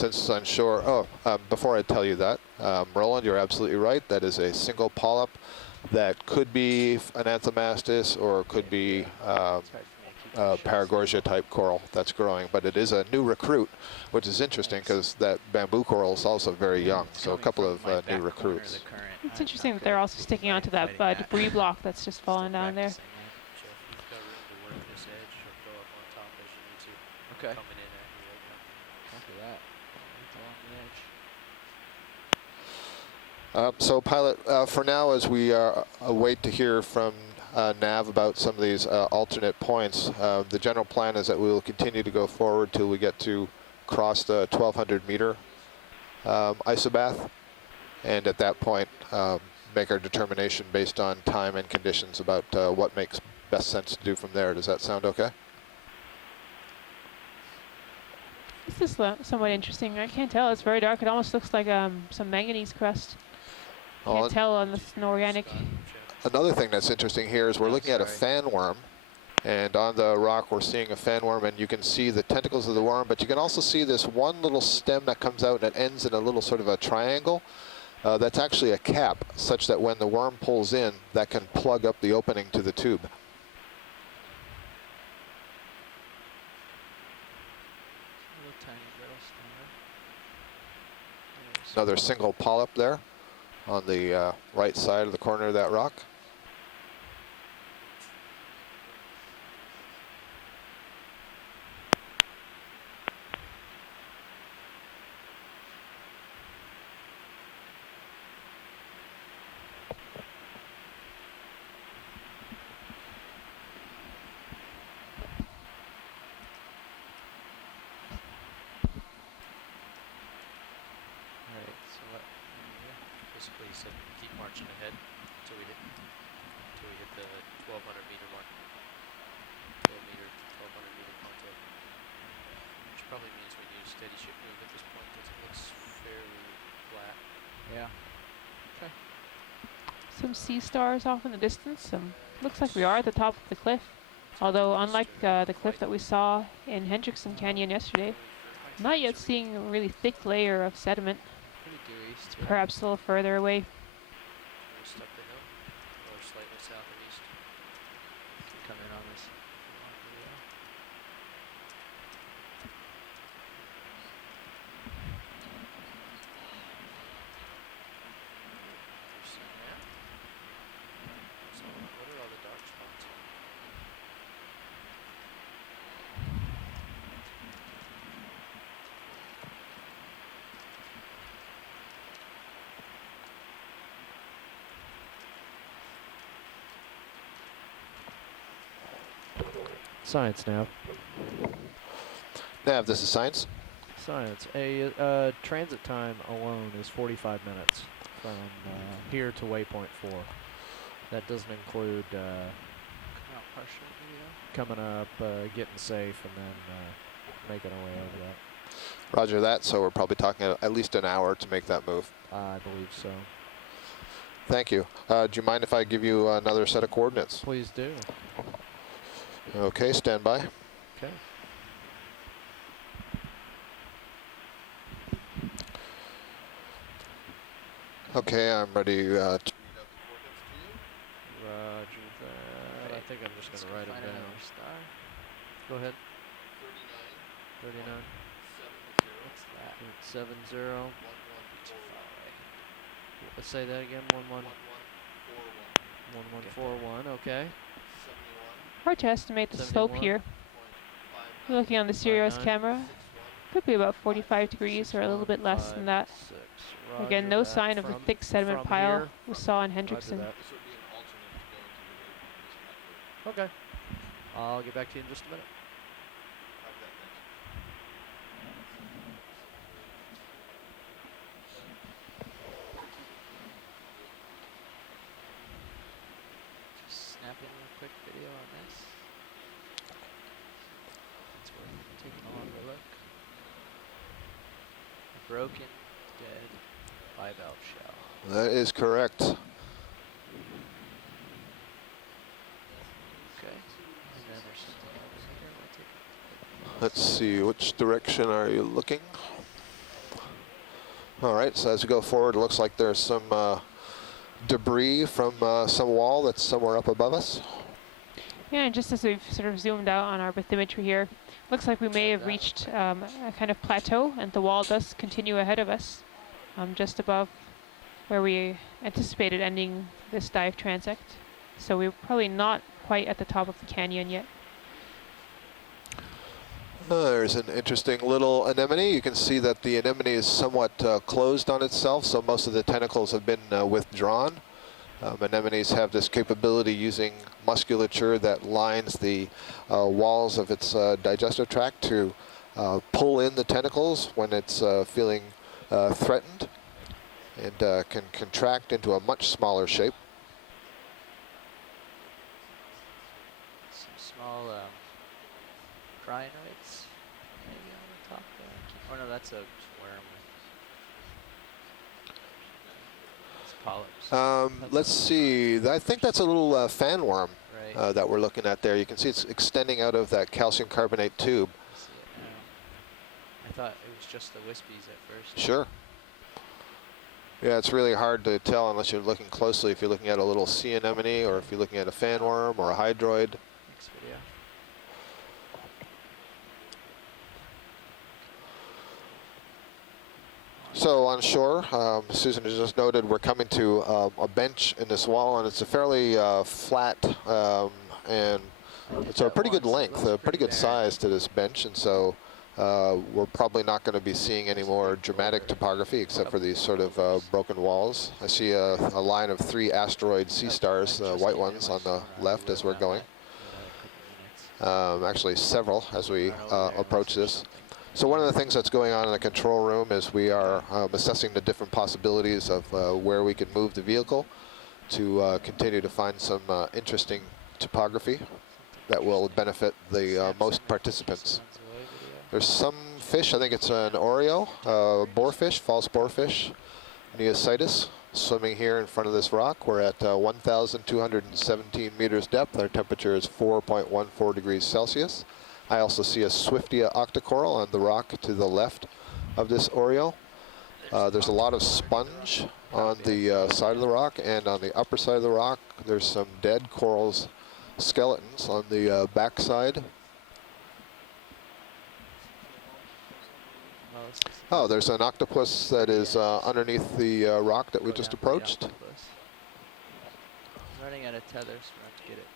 Since I'm sure, before I tell you that, Roland, you're absolutely right. That is a single polyp that could be an Anthomastus or could be Paragorgia type coral that's growing, but it is a new recruit, which is interesting because that bamboo coral is also very young, so a couple of new recruits. It's interesting that they're also sticking onto that debris block that's just fallen down there. Okay. So pilot, for now, as we wait to hear from Nav about some of these alternate points, the general plan is that we will continue to go forward till we get to cross the 1200 meter isobath, and at that point make our determination based on time and conditions about what makes best sense to do from there. Does that sound okay? This is somewhat interesting. I can't tell. It's very dark. It almost looks like some manganese crust. Can't tell on this organic. Another thing that's interesting here is we're looking at a fan worm, and on the rock we're seeing a fan worm, and you can see the tentacles of the worm, but you can also see this one little stem that comes out and it ends in a little sort of a triangle. That's actually a cap, such that when the worm pulls in, that can plug up the opening to the tube. Another single polyp there on the right side of the corner of that rock. Basically, he said keep marching ahead until we hit the 1200 meter mark. 1200 meter contact. Which probably means we use steady ship move at this point because it looks fairly flat. Yeah. Okay. Some sea stars off in the distance. Looks like we are at the top of the cliff. Although, unlike the cliff that we saw in Hendrickson Canyon yesterday, I'm not yet seeing a really thick layer of sediment. Perhaps a little further away. Stuck the hill, or slightly south of east. Come in on this. So what are all the dark spots? Science, Nav. Nav, this is science. Science. Transit time alone is 45 minutes from here to waypoint 4. That doesn't include coming up, getting safe, and then making our way over that. Roger that. So we're probably talking at least an hour to make that move. I believe so. Thank you. Do you mind if I give you another set of coordinates? Please do. Okay, stand by. Okay. Okay, I'm ready to read out the coordinates to you. Roger that. I think I'm just going to write them down. Go ahead. 39. 39. 70. 70. Let's say that again. 1141. Okay. Hard to estimate the slope here. Looking on the Sirius camera, could be about 45 degrees or a little bit less than that. Again, no sign of the thick sediment pile we saw in Hendrickson. Okay. I'll get back to you in just a minute. Snapping a quick video on this. It's worth taking a longer look. A broken, dead bivalve shell. That is correct. Okay. And then there's something over here. Let's see, which direction are you looking? All right, so as we go forward, it looks like there's some debris from some wall that's somewhere up above us. Yeah, and just as we've sort of zoomed out on our bathymetry here, looks like we may have reached a kind of plateau, and the wall does continue ahead of us, just above where we anticipated ending this dive transect. So we're probably not quite at the top of the canyon yet. There's an interesting little anemone. You can see that the anemone is somewhat closed on itself, so most of the tentacles have been withdrawn. Anemones have this capability using musculature that lines the walls of its digestive tract to pull in the tentacles when it's feeling threatened, and can contract into a much smaller shape. Some small crinoids maybe on the top there. Oh no, that's a worm. It's polyps. Let's see, I think that's a little fan worm Right. that we're looking at there. You can see it's extending out of that calcium carbonate tube. I see it now. I thought it was just the wispies at first. Sure. Yeah, it's really hard to tell unless you're looking closely, if you're looking at a little sea anemone or if you're looking at a fan worm or a hydroid. Next video. So on shore, Susan has just noted we're coming to a bench in this wall, and it's a fairly flat and it's a pretty good length, a pretty good size to this bench, and so we're probably not going to be seeing any more dramatic topography except for these sort of broken walls. I see a line of 3 asteroid sea stars, white ones on the left as we're going. Actually several as we approach this. So one of the things that's going on in the control room is we are assessing the different possibilities of where we can move the vehicle to continue to find some interesting topography that will benefit the most participants. There's some fish, I think it's an Oreo, boarfish, false boarfish, Neositis, swimming here in front of this rock. We're at 1,217 meters depth. Our temperature is 4.14 degrees Celsius. I also see a Swiftia octocoral on the rock to the left of this Oreo. There's a lot of sponge on the side of the rock, and on the upper side of the rock, there's some dead corals skeletons on the back side. Oh, there's an octopus that is underneath the rock that we just approached. Running out of tethers, we'll have to get it.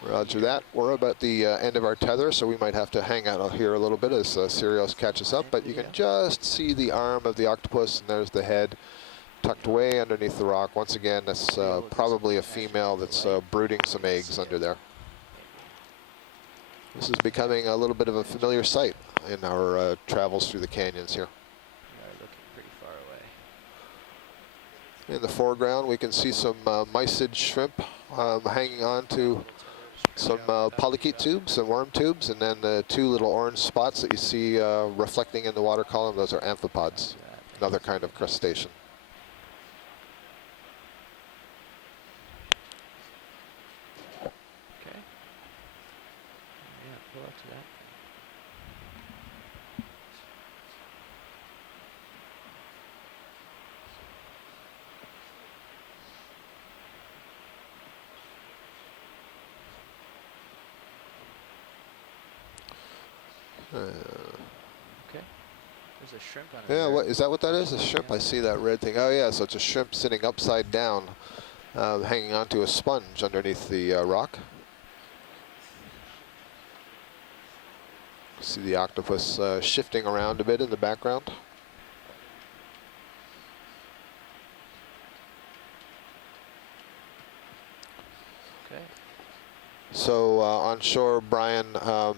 Roger that. We're about the end of our tether, so we might have to hang out here a little bit as Sirius catches up, but you can just see the arm of the octopus, and there's the head tucked way underneath the rock. Once again, that's probably a female that's brooding some eggs under there. This is becoming a little bit of a familiar sight in our travels through the canyons here. We are looking pretty far away. In the foreground, we can see some mysid shrimp hanging on to some polychaete tubes and worm tubes, and then the 2 little orange spots that you see reflecting in the water column, those are amphipods, another kind of crustacean. Okay. Yeah, pull up to that. Okay. There's a shrimp on it. Yeah, what is that? What that is? A shrimp? I see that red thing. Oh yeah, so it's a shrimp sitting upside down, hanging onto a sponge underneath the rock. See the octopus shifting around a bit in the background. Okay. So on shore, Brian,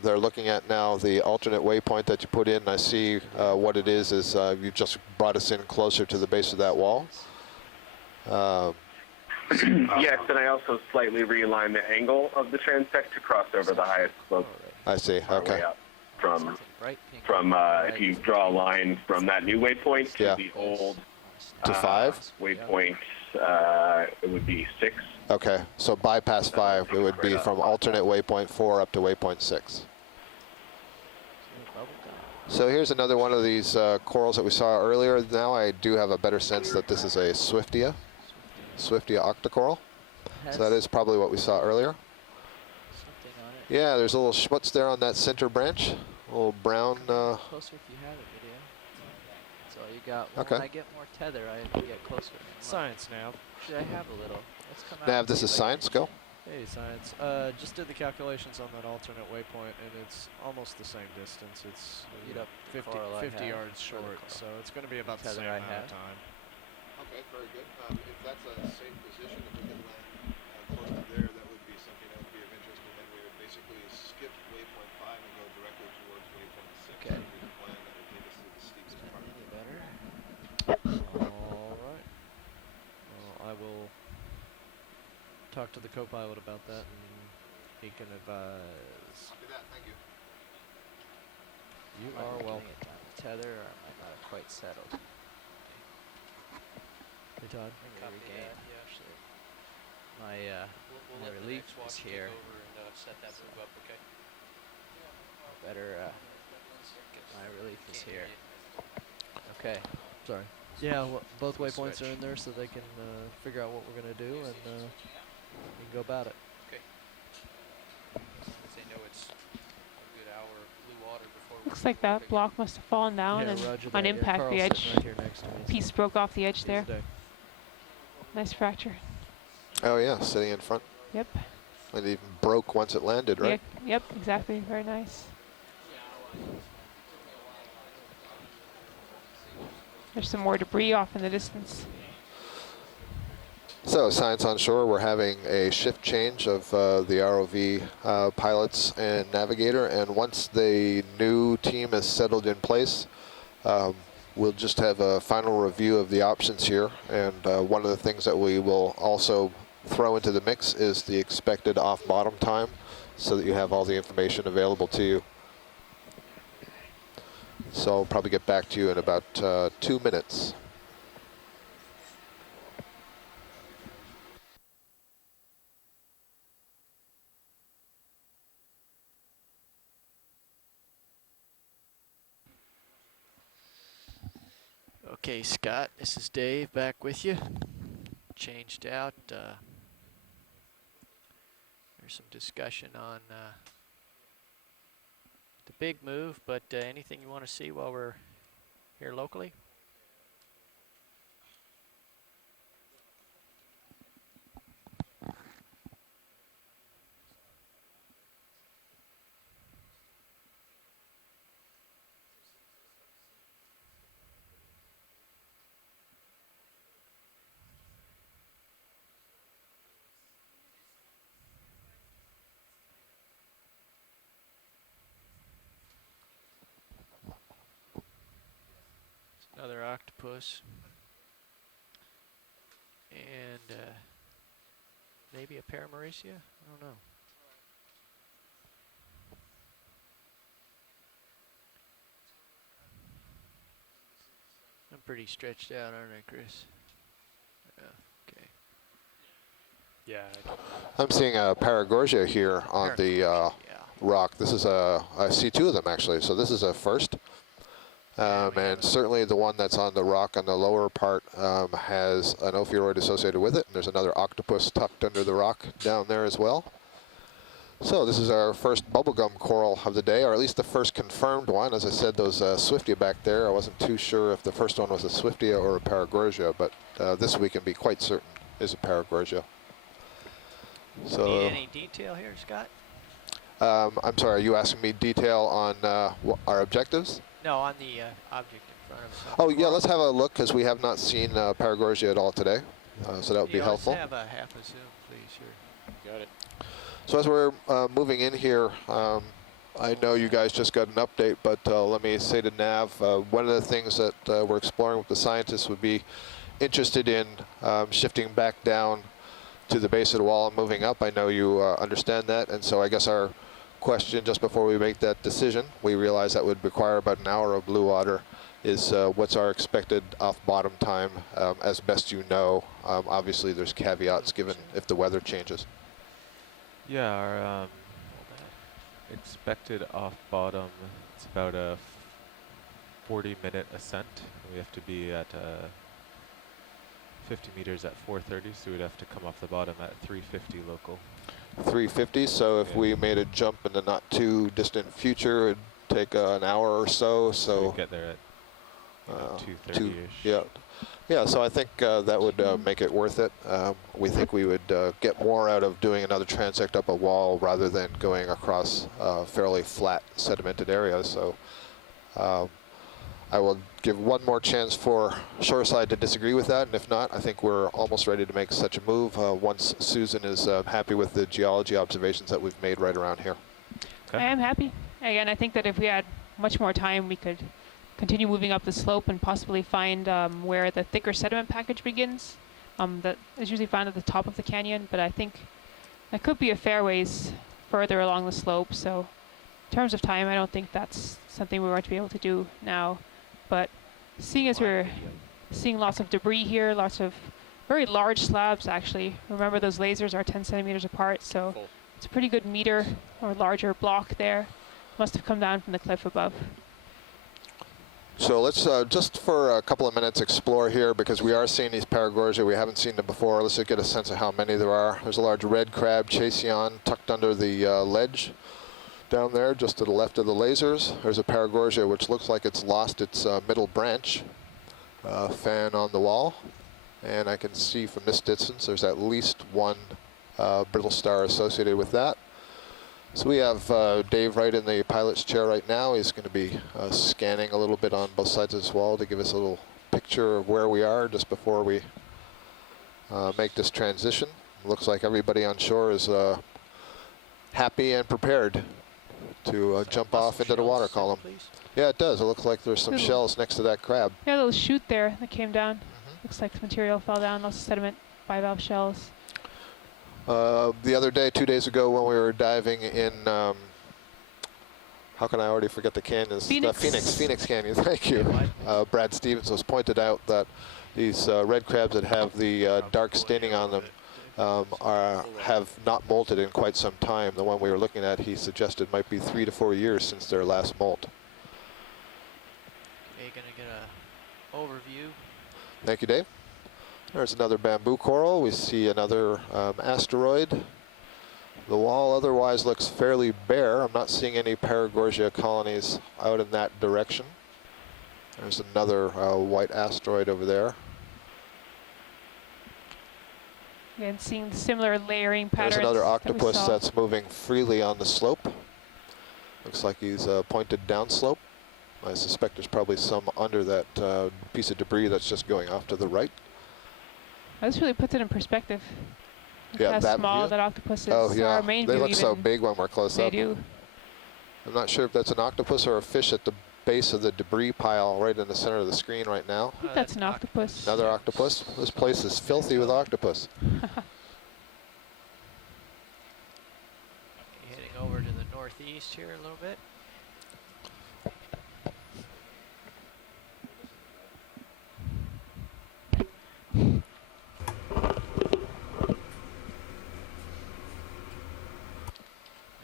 they're looking at now the alternate waypoint that you put in. I see what it is you've just brought us in closer to the base of that wall. Yes, and I also slightly realigned the angle of the transect to cross over the highest slope. I see, okay. Up from Bright pink. if you draw a line from that new waypoint to Yeah. the old To 5? waypoint, it would be 6. Okay, so bypass 5, it would be from alternate waypoint 4 up to waypoint 6. So here's another one of these corals that we saw earlier. Now I do have a better sense that this is a Swiftia octocoral. Has So that is probably what we saw earlier. something on it. Yeah, there's a little schmutz there on that center branch. A little brown. Closer if you have it, video. That's all you got. Well, Okay. when I get more tether, I can get closer. Science now. Should I have a little? Let's come out. Nav, and this see is if I can science. Go. Hey, science. Just did the calculations on that alternate waypoint, and it's almost the same distance. It's Beat up the 50, coral I 50 have, yards or the short, coral. so it's going to be about the Tether same I amount have. of time. Okay, very good. If that's a safe position, if we could land close to there, that would be something that would be of interest, and then we would basically skip waypoint 5 and go directly towards waypoint 6. Okay. That would be the plan that would take us to the steepest part. Any better? All right. Well, I will talk to the co-pilot about that, and he can advise. Copy that, thank you. You Am I are getting welcome. it down the tether, or am I not quite settled? Hey, Todd. Copy that, that. yeah. Shit. My We'll My let the relief next watch is take here. over and set that move up, okay? better. My relief is here. Okay. Sorry. Yeah, well, both Let's waypoints switch. are in there, so they can figure out what we're going to do, and we can go about it. If they know it's a good hour of blue water before Looks like that block must have fallen down, Yeah, and roger on that. Yeah, impact Carl's the sitting edge right here next to me, so piece broke off the edge easy there. day. Nice fracture. Oh yeah, sitting in front. Yep. It even broke once it landed, right? Yeah, yep, exactly. Very nice. There's some more debris off in the distance. So, science on shore, we're having a shift change of the ROV pilots and navigator, and once the new team is settled in place, we'll just have a final review of the options here, and one of the things that we will also throw into the mix is the expected off-bottom time, so that you have all the information available to you. So I'll probably get back to you in about 2 minutes. Okay, Scott, this is Dave back with you. Changed out. There's some discussion on the big move, but anything you want to see while we're here locally? Another octopus, and maybe a Paramaricia? I don't know. I'm pretty stretched out, aren't I, Chris? Yeah, okay. Yeah. I'm seeing a Paragorgia here on the Yeah. rock. This is I see two of them actually, so this is a first. And certainly the one that's on the rock on the lower part has an ophiuroid associated with it, and there's another octopus tucked under the rock down there as well. So this is our first bubblegum coral of the day, or at least the first confirmed one. As I said, those Swiftia back there, I wasn't too sure if the first one was a Swiftia or a Paragorgia, but this we can be quite certain is a Paragorgia. So, Need any detail here, Scott? I'm sorry, are you asking me detail on our objectives? No, on the object in front of us. Oh yeah, let's have a look, because we have not seen Paragorgia at all today, so that would be helpful. Let's have a half a zoom, please. Here. Got it. So as we're moving in here, I know you guys just got an update, but let me say to Nav, one of the things that we're exploring with the scientists would be interested in shifting back down to the base of the wall and moving up. I know you understand that, and so I guess our question just before we make that decision, we realize that would require about an hour of blue water, is what's our expected off-bottom time as best you know. Obviously there's caveats given if the weather changes. Yeah, our expected off bottom, it's about a 40-minute ascent. We have to be at 50 meters at 4:30, so we'd have to come off the bottom at 350 local. 350, so if Yeah. we made a jump in the not too distant future, it'd take an hour or so. So So we'd get there at 2:30-ish. yeah. Yeah, so I think that would make it worth it. We think we would get more out of doing another transect up a wall rather than going across fairly flat sedimented areas. So I will give one more chance for Shoreside to disagree with that, and if not, I think we're almost ready to make such a move once Susan is happy with the geology observations that we've made right around here. Okay. I am happy. Again, I think that if we had much more time, we could continue moving up the slope and possibly find where the thicker sediment package begins. That is usually found at the top of the canyon, but I think that could be a fair ways further along the slope. So in terms of time, I don't think that's something we're going to be able to do now. But seeing as we're seeing lots of debris here, lots of very large slabs actually. Remember, those lasers are 10 centimeters apart, so it's a pretty good meter or larger block there. Must have come down from the cliff above. So let's just for a couple of minutes explore here, because we are seeing these Paragorgia. We haven't seen them before. Let's just get a sense of how many there are. There's a large red crab chasyon tucked under the ledge down there, just to the left of the lasers. There's a Paragorgia which looks like it's lost its middle branch fan on the wall. And I can see from this distance there's at least one brittle star associated with that. So we have Dave right in the pilot's chair right now. He's going to be scanning a little bit on both sides of this wall to give us a little picture of where we are just before we make this transition. Looks like everybody on shore is happy and prepared to jump off into the water column. Yeah, it does. It looks like there's some shells next to that crab. Yeah, a little chute there that came down. Looks like the material fell down, lots of sediment, bivalve shells. The other day, 2 days ago, when we were diving in, how can I already forget the canyons? Phoenix Canyon, thank you. Brad Stevens was pointed out that these red crabs that have the dark staining on them have not molted in quite some time. The one we were looking at, he suggested, might be 3 to 4 years since their last molt. Okay, gonna get a overview. Thank you, Dave. There's another bamboo coral. We see another asteroid. The wall otherwise looks fairly bare. I'm not seeing any Paragorgia colonies out in that direction. There's another white asteroid over there. Again, seeing similar layering patterns. There's another octopus that that's moving freely on the slope. Looks like he's pointed downslope. I suspect there's probably some under that piece of debris that's just going off to the right. This really puts it in perspective. Look Yeah, how that small view. that octopus is. Oh yeah, Our main they view look so even, big when we're close they up. do. I'm not sure if that's an octopus or a fish at the base of the debris pile right in the center of the screen right now. I think that's an octopus. Another octopus. This place is filthy with octopus. Heading over to the northeast here a little bit.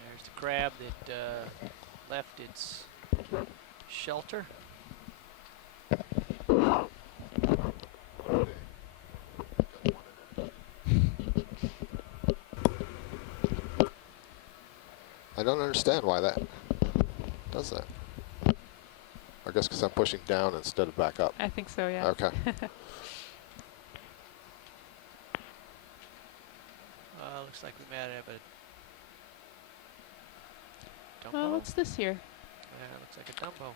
There's the crab that left its shelter. I don't understand why that does that. I guess because I'm pushing down instead of back up. I think so, yeah. Okay. Looks like we might have a Dumbo. Oh, what's this here? Yeah, looks like a Dumbo.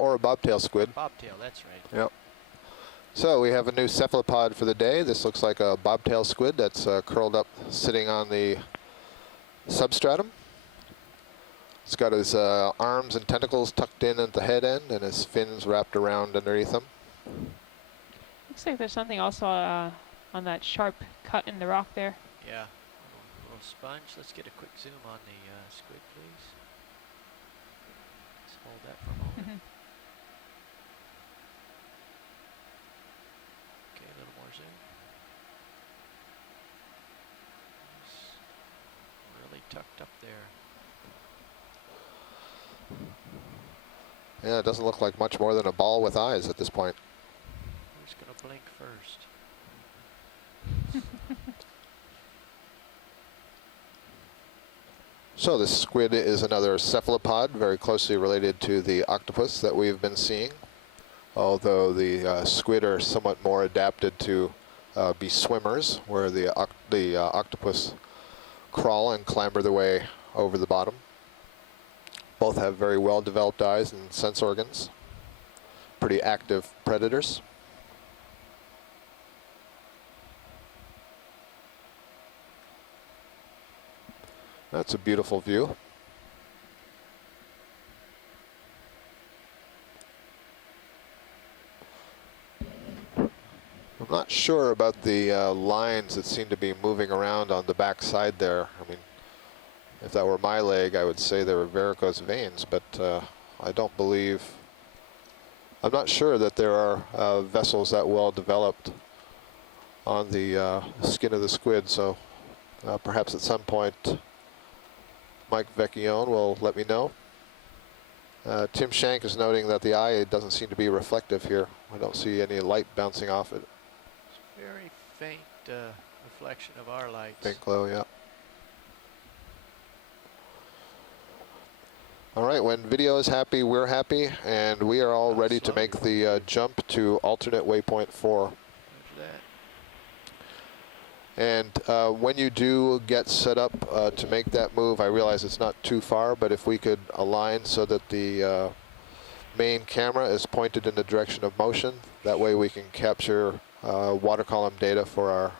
Or a bobtail squid. Bobtail, that's right. Yep. So we have a new cephalopod for the day. This looks like a bobtail squid that's curled up, sitting on the substratum. It's got his arms and tentacles tucked in at the head end and his fins wrapped around underneath him. Looks like there's something also on that sharp cut in the rock there. Yeah, little sponge. Let's get a quick zoom on the squid, please. Let's hold that for a moment. Okay, a little more zoom. It's really tucked up there. Yeah, it doesn't look like much more than a ball with eyes at this point. Who's going to blink first? So this squid is another cephalopod, very closely related to the octopus that we've been seeing. Although the squid are somewhat more adapted to be swimmers, where the octopus crawl and clamber their way over the bottom. Both have very well developed eyes and sense organs. Pretty active predators. That's a beautiful view. I'm not sure about the lines that seem to be moving around on the back side there. I mean, if that were my leg, I would say they were varicose veins, but I don't believe, I'm not sure that there are vessels that well developed on the skin of the squid, so perhaps at some point Mike Vecchione will let me know. Tim Shank is noting that the eye doesn't seem to be reflective here. I don't see any light bouncing off it. Very faint reflection of our lights. Faint glow, yeah. All right, when video is happy, we're happy, and we are all ready to make the jump to alternate waypoint 4. Roger that. And when you do get set up to make that move, I realize it's not too far, but if we could align so that the main camera is pointed in the direction of motion, that way we can capture water column data for our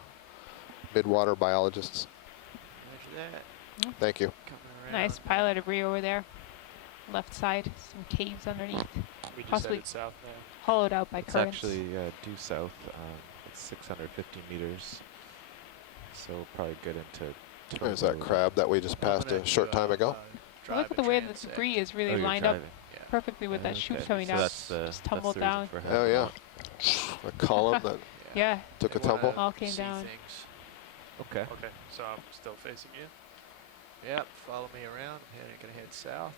mid-water biologists. Roger that. Thank you. Coming around. Nice pile of debris over there. Left side, some caves underneath, We just Possibly- headed south now. hollowed out by It's currents. actually due south. It's 650 meters. So probably good into. There's that crab that we just passed a short time ago. Look at the way the debris is really Oh, you're lined up driving. Yeah. perfectly with that chute Okay, coming so down. that's the, Just that's tumbled the reason down. for Oh having yeah, that. the column that Yeah, took a They wanna tumble. all came see down. things. Okay. Okay, so I'm still facing you. Yep, follow me around. Gonna head south.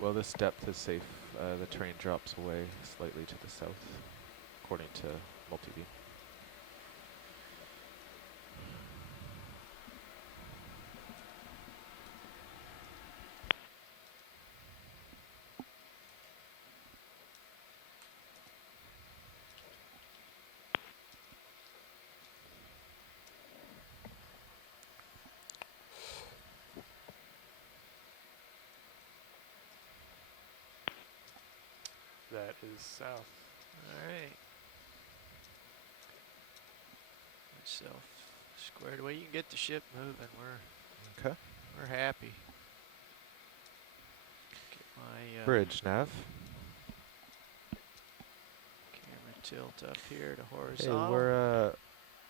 Well, this depth is safe. The terrain drops away slightly to the south, according to multi-beam. That is south. All right. Myself squared away. You can get the ship moving. Okay. We're happy. Get my Bridge nav. camera tilt up here to Hey, horizontal.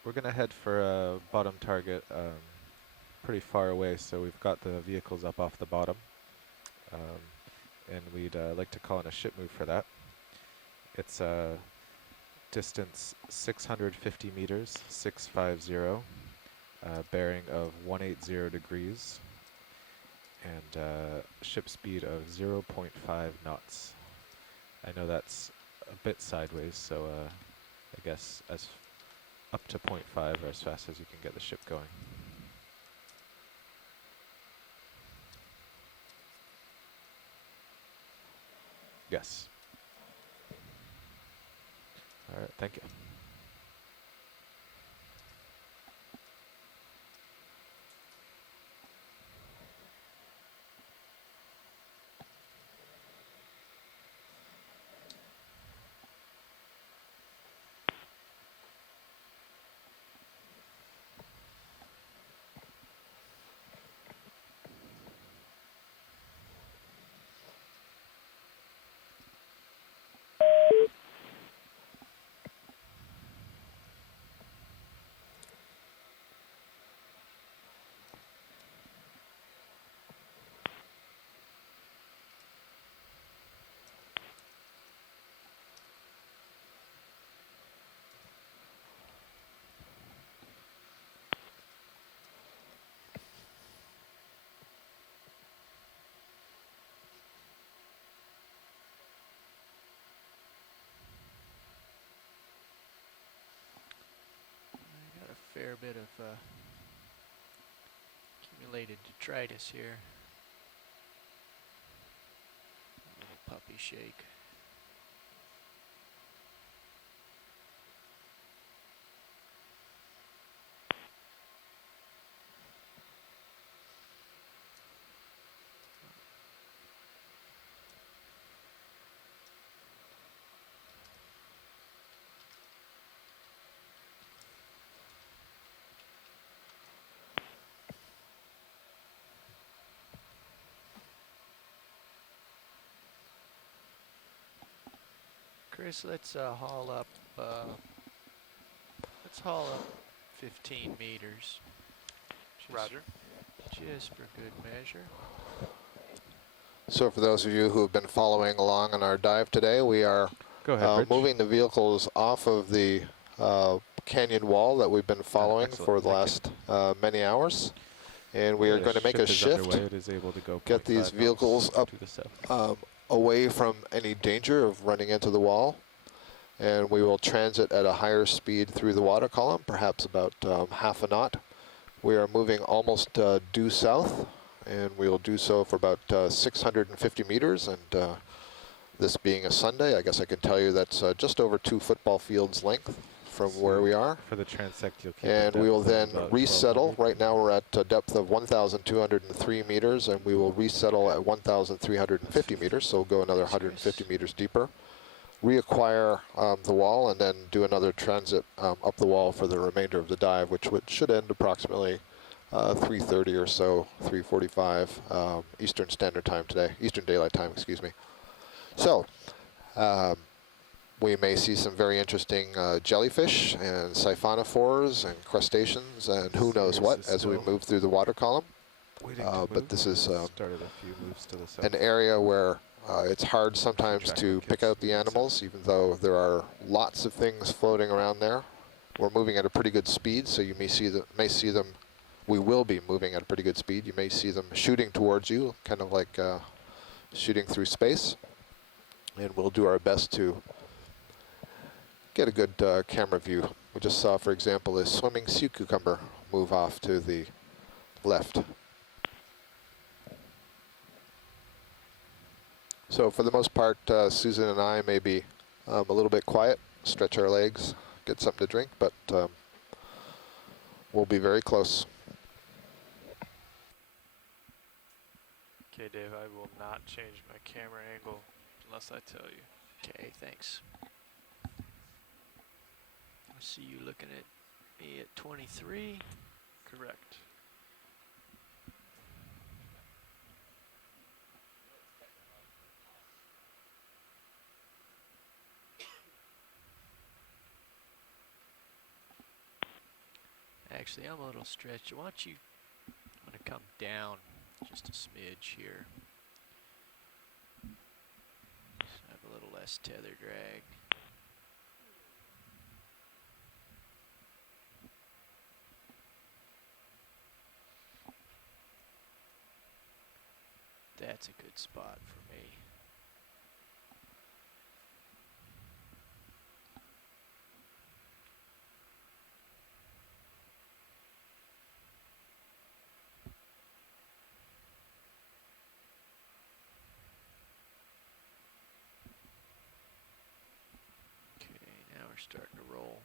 we're gonna head for a bottom target, pretty far away. So we've got the vehicles up off the bottom, and we'd like to call in a ship move for that. It's distance 650 meters, 650, bearing of 180 degrees, and ship speed of 0.5 knots. I know that's a bit sideways, so I guess as up to 0.5 or as fast as you can get the ship going. Yes. All right, thank you. fair bit of accumulated detritus here. A little puppy shake. Chris, let's haul up. Let's haul up 15 meters. Roger. Just for good measure. So for those of you who have been following along on our dive today, we are Go ahead, Rich. moving the vehicles off of the canyon wall that we've been following excellent. for the Thank last many hours. And we are The going to make a ship is shift, underway. It is able to go get 0.5 these knots vehicles up to the south. away from any danger of running into the wall. And we will transit at a higher speed through the water column, perhaps about half a knot. We are moving almost due south, and we will do so for about 650 meters. And this being a Sunday, I guess I can tell you that's just over 2 football fields length from where we are. For the transect, you'll keep And we will then about resettle. 1200. Right now we're at a depth of 1,203 meters, and we will resettle at 1,350 meters, so we'll go another 150 meters deeper. Reacquire the wall, and then do another transit up the wall for the remainder of the dive, which should end approximately 3:30 or so, 3:45 Eastern Standard Time today, Eastern Daylight Time, excuse me. So, we may see some very interesting jellyfish and siphonophores and crustaceans and who knows what as we move through the water column. But this is started a few moves to the south. an area where it's hard sometimes to pick out the animals, even though there are lots of things floating around there. We're moving at a pretty good speed, so you may see them. We will be moving at a pretty good speed. You may see them shooting towards you, kind of like shooting through space. And we'll do our best to get a good camera view. We just saw, for example, a swimming sea cucumber move off to the left. So for the most part, Susan and I may be a little bit quiet, stretch our legs, get something to drink, but we'll be very close. Okay, Dave, I will not change my camera angle unless I tell you. Okay, thanks. I see you looking at me at 23. Correct. Actually, I'm a little stretched. Why don't you, I'm going to come down just a smidge here. So I have a little less tether drag. That's a good spot for me. Now we're starting to roll.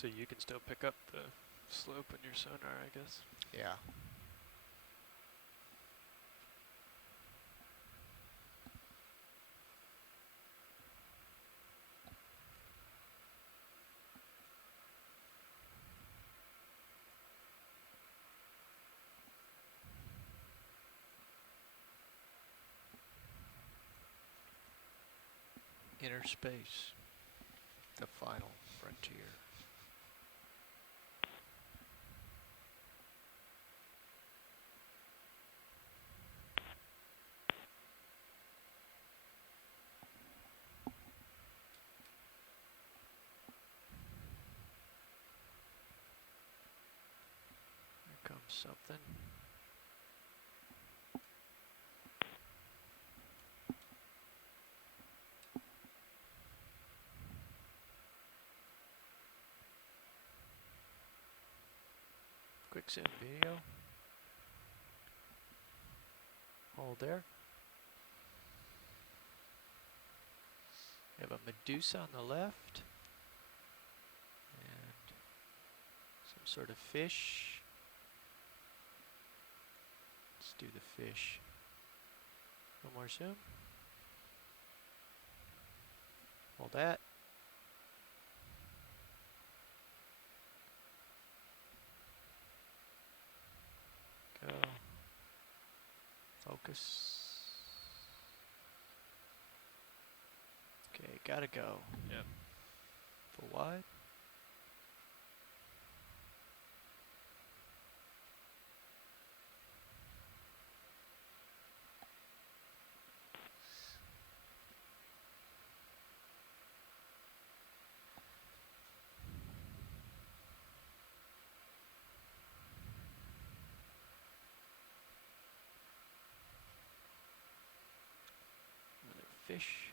So you can still pick up the slope in your sonar, I guess. Yeah. Inner space, the final frontier. Here comes something. Quick zoom video. Hold there. We have a Medusa on the left. And some sort of fish. Let's do the fish. One more zoom. Hold that. Go. Focus. Okay, gotta go. Yep. Full wide. Another fish.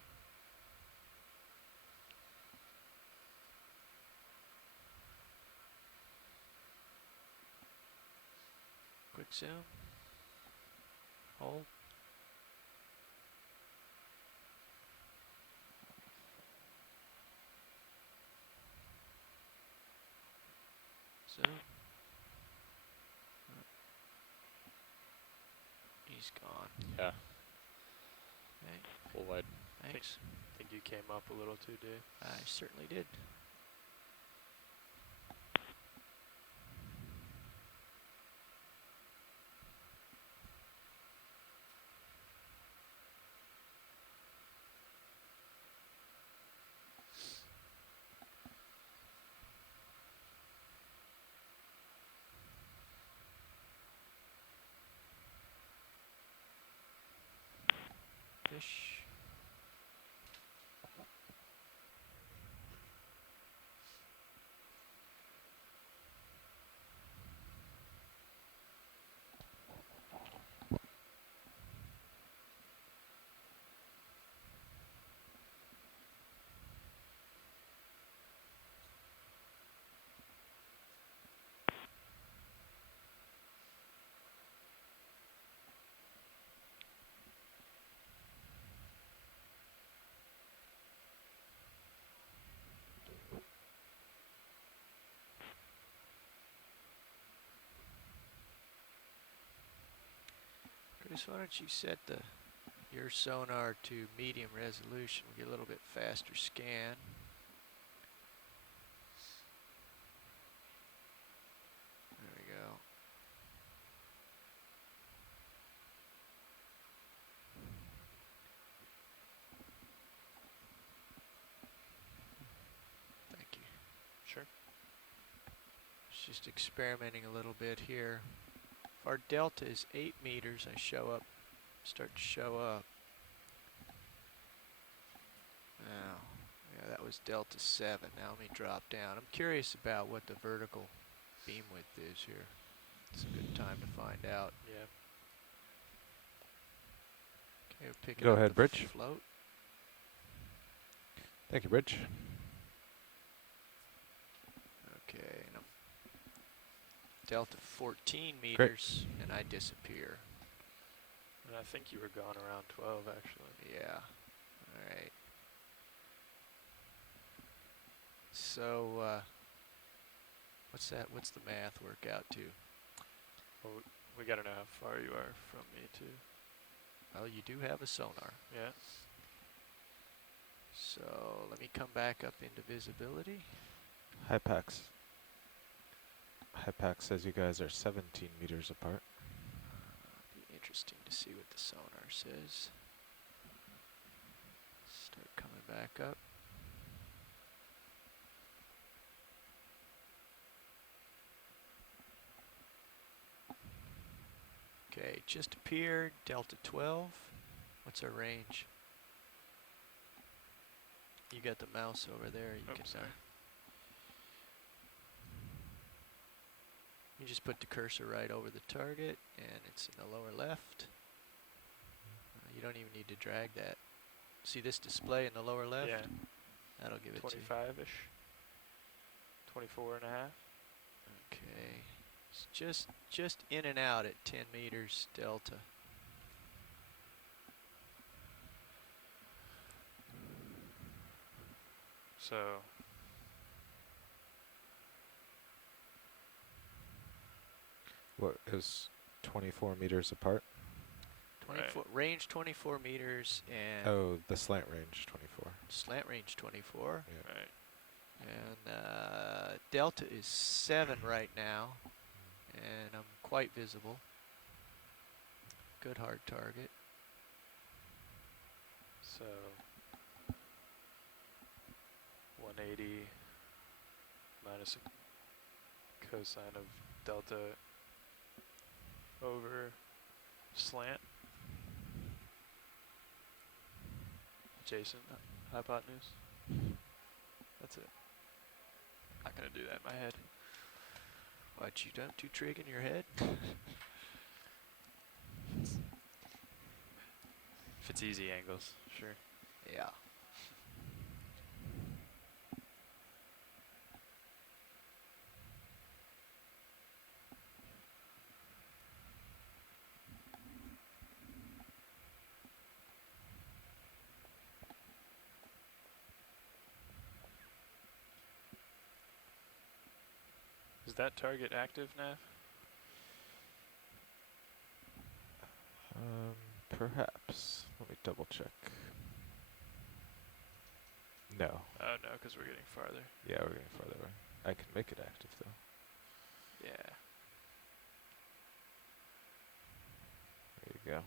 Quick zoom. Hold. Zoom. He's gone. Yeah. Okay, Full wide. thanks. I think you came up a little too, Dave. I certainly did. Fish. Chris, why don't you set your sonar to medium resolution? We get a little bit faster scan. There we go. Thank you. Sure. Just experimenting a little bit here. If our delta is 8 meters, I start to show up. Now, yeah, that was delta 7. Now let me drop down. I'm curious about what the vertical beam width is here. It's a good time to find out. Yeah. Okay, we're picking Go up ahead, the Bridge. float. Thank you, Bridge. Okay, and I'm delta 14 meters, and I disappear. And I think you were gone around 12, actually. Yeah. All right. So What's that? What's the math work out to? Well, we gotta know how far you are from me too. Well, you do have a sonar. Yeah. So let me come back up into visibility. Hypax. Hypax says you guys are 17 meters apart. Be interesting to see what the sonar says. Start coming back up. Okay, just appeared, Delta 12. What's our range? You got the mouse over there. You can. Sorry. You just put the cursor right over the target, and it's in the lower left. You don't even need to drag that. See this display in the lower left? Yeah. That'll give it to you. 25-ish. 24 and a half. Okay. It's just in and out at 10 meters delta. So What is 24 meters apart? 24 range 24 meters and Oh, the slant range 24. slant range 24. Yeah. right. And delta is 7 right now, and I'm quite visible. Good hard target. So 180 minus a cosine of delta over slant. Adjacent hypotenuse. That's it. Not gonna do that in my head. What, you done too trig in your head? If it's easy angles, sure. Yeah. Is that target active, Nav? Perhaps. Let me double check. No. Oh no, because we're getting farther. Yeah, we're getting farther away. I can make it active though. Yeah. There you go.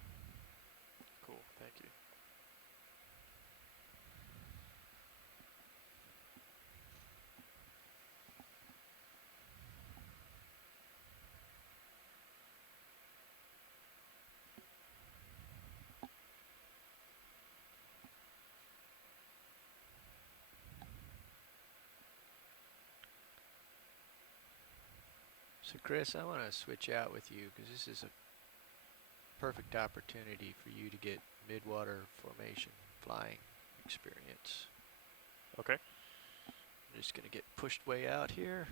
Cool. Thank you. So Chris, I want to switch out with you because this is a perfect opportunity for you to get midwater formation flying experience. Okay. I'm just going to get pushed way out here.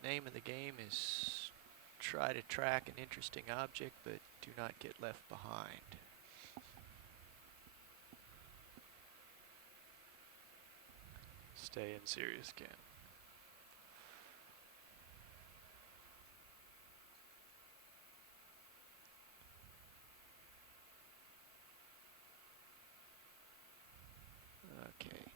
The name of the game is try to track an interesting object, but do not get left behind. Stay in serious cam. Okay.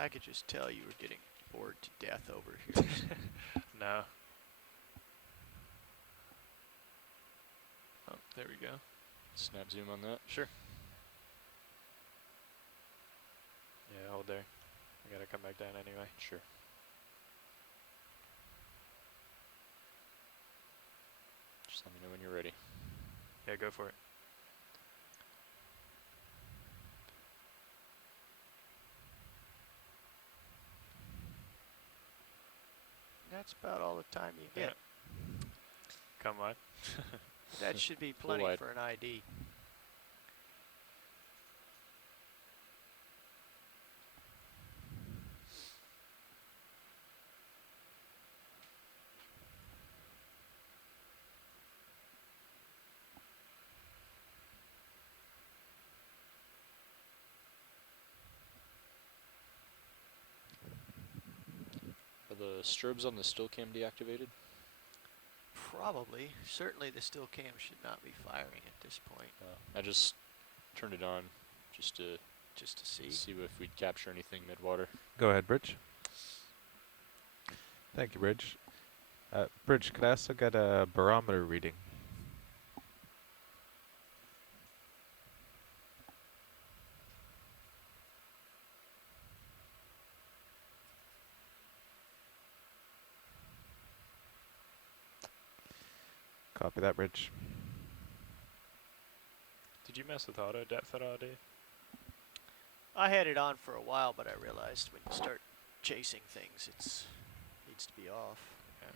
I could just tell you were getting bored to death over here. No. Oh, there we go. Snap zoom on that. Sure. Yeah, hold there. I gotta come back down anyway. Sure. Yeah, go for it. That's about all the time you get. Come on. That should be plenty wide. for an ID. Are the strobes on the still cam deactivated? Probably. Certainly the still cam should not be firing at this point. I just turned it on just to See. if we'd capture anything mid-water. Go ahead, Bridge. Thank you, Bridge. Bridge, could I also get a barometer reading? Copy that, Bridge. Did you mess with auto depth at all, Dave? I had it on for a while, but I realized when you start chasing things, it needs to be off. Yeah.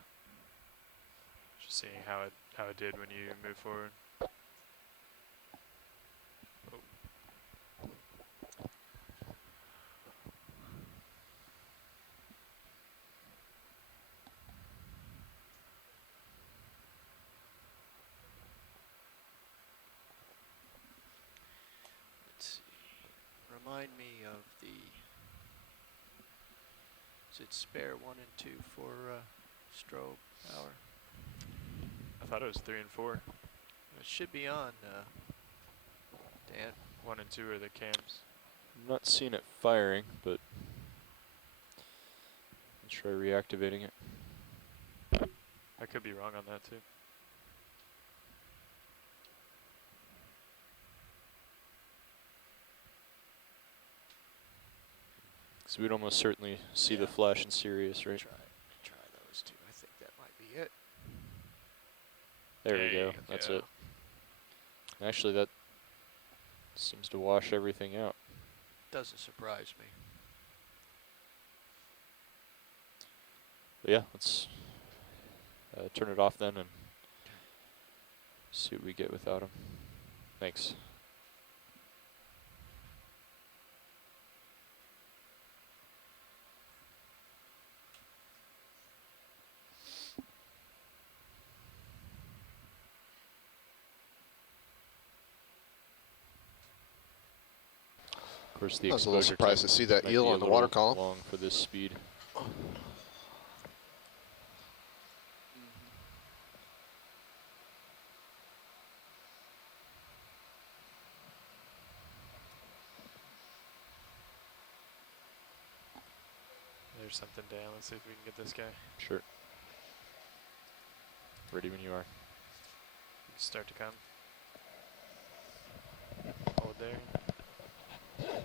Just seeing how it did when you move forward. Let's see. Remind me of the. Is it spare 1 and 2 for strobe power? I thought it was 3 and 4. It should be on, Dan. 1 and 2 are the cams. I'm not seeing it firing, but let's try reactivating it. I could be wrong on that too. So we'd almost certainly see the flash in Sirius, right? Try those two. I think that might be it. There we There go. you That's go. it. Actually, that seems to wash everything out. Doesn't surprise me. But yeah, let's turn it off then and see what we get without him. Thanks. Of course, the I was a little exposure surprised time to see that might eel be a on the little water column. long for this speed. There's something down. Let's see if we can get this guy. Sure. Ready when you are. You can start to come. Hold there. Just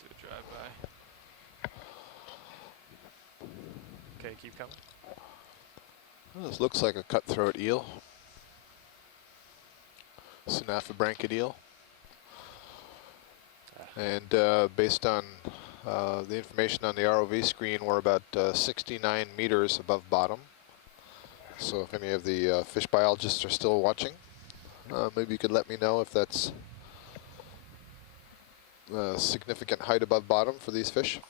do a drive-by. Okay, keep coming. Well, this looks like a cutthroat eel. Synaphobranchid eel. And based on the information on the ROV screen, we're about 69 meters above bottom. So if any of the fish biologists are still watching, maybe you could let me know if that's a significant height above bottom for these fish.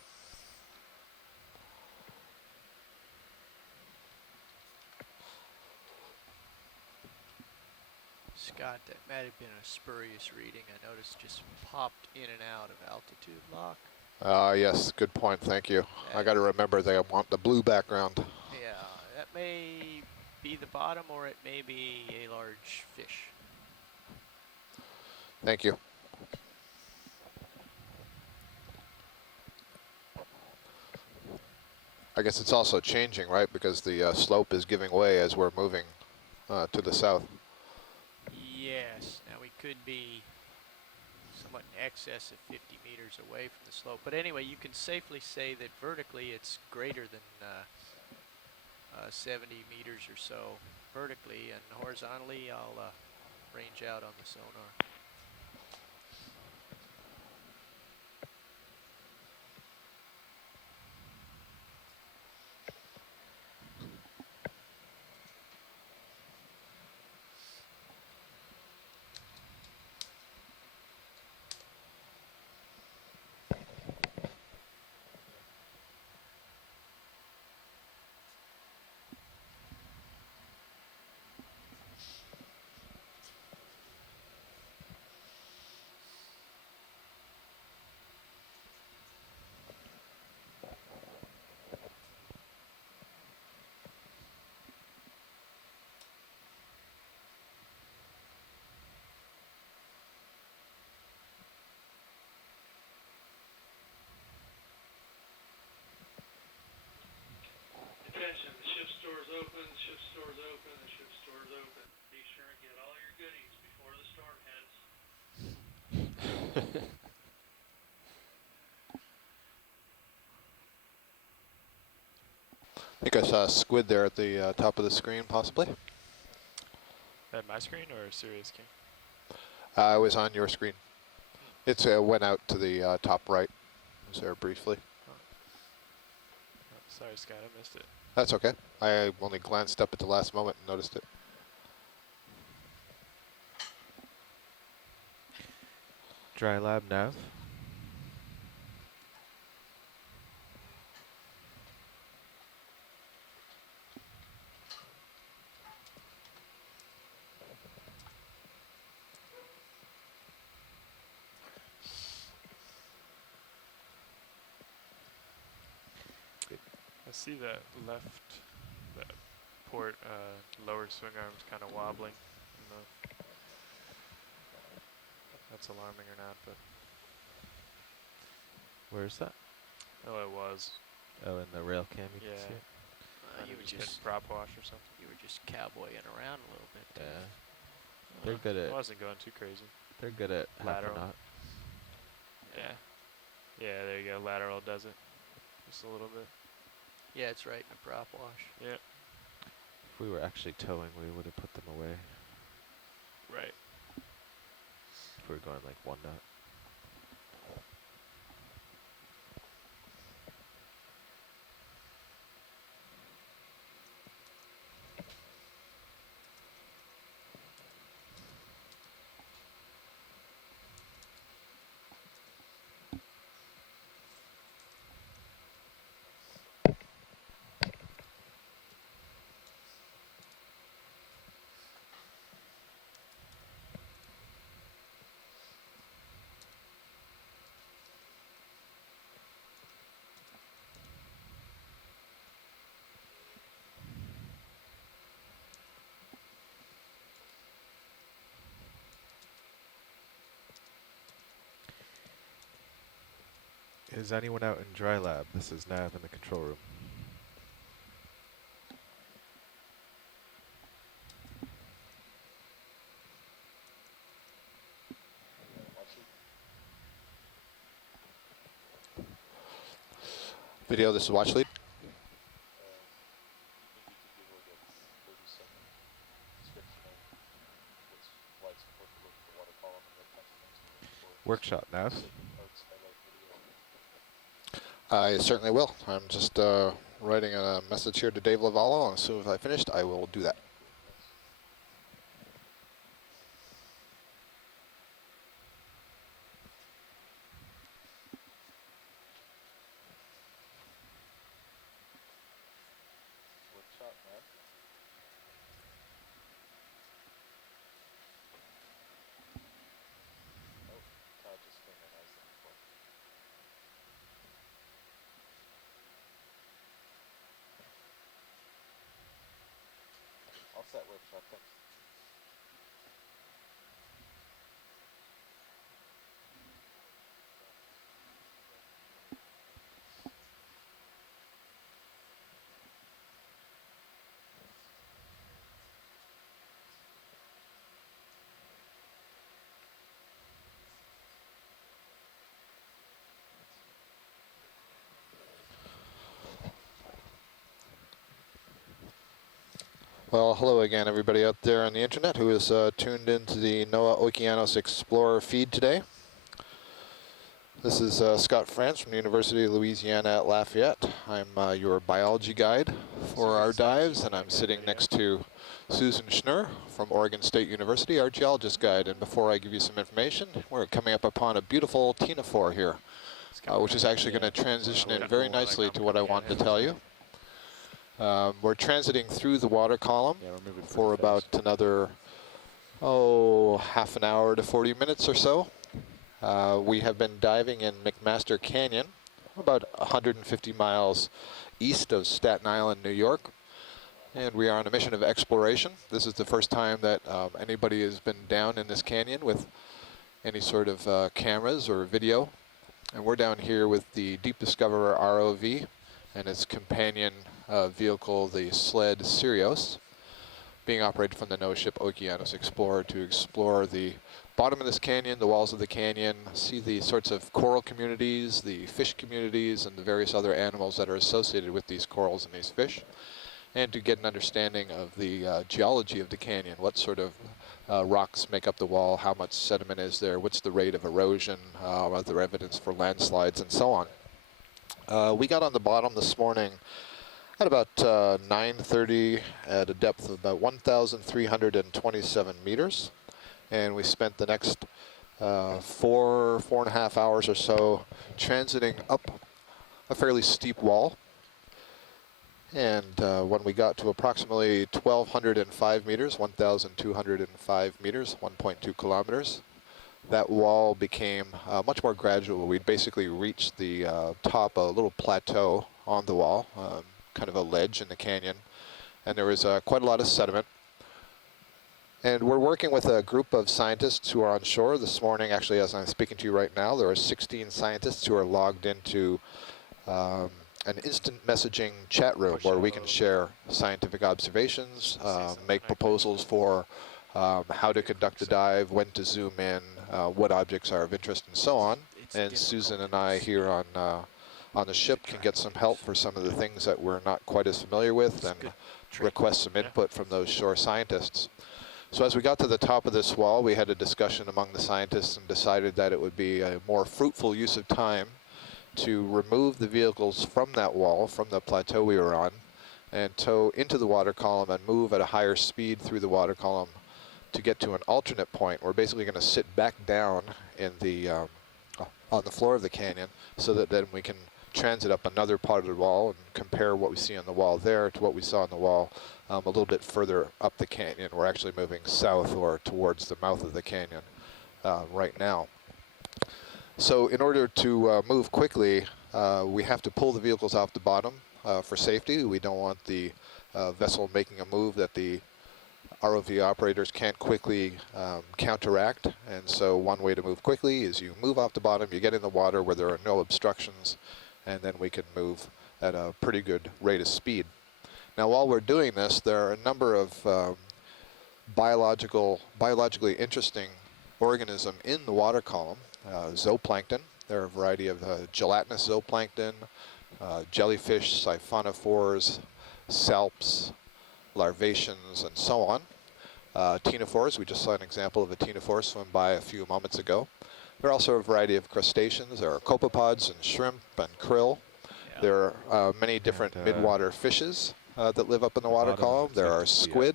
Scott, that might have been a spurious reading. I noticed just popped in and out of altitude lock. Yes, good point, thank you. I got to remember that I want the blue background. Yeah, that may be the bottom or it may be a large fish. Thank you. I guess it's also changing, right? Because the slope is giving way as we're moving to the south. Yes, now we could be somewhat in excess of 50 meters away from the slope. But anyway, you can safely say that vertically it's greater than 70 meters or so vertically, and horizontally I'll range out on the sonar. Attention, the ship store's open, the ship store's open, the ship store's open. Be sure and get all your goodies before the storm hits. I think I saw a squid there at the top of the screen, possibly. At my screen or Sirius King? It was on your screen. It went out to the top right. It was there briefly. Oh, sorry, Scott, I missed it. That's okay. I only glanced up at the last moment and noticed it. Dry lab nav. I see that left, that port lower swing arm's kind of wobbling. I don't know if that's alarming or not, but Where's that? oh, it was. Oh, in the rail cam you can Yeah. see it. You were It's been just prop wash or something. you were just cowboying around a little bit. Yeah. They're good I at wasn't going too crazy. they're good at half a Lateral. knot. Yeah. Yeah, there you go. Lateral does it. Just a little bit. Yeah, it's right in the prop wash. Yeah. If we were actually towing, we would have put them away. Right. If we were going like 1 knot. Is anyone out in dry lab? This is Nav in the control room. Video, this is watch lead. Workshop Nav. I certainly will. I'm just writing a message here to Dave Lavallo, and as soon as I finished, I will do that. All set, workshop, thanks. Well, hello again, everybody out there on the internet who is tuned into the NOAA Okeanos Explorer feed today. This is Scott France from the University of Louisiana at Lafayette. I'm your biology guide for our dives, and I'm sitting next to Susan Schnurr from Oregon State University, our geologist guide. And before I give you some information, we're coming up upon a beautiful ctenophore here, which is actually going to transition in very nicely to what I wanted to tell you. We're transiting through the water column for about another, half an hour to 40 minutes or so. We have been diving in McMaster Canyon, about 150 miles east of Staten Island, New York. And we are on a mission of exploration. This is the first time that anybody has been down in this canyon with any sort of cameras or video. And we're down here with the Deep Discoverer ROV and its companion vehicle, the sled Sirius, being operated from the NOAA ship Okeanos Explorer to explore the bottom of this canyon, the walls of the canyon, see the sorts of coral communities, the fish communities, and the various other animals that are associated with these corals and these fish, and to get an understanding of the geology of the canyon, what sort of rocks make up the wall, how much sediment is there, what's the rate of erosion, other evidence for landslides, and so on. We got on the bottom this morning at about 9:30 at a depth of about 1,327 meters. And we spent the next 4.5 hours or so transiting up a fairly steep wall. And when we got to approximately 1,205 meters, 1,205 meters, 1.2 kilometers, that wall became much more gradual. We'd basically reached the top, a little plateau on the wall, kind of a ledge in the canyon, and there was quite a lot of sediment. And we're working with a group of scientists who are on shore this morning. Actually, as I'm speaking to you right now, there are 16 scientists who are logged into an instant messaging chat room where we can share scientific observations, make proposals for how to conduct a dive, when to zoom in, what objects are of interest, and so on. And Susan and I here on the ship can get some help for some of the things that we're not quite as familiar with and request some input from those shore scientists. So as we got to the top of this wall, we had a discussion among the scientists and decided that it would be a more fruitful use of time to remove the vehicles from that wall, from the plateau we were on, and tow into the water column and move at a higher speed through the water column to get to an alternate point. We're basically going to sit back down in the on the floor of the canyon so that then we can transit up another part of the wall and compare what we see on the wall there to what we saw on the wall a little bit further up the canyon. We're actually moving south or towards the mouth of the canyon right now. So in order to move quickly, we have to pull the vehicles off the bottom for safety. We don't want the vessel making a move that the ROV operators can't quickly counteract. And so one way to move quickly is you move off the bottom, you get in the water where there are no obstructions, and then we can move at a pretty good rate of speed. Now, while we're doing this, there are a number of biologically interesting organisms in the water column. Zooplankton, there are a variety of gelatinous zooplankton, jellyfish, siphonophores, salps, larvaceans, and so on. Ctenophores, we just saw an example of a ctenophore swim by a few moments ago. There are also a variety of crustaceans. There are copepods and shrimp and krill. There are many different midwater fishes that live up in the water column. There are squid,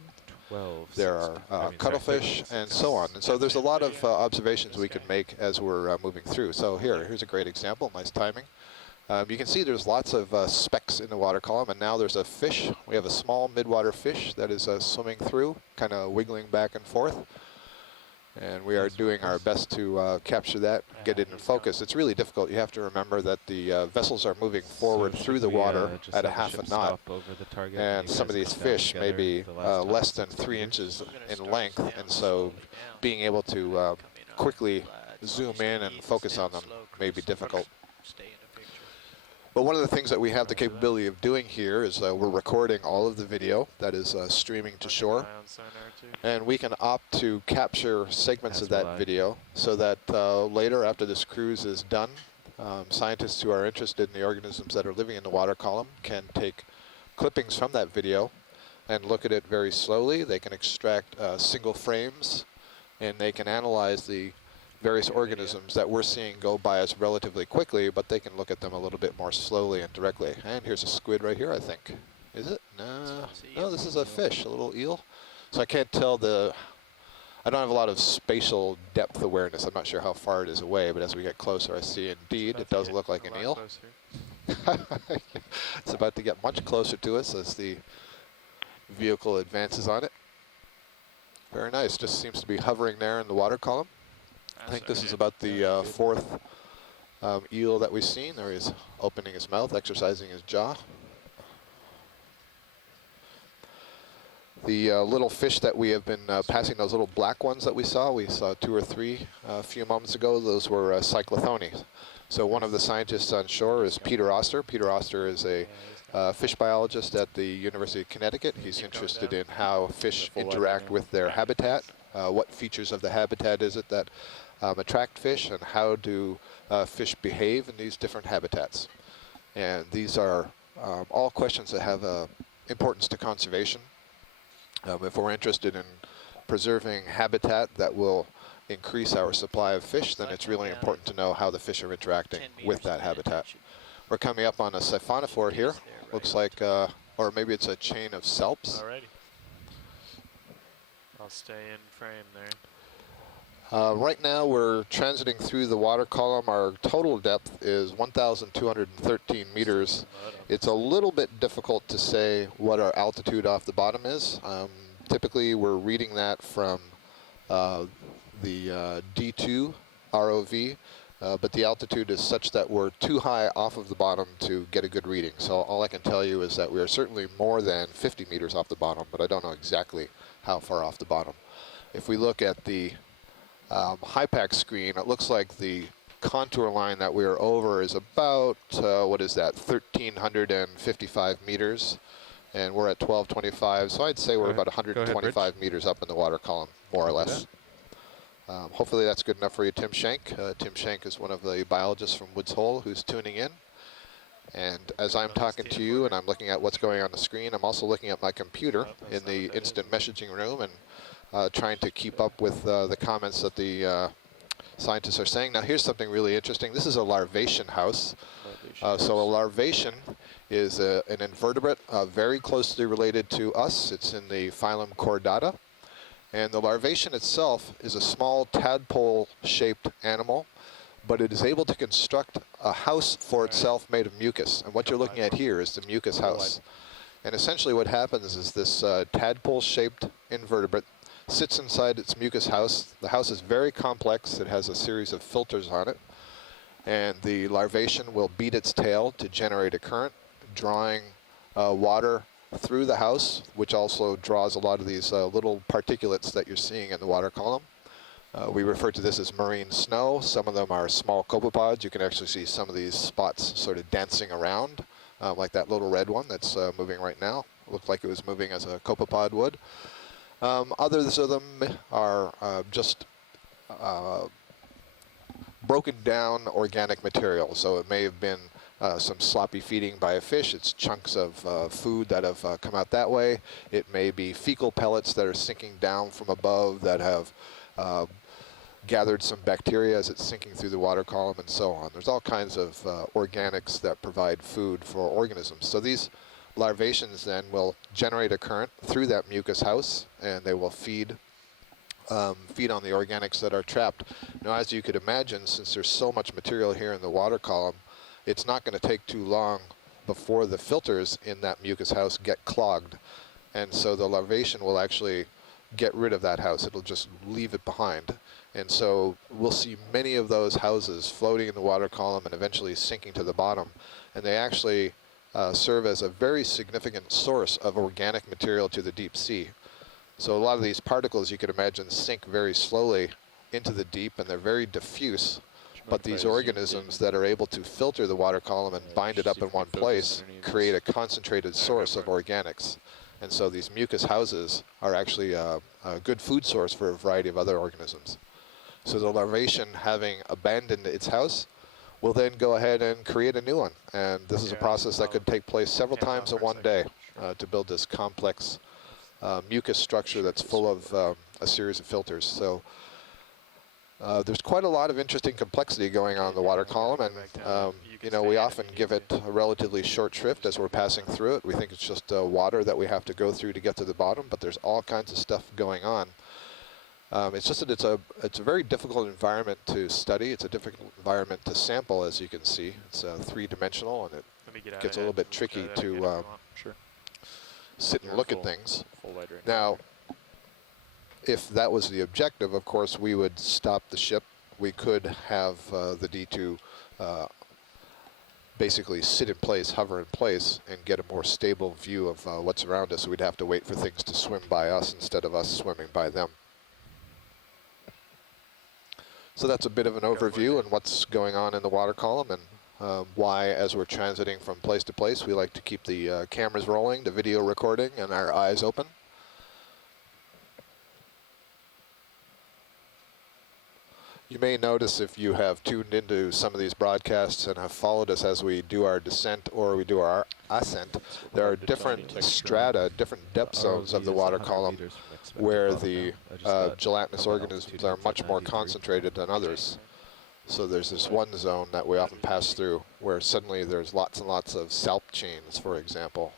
there are cuttlefish, and so on. And so there's a lot of observations we can make as we're moving through. So here's a great example, nice timing. You can see there's lots of specks in the water column, and now there's a fish. We have a small midwater fish that is swimming through, kind of wiggling back and forth. And we are doing our best to capture that, get it in focus. It's really difficult. You have to remember that the vessels are moving forward through the water at a half a knot. And some of these fish may be less than 3 inches in length. And so being able to quickly zoom in and focus on them may be difficult. But one of the things that we have the capability of doing here is we're recording all of the video that is streaming to shore. And we can opt to capture segments of that video so that later, after this cruise is done, scientists who are interested in the organisms that are living in the water column can take clippings from that video, and look at it very slowly. They can extract single frames, and they can analyze the various organisms that we're seeing go by us relatively quickly, but they can look at them a little bit more slowly and directly. And here's a squid right here, I think. Is it? No, no, this is a fish, a little eel. So I can't tell I don't have a lot of spatial depth awareness. I'm not sure how far it is away, but as we get closer, I see indeed it does look like an eel. It's about to get much closer to us as the vehicle advances on it. Very nice, just seems to be hovering there in the water column. I think this is about the fourth eel that we've seen. There he is opening his mouth, exercising his jaw. The little fish that we have been passing, those little black ones that we saw 2 or 3 a few moments ago, those were cyclothonies. So one of the scientists on shore is Peter Oster. Peter Oster is a fish biologist at the University of Connecticut. He's interested in how fish interact with their habitat, what features of the habitat is it that attract fish, and how do fish behave in these different habitats. And these are all questions that have importance to conservation. If we're interested in preserving habitat that will increase our supply of fish, then it's really important to know how the fish are interacting with that habitat. We're coming up on a siphonophore here. Looks like, or maybe it's a chain of salps. Alrighty. I'll stay in frame there. Right now we're transiting through the water column. Our total depth is 1,213 meters. It's a little bit difficult to say what our altitude off the bottom is. Typically we're reading that from the D2 ROV, but the altitude is such that we're too high off of the bottom to get a good reading. So all I can tell you is that we are certainly more than 50 meters off the bottom, but I don't know exactly how far off the bottom. If we look at the HYPACK screen, it looks like the contour line that we are over is about, what is that, 1,355 meters, and we're at 1225, so I'd say we're about 125 meters up in the water column, more or less. Hopefully that's good enough for you, Tim Shank. Tim Shank is one of the biologists from Woods Hole who's tuning in. And as I'm talking to you and I'm looking at what's going on the screen, I'm also looking at my computer in the instant messaging room and trying to keep up with the comments that the scientists are saying. Now here's something really interesting. This is a larvacean house. So a larvacean is an invertebrate very closely related to us. It's in the phylum Chordata. And the larvacean itself is a small tadpole-shaped animal, but it is able to construct a house for itself made of mucus. And what you're looking at here is the mucus house. And essentially what happens is this tadpole-shaped invertebrate sits inside its mucus house. The house is very complex. It has a series of filters on it. And the larvacean will beat its tail to generate a current, drawing water through the house, which also draws a lot of these little particulates that you're seeing in the water column. We refer to this as marine snow. Some of them are small copepods. You can actually see some of these spots sort of dancing around, like that little red one that's moving right now. Looked like it was moving as a copepod would. Others of them are just broken down organic material. So it may have been some sloppy feeding by a fish. It's chunks of food that have come out that way. It may be fecal pellets that are sinking down from above that have gathered some bacteria as it's sinking through the water column and so on. There's all kinds of organics that provide food for organisms. So these larvaceans then will generate a current through that mucus house, and they will feed on the organics that are trapped. Now, as you could imagine, since there's so much material here in the water column, it's not going to take too long before the filters in that mucus house get clogged. And so the larvacean will actually get rid of that house. It'll just leave it behind. And so we'll see many of those houses floating in the water column and eventually sinking to the bottom. And they actually serve as a very significant source of organic material to the deep sea. So a lot of these particles, you could imagine, sink very slowly into the deep, and they're very diffuse. But these organisms that are able to filter the water column and bind it up in one place create a concentrated source of organics. And so these mucus houses are actually a good food source for a variety of other organisms. So the larvacean, having abandoned its house, will then go ahead and create a new one. And this is a process that could take place several times in one day to build this complex mucus structure that's full of a series of filters. So there's quite a lot of interesting complexity going on in the water column, and you know, we often give it a relatively short shrift as we're passing through it. We think it's just water that we have to go through to get to the bottom, but there's all kinds of stuff going on. It's just that it's a very difficult environment to study. It's a difficult environment to sample, as you can see. It's three-dimensional, and it gets a little bit tricky to sit and look at things. Now, if that was the objective, of course, we would stop the ship. We could have the D2 basically sit in place, hover in place, and get a more stable view of what's around us. We'd have to wait for things to swim by us instead of us swimming by them. So that's a bit of an overview on what's going on in the water column, and why, as we're transiting from place to place, we like to keep the cameras rolling, the video recording, and our eyes open. You may notice, if you have tuned into some of these broadcasts and have followed us as we do our descent or we do our ascent, there are different strata, different depth zones of the water column where the gelatinous organisms are much more concentrated than others. So there's this one zone that we often pass through where suddenly there's lots and lots of salp chains, for example.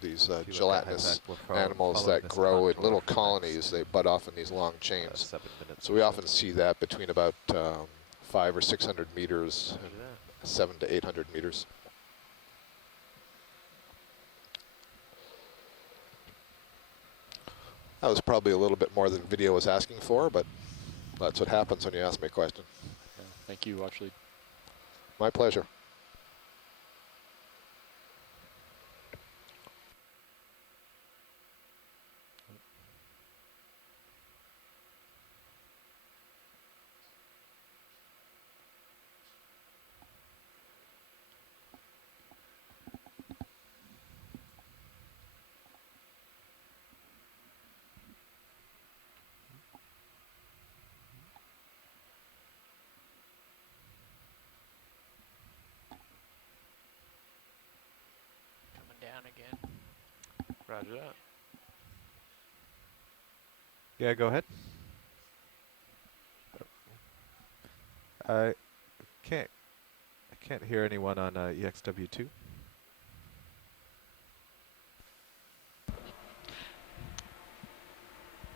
These gelatinous animals that grow in little colonies, they bud off in these long chains. So we often see that between about 500 or 600 meters and 700 to 800 meters. That was probably a little bit more than video was asking for, but that's what happens when you ask me a question. Yeah, thank you, Watchlead. My pleasure. Down again. Roger that. Yeah, go ahead. I can't hear anyone on EXW2.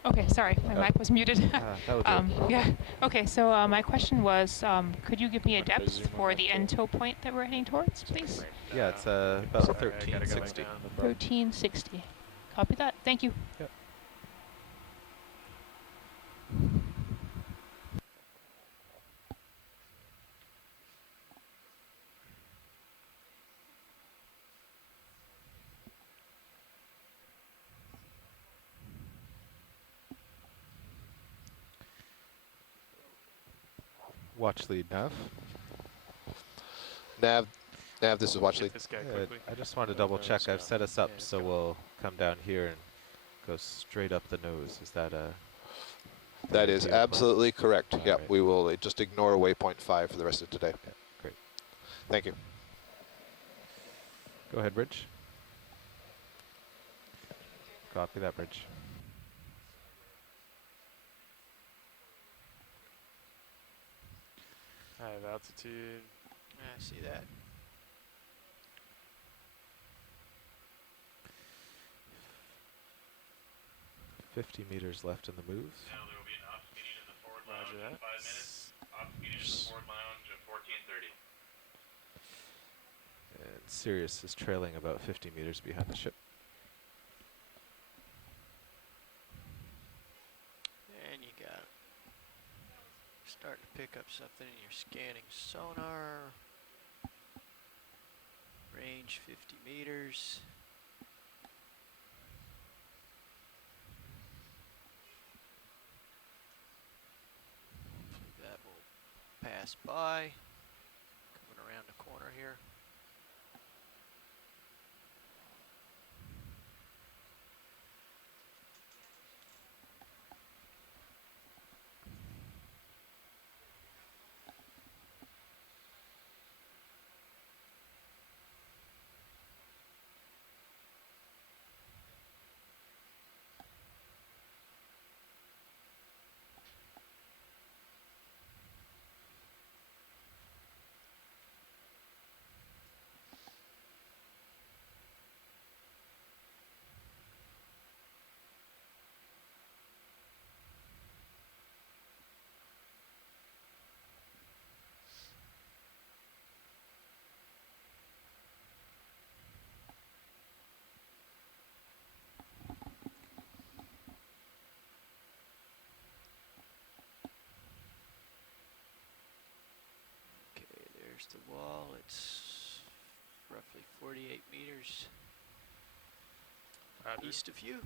Okay, sorry, my mic was muted. That would do. Yeah, okay, so my question was, could you give me a depth for the end tow point that we're heading towards, please? Yeah, it's about 1360. 1360. Copy that. Thank you. Yep. Watchlead Nav. Nav, this is Watchlead. This guy Yeah, quickly. I just want to double check. I've set us up so we'll come down here and go straight up the nose. Is that a... That is absolutely correct. All Yeah, right. we will just ignore waypoint 5 for the rest of today. Yeah, great. Thank you. Go ahead, Bridge. Copy that, Bridge. I have altitude. I see that. 50 meters left in the move. Now there will be an ops meeting in the forward Roger lounge in that. 5 minutes. Ops meeting in the forward lounge at 14:30. And Sirius is trailing about 50 meters behind the ship. And you got starting to pick up something in your scanning sonar. Range 50 meters. That will pass by. Coming around the corner here. There's the wall. It's roughly 48 meters Roger. east of you.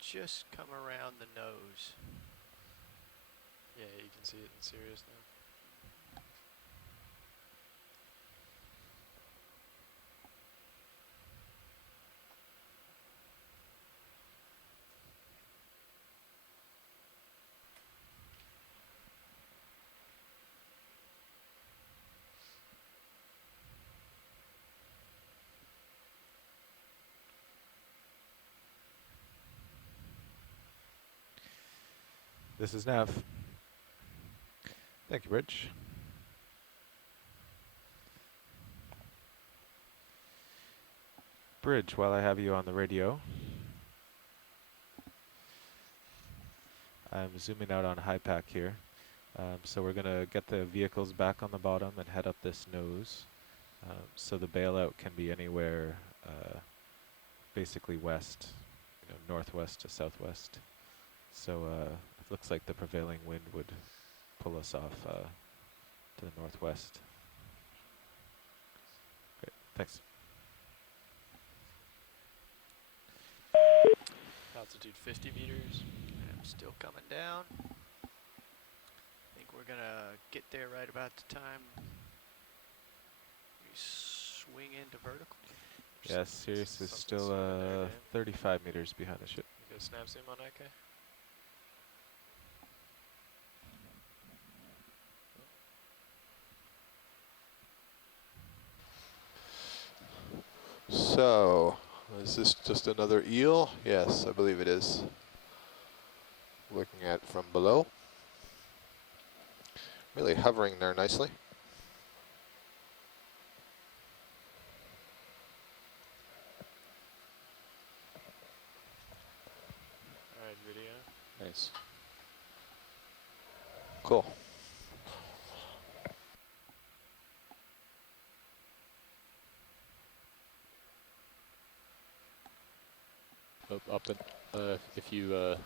Just come around the nose. Yeah, you can see it in Sirius now. This is Nav. Thank you, Bridge. Bridge, while I have you on the radio, I'm zooming out on high pack here. So we're going to get the vehicles back on the bottom and head up this nose. So the bailout can be anywhere basically west, northwest to southwest. So it looks like the prevailing wind would pull us off to the northwest. Great, thanks. Altitude 50 meters. I'm still coming down. I think we're gonna get there right about the time we swing into vertical. Yes, Sirius is Something still swimming there, Dan. 35 meters behind the ship. You got a snap zoom on that guy? So, is this just another eel? Yes, I believe it is. Looking at it from below. Really hovering there nicely. Alright, video. Nice. Cool. Up and if you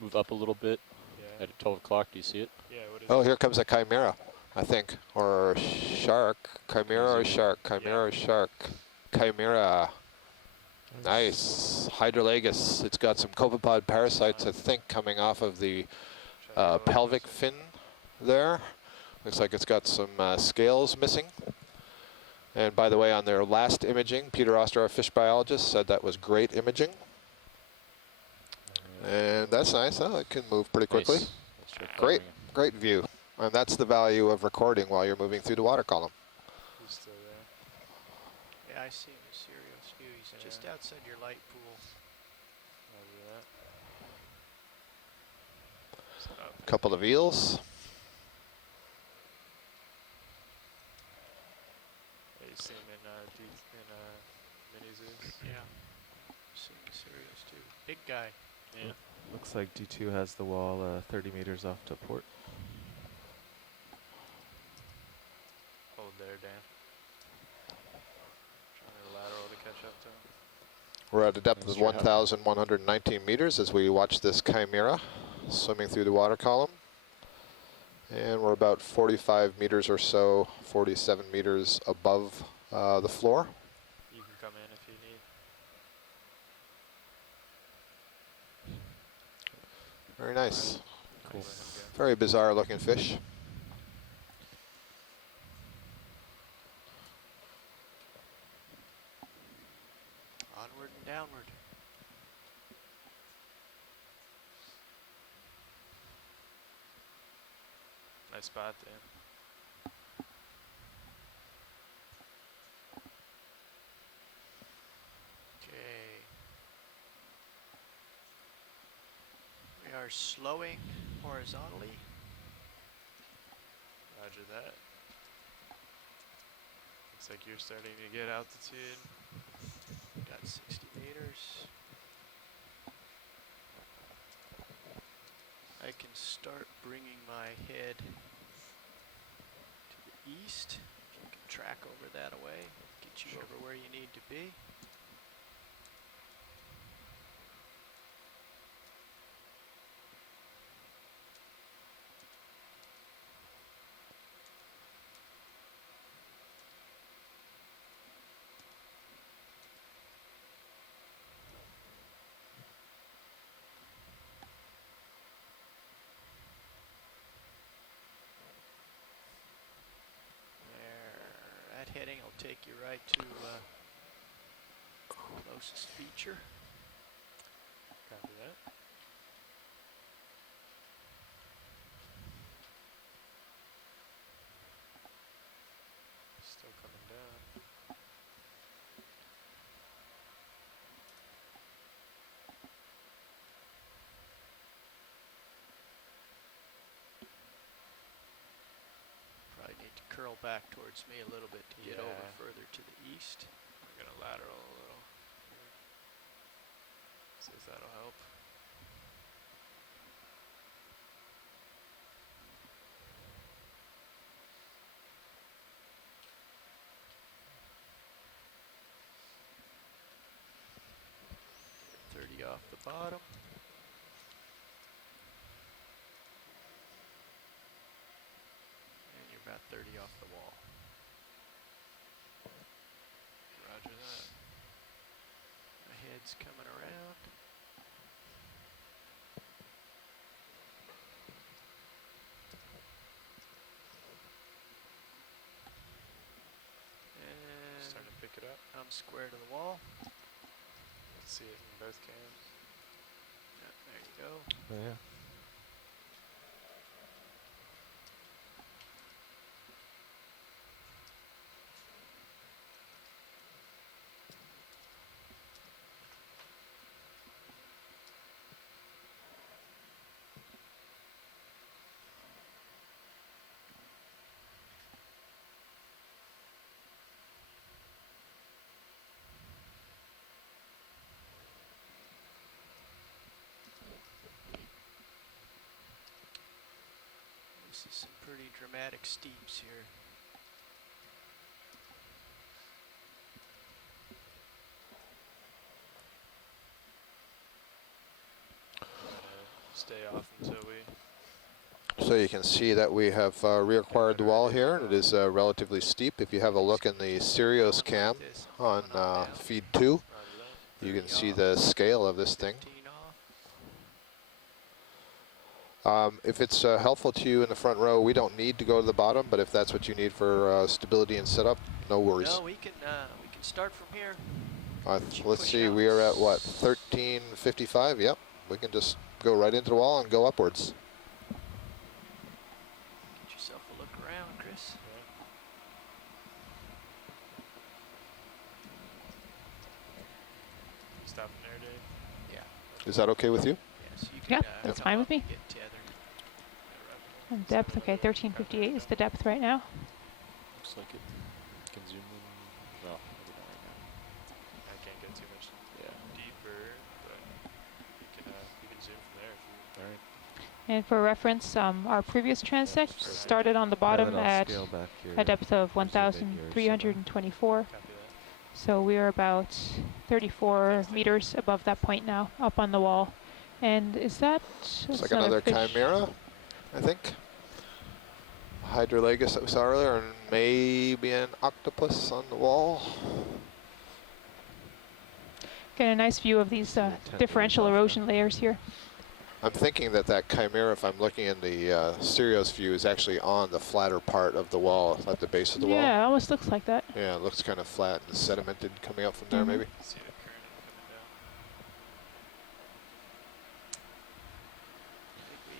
move up a little bit Yeah. at 12 o'clock, do you see it? Yeah, what is Oh, it? here comes a chimera, I think. Or shark. Chimera or shark. Chimera or shark. Chimera. Nice. Hydrolagus. It's got some copepod parasites, I think, coming off of the pelvic fin there. Looks like it's got some scales missing. And by the way, on their last imaging, Peter Oster, our fish biologist, said that was great imaging. And that's nice. Oh, it can move pretty quickly. Nice. Let's try Great, following it. great view. And that's the value of recording while you're moving through the water column. He's still there. Yeah, I see him in Sirius view. He's just Yeah. outside your light pool. Roger that. Set up. Couple of eels. Yeah, you see him in mini zoos. Yeah. See him in Sirius too. Big guy. Yeah. Looks like D2 has the wall 30 meters off to port. Hold there, Dan. Trying to lateral to catch up to him. We're at a depth of Straight up. 1,119 meters as we watch this chimera swimming through the water column. And we're about 45 meters or so, 47 meters above the floor. You can come in if you need. Very nice. Cool. Very bizarre looking fish. Onward and downward. Nice spot, Dan. are slowing horizontally. Roger that. Looks like you're starting to get altitude. Got 60 meters. I can start bringing my head to the east. If you can track over that away, get you over where you need to be. That heading will take you right to closest feature. Copy that. Still coming down. Probably need to curl back towards me a little bit to get over Yeah. further to the east. I'm gonna lateral a little. See if that'll help. Get 30 off the bottom. And you're about 30 off the wall. Roger that. My head's coming around. And Starting to pick it up. I'm square to the wall. Let's see it in both cams. Yeah, there you go. Oh, yeah. This is some pretty dramatic steeps here. Stay off until we. So you can see that we have reacquired the wall here. It is relatively steep. If you have a look in the Sirius cam on feed 2, you can see the scale of this thing. 15 off. If it's helpful to you in the front row, we don't need to go to the bottom, but if that's what you need for stability and setup, no worries. No, we can start from here. Let's see, we are at what, 1355? Yep, we can just go right into the wall and go upwards. Get yourself a look around, Chris. Stopping there, Dave. Yeah. Is that okay with you? Yes, you Yeah, can, that's come fine up with me. and get tethered. And depth, okay, 1358 is the depth right now. Looks like it. Can zoom in. Well, maybe not right now. I can't get too much Yeah. deeper, but you can zoom from there if you. All right. And for reference, our previous transect started on the bottom at a depth of 1,324. Copy that. So we are about 34 meters above that point now, up on the wall. And is that It's like another fish? chimera, I think. Hydrolagus that we saw earlier, and maybe an octopus on the wall. Get a nice view of these differential erosion layers here. I'm thinking that that chimera, if I'm looking in the Sirius view, is actually on the flatter part of the wall, at the base of the wall. Yeah, it almost looks like that. Yeah, it looks kind of flat and sedimented coming up from there, maybe. See the current coming down. I think we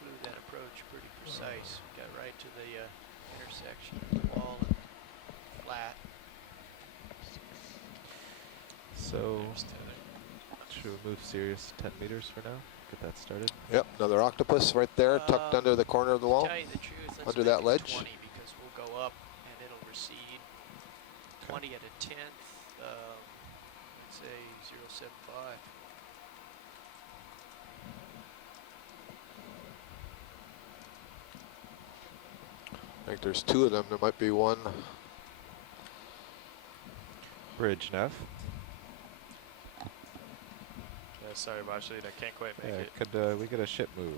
flew that approach pretty precise. We got right to the intersection of the wall and flat. So, There's tether. should we move Sirius 10 meters for now? get that started. Yep, another octopus right there, tucked under the corner of the wall. To tell you the truth, let's under make that it ledge. 20 because we'll go up and it'll recede. 20 at a 10th, let's say 0.75. I think there's two of them. There might be one. Bridge, Nev. Yeah, sorry, Bashlead, I can't quite make Yeah, it. could we get a ship move?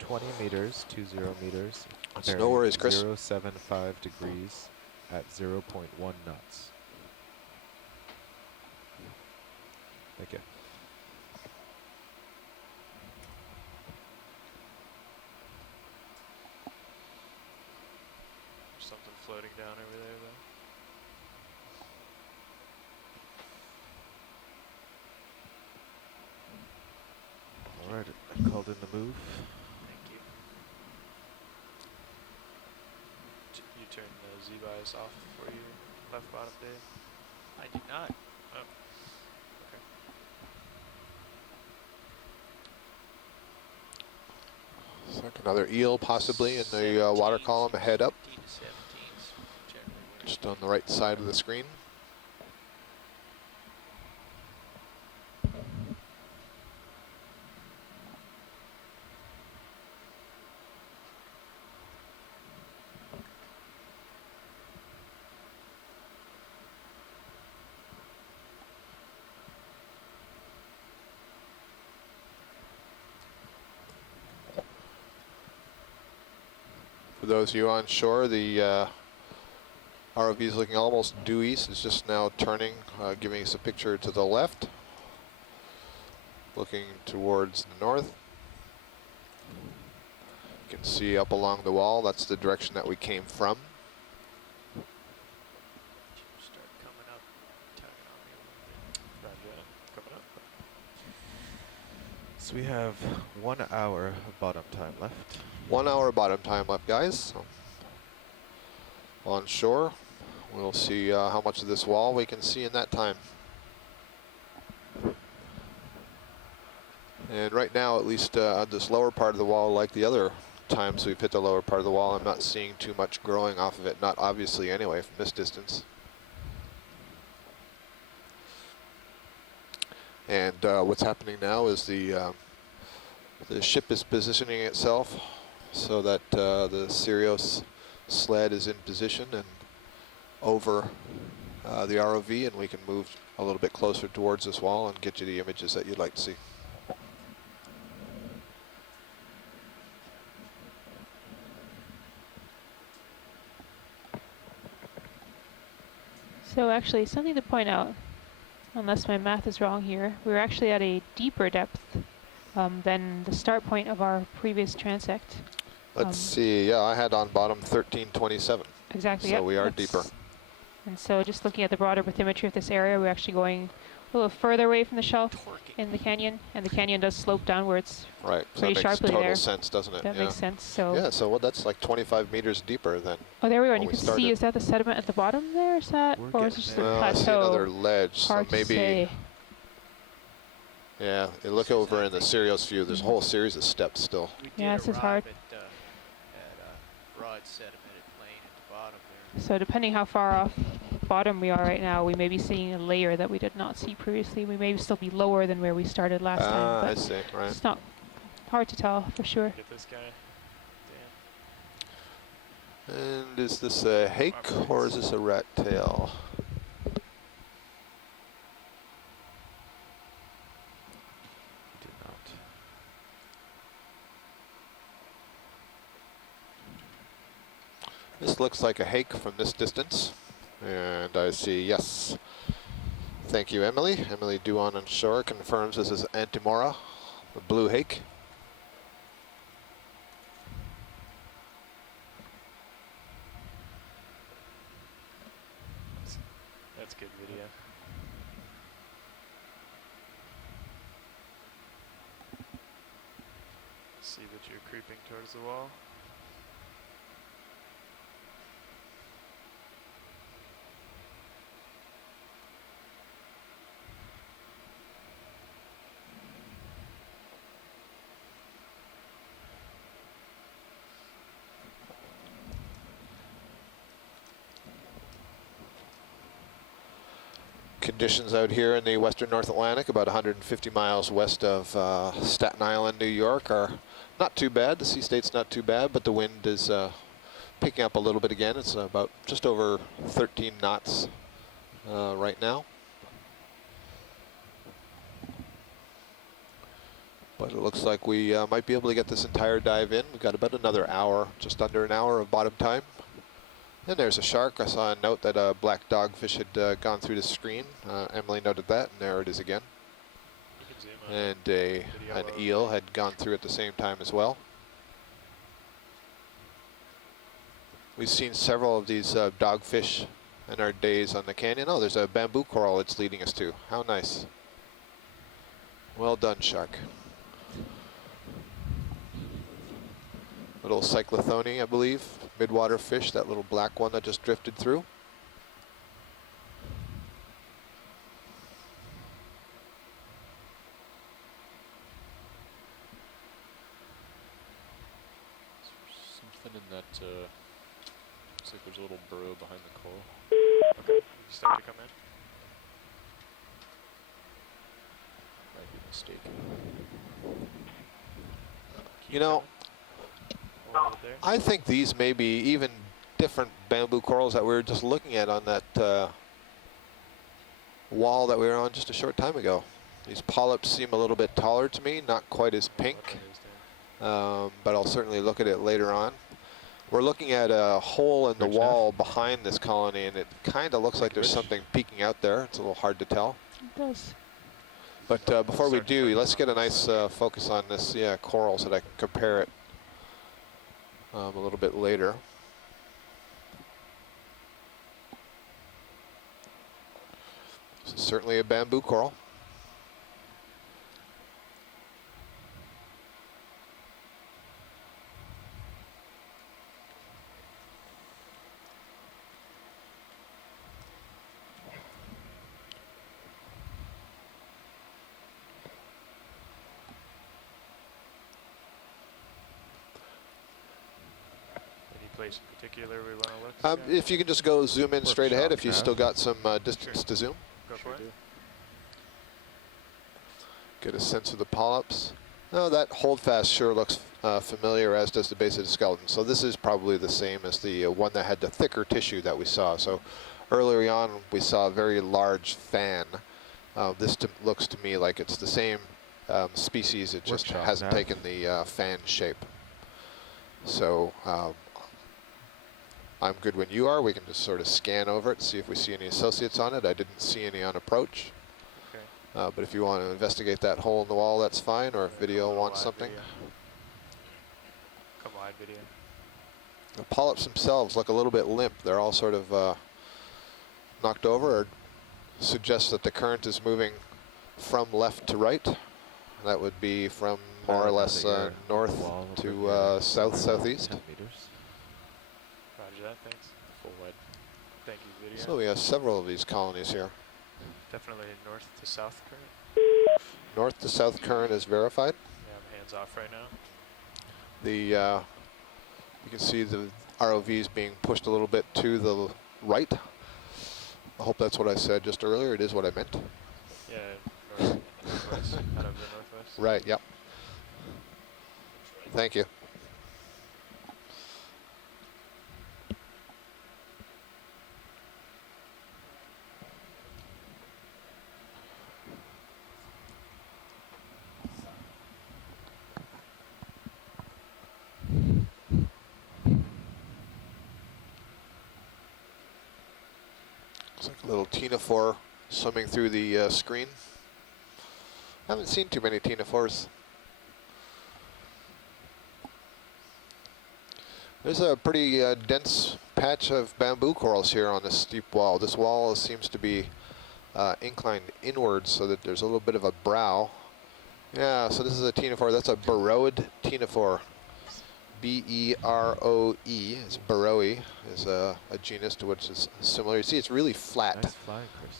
20 meters, 20 meters. That's bearing no worries, Chris. 0.75 degrees at 0.1 knots. Thank you. There's something floating down over there, though. All right, I called in the move. Thank you. You turn the Z-bias off for your left bottom, Dave? I did not. Oh. Okay. It's like another eel possibly in the water column ahead up. 15 to 17 is generally where Just on the right side of the screen. For those of you on shore, the ROV is looking almost due east. It's just now turning, giving us a picture to the left, looking towards the north. You can see up along the wall, that's the direction that we came from. start coming up, tugging on me a little bit. Roger that. Coming up. So we have 1 hour of bottom time left. 1 hour bottom time left, guys. So on shore, we'll see how much of this wall we can see in that time. And right now, at least on this lower part of the wall, like the other times we've hit the lower part of the wall, I'm not seeing too much growing off of it, not obviously anyway from this distance. And what's happening now is the ship is positioning itself so that the Sirius sled is in position and over the ROV, and we can move a little bit closer towards this wall and get you the images that you'd like to see. So actually, something to point out, unless my math is wrong here, we're actually at a deeper depth than the start point of our previous transect. Let's see, yeah, I had on bottom 1327. Exactly, So yep, we are that's- deeper. And so just looking at the broader bathymetry of this area, we're actually going a little further away from the shelf Torquing. in the canyon, and the canyon does slope downwards Right, so pretty that makes sharply total there. sense, doesn't it? That Yeah. makes sense. So Yeah, so that's like 25 meters deeper than. oh, there we go. And when you we can started. see, is that the sediment at the bottom there? Is that, We're or is getting it just there. the Well, I see plateau? another ledge, so Hard to maybe. say. Yeah, you look over in the Sirius view, there's a whole series of steps still. We did Yeah, this is arrive hard. at broad sedimented plain at the bottom there. So depending how far off bottom we are right now, we may be seeing a layer that we did not see previously. We may still be lower than where we started last time, Ah, I but see, right. it's not hard to tell for sure. Get this guy. Dan. And is this a hake or is this a rat tail? Do not. This looks like a hake from this distance. And I see, yes. Thank you, Emily. Emily Duan on shore confirms this is Antimora, the blue hake. That's good video. See that you're creeping towards the wall. Conditions out here in the western North Atlantic, about 150 miles west of Staten Island, New York, are not too bad. The sea state's not too bad, but the wind is picking up a little bit again. It's about just over 13 knots right now. But it looks like we might be able to get this entire dive in. We've got about another hour, just under an hour of bottom time. And there's a shark. I saw a note that a black dogfish had gone through the screen. Emily noted that, and there it is again. You can zoom on And video an over eel there. had gone through at the same time as well. We've seen several of these dogfish in our days on the canyon. Oh, there's a bamboo coral it's leading us to. How nice. Well done, shark. Little cyclothony, I believe, midwater fish, that little black one that just drifted through. Something in that, looks like there's a little burrow behind the coral. Okay, you start to come in. Might be mistaken. You know, Hold it there. I think these may be even different bamboo corals that we were just looking at on that wall that we were on just a short time ago. These polyps seem a little bit taller to me, not quite as pink, What is there? but I'll certainly look at it later on. We're looking at a hole in the Rich wall behind this colony, and it kind of looks like there's something peeking out there. It's a little hard to tell. It does. But before we do, let's get a nice focus on this coral so that I can compare it a little bit later. This is certainly a bamboo coral. Place in particular we want to look? Scott? If you can just go zoom in straight ahead, if you Nav. still got some distance to zoom. Go for it. Get a sense of the polyps. Oh, that holdfast sure looks familiar, as does the base of the skeleton. So this is probably the same as the one that had the thicker tissue that we saw. So earlier on, we saw a very large fan. This looks to me like it's the same species. It just Workshop hasn't nav. taken the fan shape. So I'm good when you are. We can just sort of scan over it, see if we see any associates on it. I didn't see any on approach. Okay. But if you want to investigate that hole in the wall, that's fine, or if video Come wants wide something. Video. Come wide video. The polyps themselves look a little bit limp. They're all sort of knocked over, or suggests that the current is moving from left to right. That would be from more or less north to south-southeast. 10 meters. Roger that, thanks. Full wide. Thank you, video. So we have several of these colonies here. Definitely north to south current. North to south current is verified. Yeah, I'm hands off right now. The you can see the ROVs being pushed a little bit to the right. I hope that's what I said just earlier. It is what I meant. Yeah, northwest, out of the northwest. Right, yep. Thank you. Looks like a little ctenophore swimming through the screen. Haven't seen too many ctenophores. There's a pretty dense patch of bamboo corals here on this steep wall. This wall seems to be inclined inwards so that there's a little bit of a brow. Yeah, so this is a ctenophore. That's a burrowed ctenophore. B-E-R-O-E. It's burrowy is a genus to which is similar. You see, it's really flat. Nice flying, Chris.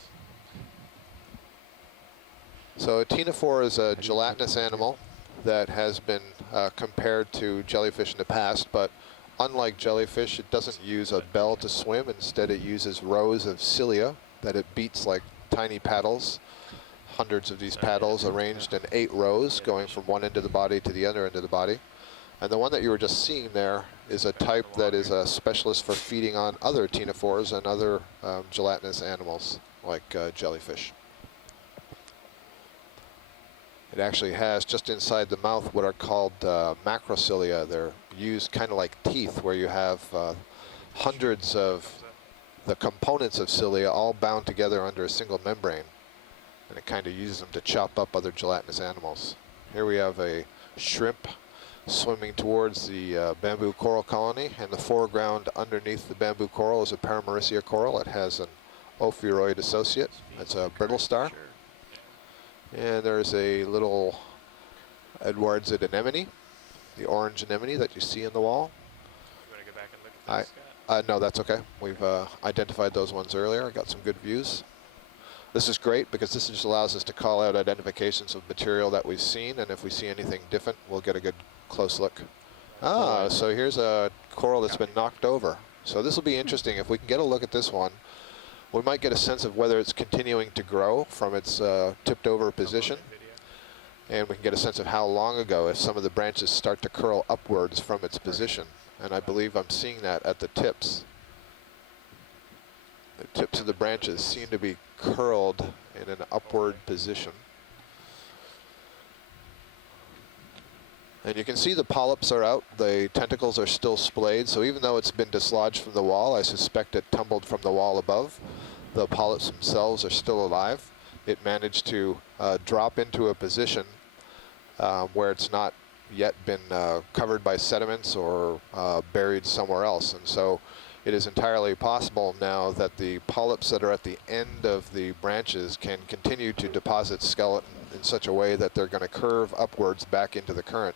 So a ctenophore is a do you keep gelatinous it here? animal that has been compared to jellyfish in the past, but unlike jellyfish, it doesn't use a bell to swim. Instead, it uses rows of cilia that it beats like tiny paddles, hundreds of these paddles arranged in 8 rows going from one end of the body to the other end of the body. And the one that you were just seeing there is a type that is a specialist for feeding on other ctenophores and other gelatinous animals like jellyfish. It actually has just inside the mouth what are called macrocilia. They're used kind of like teeth, where you have hundreds of the components of cilia all bound together under a single membrane. And it kind of uses them to chop up other gelatinous animals. Here we have a shrimp swimming towards the bamboo coral colony. In the foreground underneath the bamboo coral is a Paramaricia coral. It has an ophiuroid associate. It's a brittle star. And there's a little Edwards's anemone, the orange anemone that you see in the wall. I'm going to go back and look at this, No, that's okay. We've identified those ones earlier. Got some good views. This is great because this just allows us to call out identifications of material that we've seen, and if we see anything different, we'll get a good close look. So here's a coral that's been knocked over. So this will be interesting. If we can get a look at this one, we might get a sense of whether it's continuing to grow from its tipped over position. And we can get a sense of how long ago, if some of the branches start to curl upwards from its position. And I believe I'm seeing that at the tips. The tips of the branches seem to be curled in an upward position. And you can see the polyps are out. The tentacles are still splayed. So even though it's been dislodged from the wall, I suspect it tumbled from the wall above. The polyps themselves are still alive. It managed to drop into a position where it's not yet been covered by sediments or buried somewhere else. And so it is entirely possible now that the polyps that are at the end of the branches can continue to deposit skeleton in such a way that they're going to curve upwards back into the current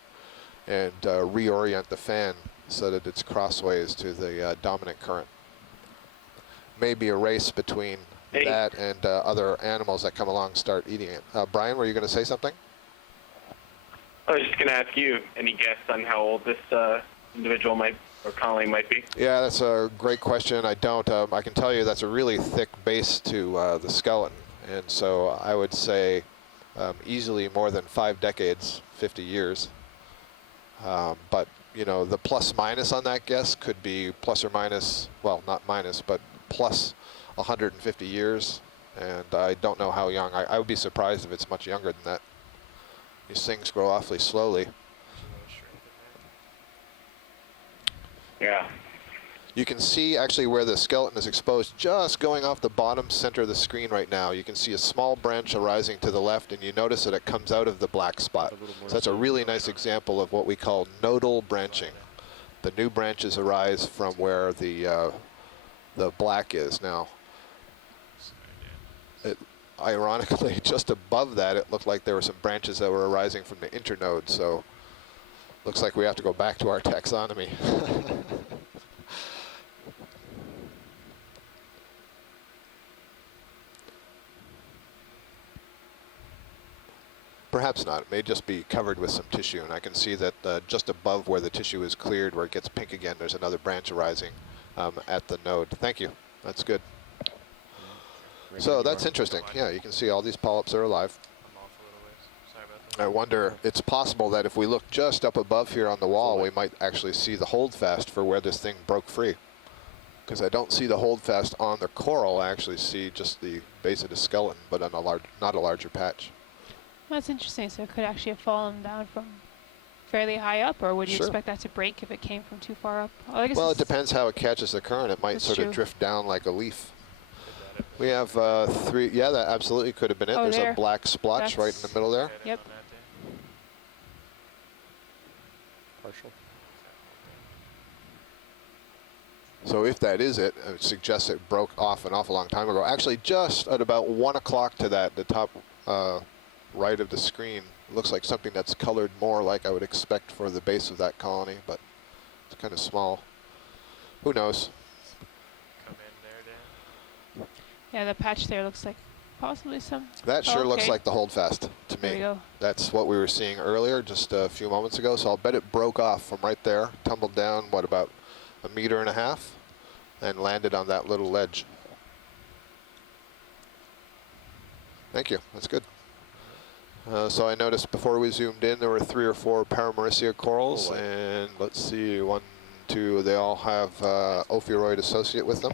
and reorient the fan so that it's crossways to the dominant current. Maybe a race between that and other animals that come along start eating it. Brian, were you going to say something? I was just going to ask you, any guess on how old this individual or colony might be? Yeah, that's a great question. I don't. I can tell you that's a really thick base to the skeleton. And so I would say easily more than 5 decades, 50 years. But, you know, the plus minus on that guess could be plus or minus, well, not minus, but plus 150 years. And I don't know how young. I would be surprised if it's much younger than that. These things grow awfully slowly. Yeah. You can see actually where the skeleton is exposed, just going off the bottom center of the screen right now. You can see a small branch arising to the left, and you notice that it comes out of the black spot. So that's a really nice example of what we call nodal branching. The new branches arise from where the black is now. Ironically, just above that, it looked like there were some branches that were arising from the internode. So looks like we have to go back to our taxonomy. Perhaps not. It may just be covered with some tissue, and I can see that just above where the tissue is cleared, where it gets pink again, there's another branch arising at the node. Thank you. That's good. So that's interesting. Yeah, you can see all these polyps are alive. I'm off a little ways. Sorry about that. I wonder, it's possible that if we look just up above here on the wall, we might actually see the holdfast for where this thing broke free. Because I don't see the holdfast on the coral. I actually see just the base of the skeleton, but on a not a larger patch. That's interesting. So it could actually have fallen down from fairly high up, or would you Sure. expect that to break if it came from too far up? Well, I guess Well, it depends how it catches the current. It might That's sort true. of drift down like a leaf. We have 3. Yeah, that absolutely could have been it. Oh, There's there. a black splotch right in the middle there. Yep. Partial. So if that is it, it suggests it broke off an awful long time ago. Actually, just at about 1 o'clock to that, the top right of the screen, looks like something that's colored more like I would expect for the base of that colony, but it's kind of small. Who knows? Come in there, Dan. Yeah, the patch there looks like possibly some. That sure looks okay. like the holdfast to There we me. go. That's what we were seeing earlier, just a few moments ago. So I'll bet it broke off from right there, tumbled down, what, about 1.5 meters, and landed on that little ledge. Thank you. That's good. So I noticed before we zoomed in, there were 3 or 4 Paramaricia corals, and let's see, 1, 2, they all have ophiuroid associate with them.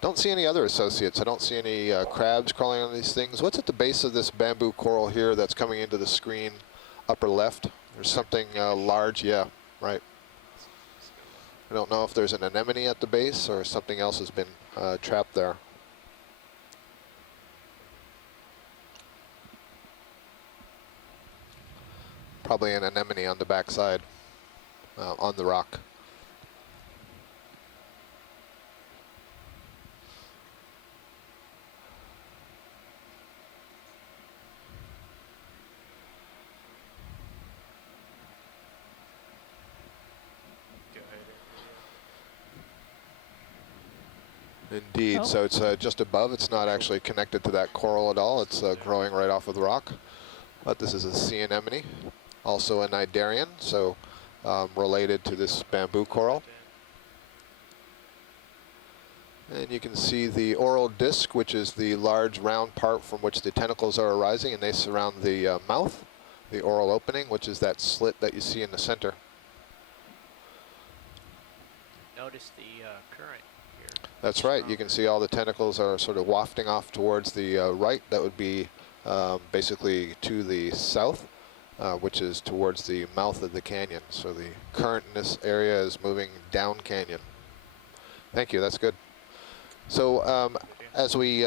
Don't see any other associates. I don't see any crabs crawling on these things. What's at the base of this bamboo coral here that's coming into the screen, upper left? There's something large, yeah, right. I don't know if there's an anemone at the base or something else has been trapped there. Probably an anemone on the backside, on the rock. Indeed, so it's just above. It's not actually connected to that coral at all. It's growing right off of the rock. But this is a sea anemone, also a cnidarian, so related to this bamboo coral. And you can see the oral disc, which is the large round part from which the tentacles are arising, and they surround the mouth, the oral opening, which is that slit that you see in the center. Notice the current here. That's right. You can see all the tentacles are sort of wafting off towards the right. That would be basically to the south, which is towards the mouth of the canyon. So the current in this area is moving down canyon. Thank you. That's good. So as we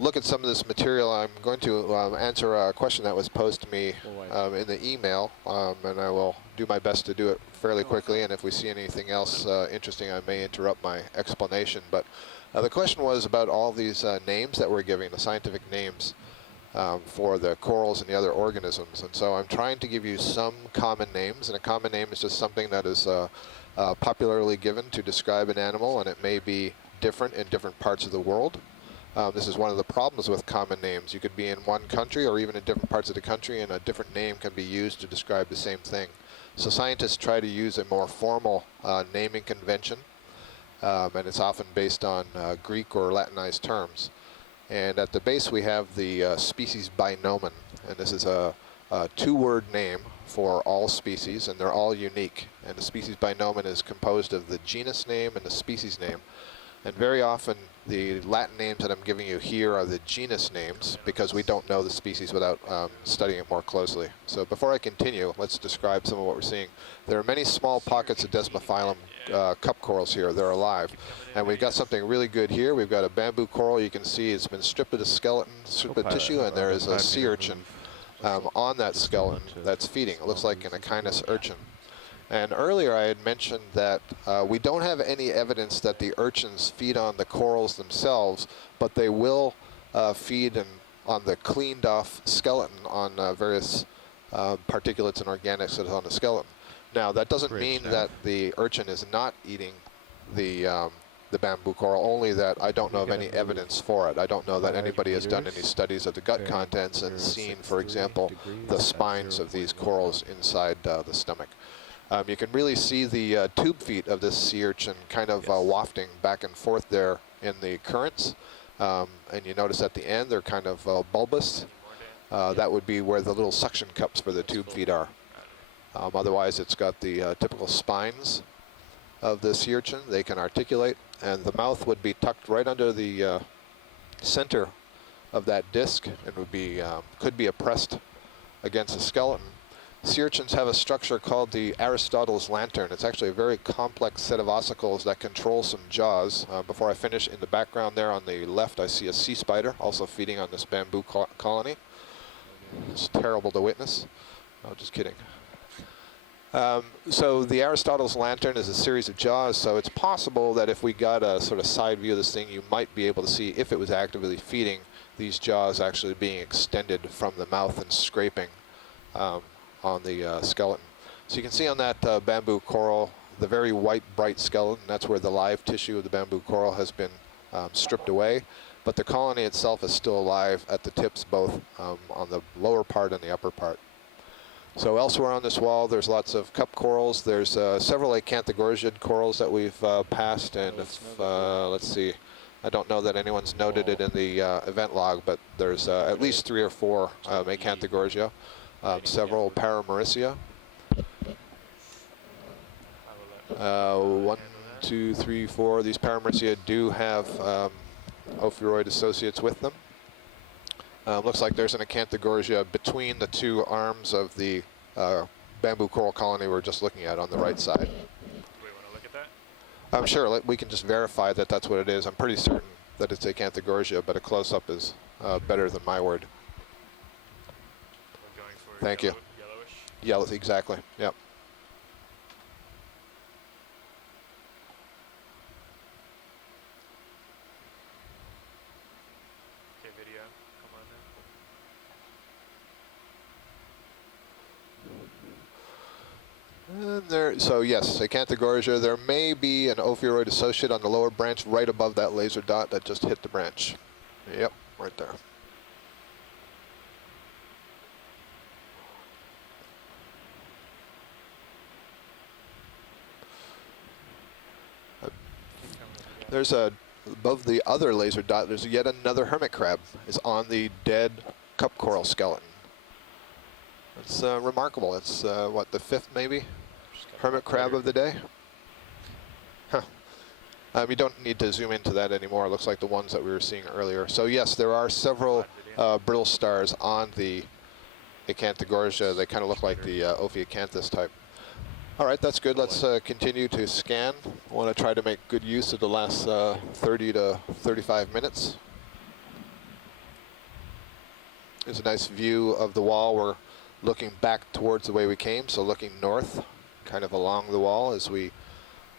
look at some of this material, I'm going to answer a question that was posed to me in the email, and I will do my best to do it fairly quickly, and if we see anything else interesting, I may interrupt my explanation. But the question was about all these names that we're giving, the scientific names for the corals and the other organisms. And so I'm trying to give you some common names, and a common name is just something that is popularly given to describe an animal, and it may be different in different parts of the world. This is one of the problems with common names. You could be in one country or even in different parts of the country, and a different name can be used to describe the same thing. So scientists try to use a more formal naming convention, and it's often based on Greek or Latinized terms. And at the base we have the species binomen, and this is a two-word name for all species, and they're all unique. And the species binomen is composed of the genus name and the species name. And very often the Latin names that I'm giving you here are the genus names because we don't know the species without studying it more closely. So before I continue, let's describe some of what we're seeing. There are many small pockets of Desmophyllum cup corals here. They're alive. And we've got something really good here. We've got a bamboo coral. You can see it's been stripped of the skeleton, stripped of tissue, and there is a sea urchin on that skeleton that's feeding. It looks like an Okeanos urchin. And earlier I had mentioned that we don't have any evidence that the urchins feed on the corals themselves, but they will feed on the cleaned off skeleton on various particulates and organics that is on the skeleton. Now that doesn't mean that the urchin is not eating the bamboo coral, only that I don't know of any evidence for it. I don't know that anybody has done any studies of the gut contents and seen, for example, the spines of these corals inside the stomach. You can really see the tube feet of this sea urchin kind of wafting back and forth there in the currents. And you notice at the end they're kind of bulbous. That would be where the little suction cups for the tube feet are. Otherwise it's got the typical spines of the sea urchin. They can articulate, and the mouth would be tucked right under the center of that disc and would be could be oppressed against the skeleton. Sea urchins have a structure called the Aristotle's lantern. It's actually a very complex set of ossicles that control some jaws. Before I finish, in the background there on the left, I see a sea spider also feeding on this bamboo colony. It's terrible to witness. Oh, just kidding. So the Aristotle's lantern is a series of jaws, so it's possible that if we got a sort of side view of this thing, you might be able to see, if it was actively feeding, these jaws actually being extended from the mouth and scraping on the skeleton. So you can see on that bamboo coral, the very white, bright skeleton. That's where the live tissue of the bamboo coral has been stripped away. But the colony itself is still alive at the tips, both on the lower part and the upper part. So elsewhere on this wall, there's lots of cup corals. There's several acanthogorgid corals that we've passed, and if, let's see, I don't know that anyone's noted it in the event log, but there's at least 3 or 4 Acanthogorgia, several Paramaricia. 1, 2, 3, 4. These Paramaricia do have ophiuroid associates with them. Looks like there's an Acanthogorgia between the 2 arms of the bamboo coral colony we're just looking at on the right side. Do we want to look at that? I'm sure we can just verify that that's what it is. I'm pretty certain that it's Acanthogorgia, but a close-up is better than my word. We're going for Thank you. Yellowish. Yellow, exactly. Yep. Okay, video. Come on now. And there, so yes, Acanthogorgia. There may be an ophiuroid associate on the lower branch right above that laser dot that just hit the branch. Yep, right there. There's above the other laser dot, there's yet another hermit crab. It's on the dead cup coral skeleton. It's remarkable. It's what, the 5th maybe hermit crab of the day? Huh. You don't need to zoom into that anymore. It looks like the ones that we were seeing earlier. So yes, there are several brittle stars on the Acanthogorgia. They kind of look like the Ophiocanthus type. All right, that's good. Let's continue to scan. I want to try to make good use of the last 30 to 35 minutes. There's a nice view of the wall. We're looking back towards the way we came, so looking north, kind of along the wall as we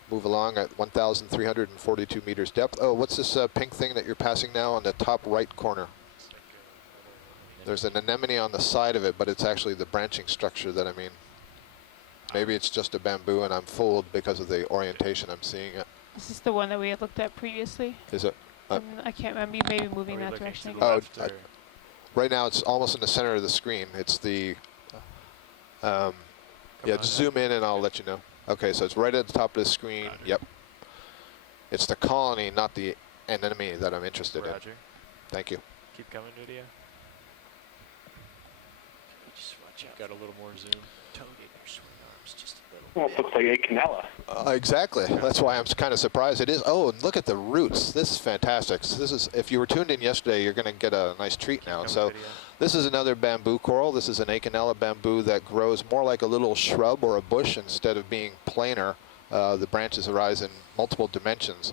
move along at 1,342 meters depth. Oh, what's this pink thing that you're passing now on the top right corner? There's an anemone on the side of it, but it's actually the branching structure that I mean. Maybe it's just a bamboo and I'm fooled because of the orientation I'm seeing it. This is the one that we had looked at previously. Is it? I can't remember. You may be moving that direction again. Oh, right now it's almost in the center of the screen. It's the, yeah, just zoom in and I'll let you know. Okay, so it's right at the top of the screen. Yep. It's the colony, not the anemone that I'm interested in. Thank you. Keep coming, video. Just watch out. Got a little more zoom. Toad in your swing arms, just a little. Well, it looks like Acanella. Exactly. That's why I'm kind of surprised. It is. Oh, and look at the roots. This is fantastic. So this is, if you were tuned in yesterday, you're going to get a nice treat now. So this is another bamboo coral. This is an Acanella bamboo that grows more like a little shrub or a bush instead of being planar. The branches arise in multiple dimensions.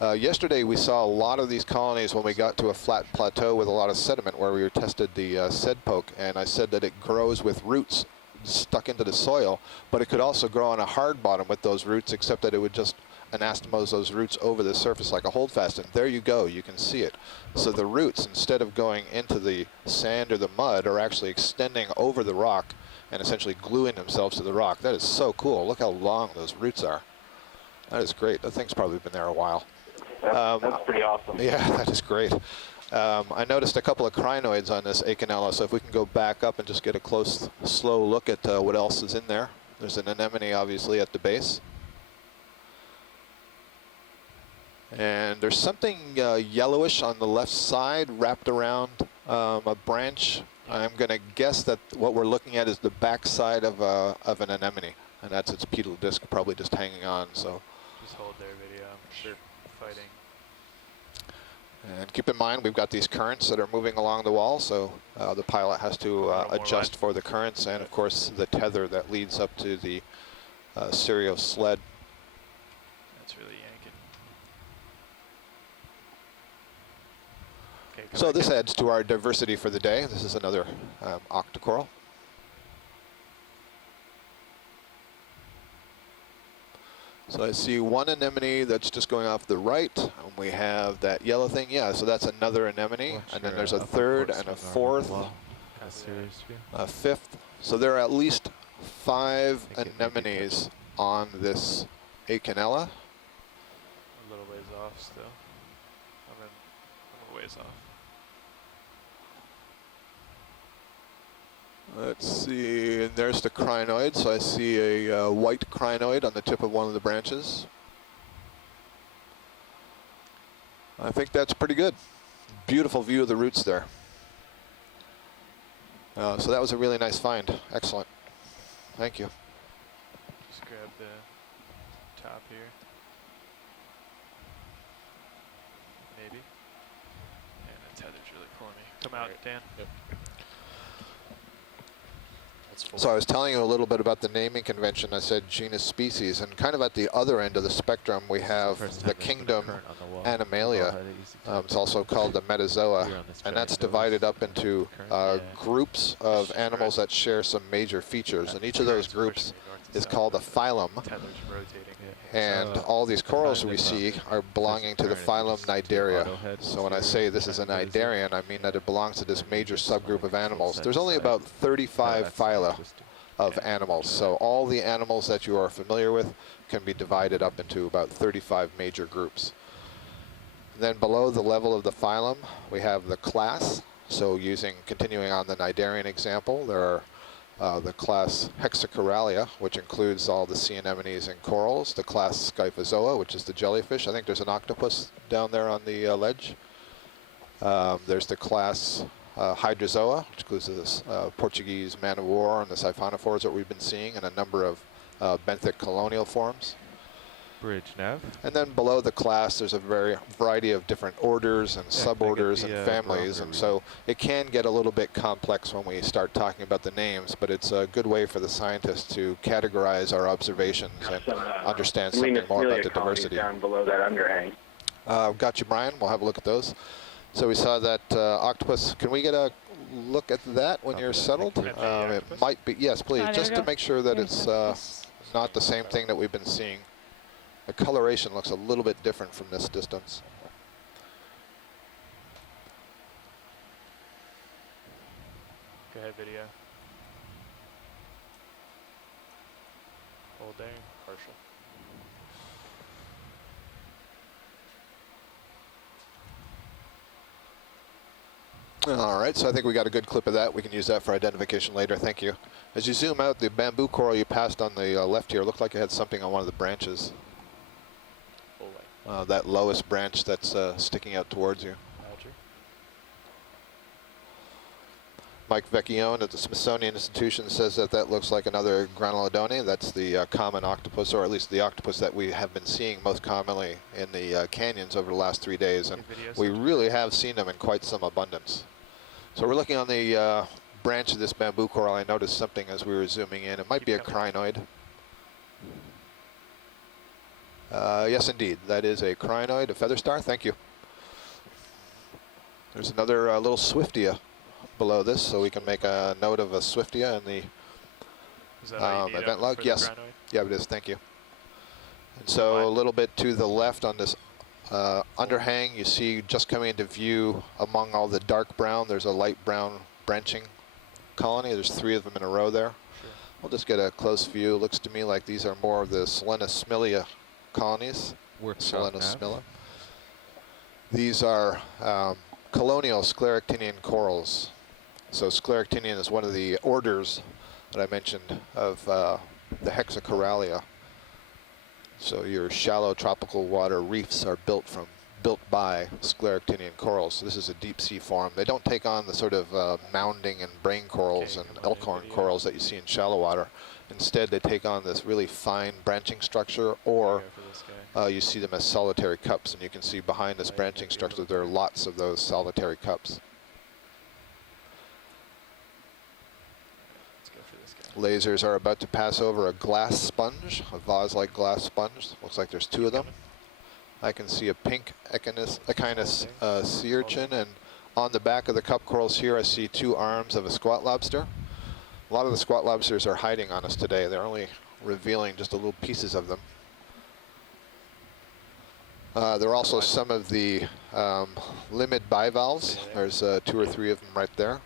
Yesterday we saw a lot of these colonies when we got to a flat plateau with a lot of sediment where we tested the sed poke, and I said that it grows with roots stuck into the soil, but it could also grow on a hard bottom with those roots, except that it would just anastomose those roots over the surface like a holdfast, and there you go, you can see it. So the roots, instead of going into the sand or the mud, are actually extending over the rock and essentially gluing themselves to the rock. That is so cool. Look how long those roots are. That is great. That thing's probably been there a while. That's pretty awesome. Yeah, that is great. I noticed a couple of crinoids on this Acanella, so if we can go back up and just get a close, slow look at what else is in there. There's an anemone, obviously, at the base. And there's something yellowish on the left side wrapped around a branch. I'm going to guess that what we're looking at is the back side of an anemone, and that's its pedal disc probably just hanging on. So just hold there, video. I'm sure fighting. And keep in mind, we've got these currents that are moving along the wall, so the pilot has to adjust for the currents and, of course, the tether that leads up to the stereo sled. That's really yanking. Okay, So this adds to our diversity for the day. This is another octocoral. So I see one anemone that's just going off the right, and we have that yellow thing. Yeah, so that's another anemone, and then there's a third and a fourth, a fifth. So there are at least 5 anemones on this Acanella. A little ways off still. I'm a ways off. Let's see, and there's the crinoid. So I see a white crinoid on the tip of one of the branches. I think that's pretty good. Beautiful view of the roots there. So that was a really nice find. Excellent. Thank you. Just grab the top here. Maybe. And the tether's really pulling me. Come out, Dan. Yep. That's full. So I was telling you a little bit about the naming convention. I said genus species, and kind of at the other end of the spectrum we have the kingdom Animalia. It's also called the Metazoa, and that's divided up into groups of animals that share some major features, and each of those groups is called a phylum. Tether's rotating. And all these corals we see are belonging to the phylum Cnidaria. So when I say this is a Cnidarian, I mean that it belongs to this major subgroup of animals. There's only about 35 phyla of animals. So all the animals that you are familiar with can be divided up into about 35 major groups. Then below the level of the phylum, we have the class. So continuing on the Cnidarian example, there are the class Hexacoralia, which includes all the sea anemones and corals, the class Scyphozoa, which is the jellyfish. I think there's an octopus down there on the ledge. There's the class Hydrozoa, which includes this Portuguese man of war and the siphonophores that we've been seeing, and a number of benthic colonial forms. Bridge nav. And then below the class, there's a variety of different orders and suborders and families, and so it can get a little bit complex when we start talking about the names, but it's a good way for the scientists to categorize our observations and understand something more about the diversity. Down below that underhang. Got you, Brian. We'll have a look at those. So we saw that octopus. Can we get a look at that when you're settled? It might be. Yes, please, just to make sure that it's not the same thing that we've been seeing. The coloration looks a little bit different from this distance. Go ahead, video. Hold there, partial. All right, so I think we got a good clip of that. We can use that for identification later. Thank you. As you zoom out, the bamboo coral you passed on the left here looked like it had something on one of the branches. That lowest branch that's sticking out towards you. Roger. Mike Vecchione at the Smithsonian Institution says that that looks like another Granulodone. That's the common octopus, or at least the octopus that we have been seeing most commonly in the canyons over the last 3 days. And we really have seen them in quite some abundance. So we're looking on the branch of this bamboo coral. I noticed something as we were zooming in. It might be a crinoid. Yes, indeed. That is a crinoid, a feather star. Thank you. There's another little swiftia below this, so we can make a note of a swiftia in the event log. Yes. Yeah, it is. Thank you. And so a little bit to the left on this underhang, you see just coming into view among all the dark brown, there's a light brown branching colony. There's 3 of them in a row there. Sure. We'll just get a close view. It looks to me like these are more of the Selenosmilia colonies. Selenosmilla. These are colonial Sclerotinian corals. So Sclerotinian is one of the orders that I mentioned of the Hexacoralia. So your shallow tropical water reefs are built by Sclerotinian corals. So this is a deep sea form. They don't take on the sort of mounding and brain corals and elkhorn corals that you see in shallow water. Instead, they take on this really fine branching structure, or you see them as solitary cups, and you can see behind this branching structure there are lots of those solitary cups. Lasers are about to pass over a glass sponge, a vase-like glass sponge. Looks like there's 2 of them. I can see a pink Echinus sea urchin, and on the back of the cup corals here I see 2 arms of a squat lobster. A lot of the squat lobsters are hiding on us today. They're only revealing just a little pieces of them. There are also some of the limid bivalves. There's 2 or 3 of them right there.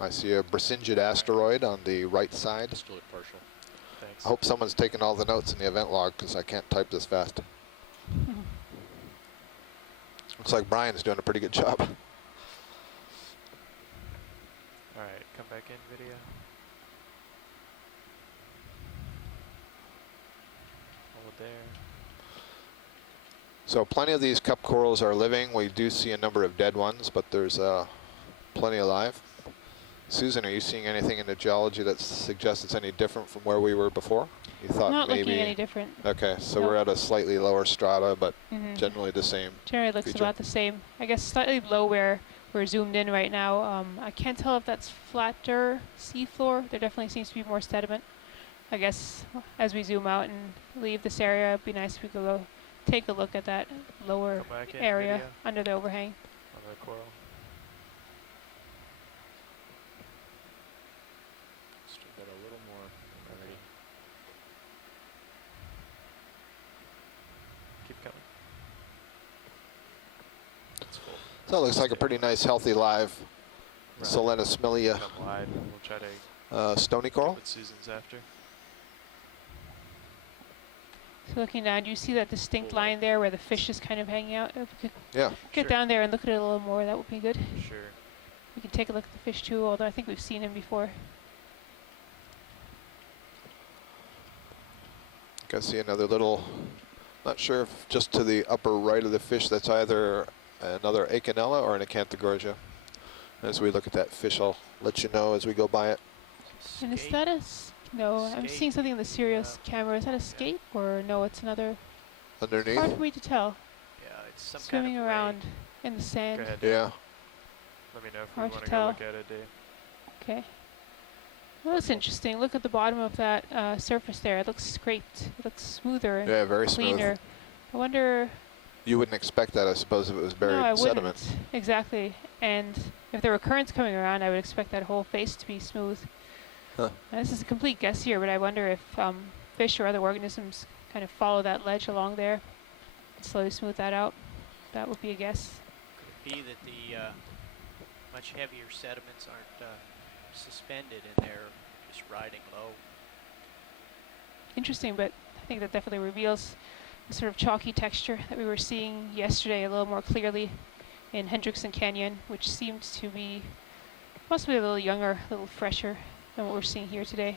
I see a Brasingid asteroid on the right side. Still at partial. Thanks. I hope someone's taken all the notes in the event log, because I can't type this fast. Looks like Brian's doing a pretty good job. All right, come back in, video. Hold there. So plenty of these cup corals are living. We do see a number of dead ones, but there's plenty alive. Susan, are you seeing anything in the geology that suggests it's any different from where we were before? You thought Not maybe looking any different. Okay, so Nope. we're at a slightly lower strata, but Mhm. generally the same. Generally looks feature. about the same. I guess slightly below where we're zoomed in right now. I can't tell if that's flatter seafloor. There definitely seems to be more sediment. I guess as we zoom out and leave this area, it'd be nice if we could go take a look at that lower Come back in area video under the overhang. on the coral. Still got a little more already. Keep coming. That's full. So it looks like a pretty nice, healthy, live Right. Sclerotinian Come wide. We'll try to stony coral. put Susan's after. So looking down, do you see that distinct line there where the fish is kind of hanging out? If we could Yeah. get Sure. down there and look at it a little more, that would be good. Sure. We can take a look at the fish too, although I think we've seen him before. You can see another little, not sure if just to the upper right of the fish, that's either another Acanella or an Acanthogorgia. As we look at that fish, I'll let you know as we go by it. And is Skate. that no, I'm Skate. seeing something in the Sirius camera. Is that a skate or no, it's another? Hard for Underneath? me to tell. Yeah, it's some Swimming kind of around in the Go sand. ahead. Yeah. Let me know if we Hard to want to go tell. look at it, Dave. Okay. Well, that's interesting. Look at the bottom of that surface there. It looks scraped. It looks smoother and Yeah, very smooth. cleaner. I wonder. You wouldn't expect that, I suppose, if it was buried No, I in sediment. wouldn't. Exactly. And if there were currents coming around, I would expect that whole face to be smooth. Huh. Now, this is a complete guess here, but I wonder if fish or other organisms kind of follow that ledge along there and slowly smooth that out. That would be a guess. Could it be that the much heavier sediments aren't suspended and they're just riding low? Interesting, but I think that definitely reveals the sort of chalky texture that we were seeing yesterday a little more clearly in Hendrickson Canyon, which seemed to be possibly a little younger, a little fresher than what we're seeing here today.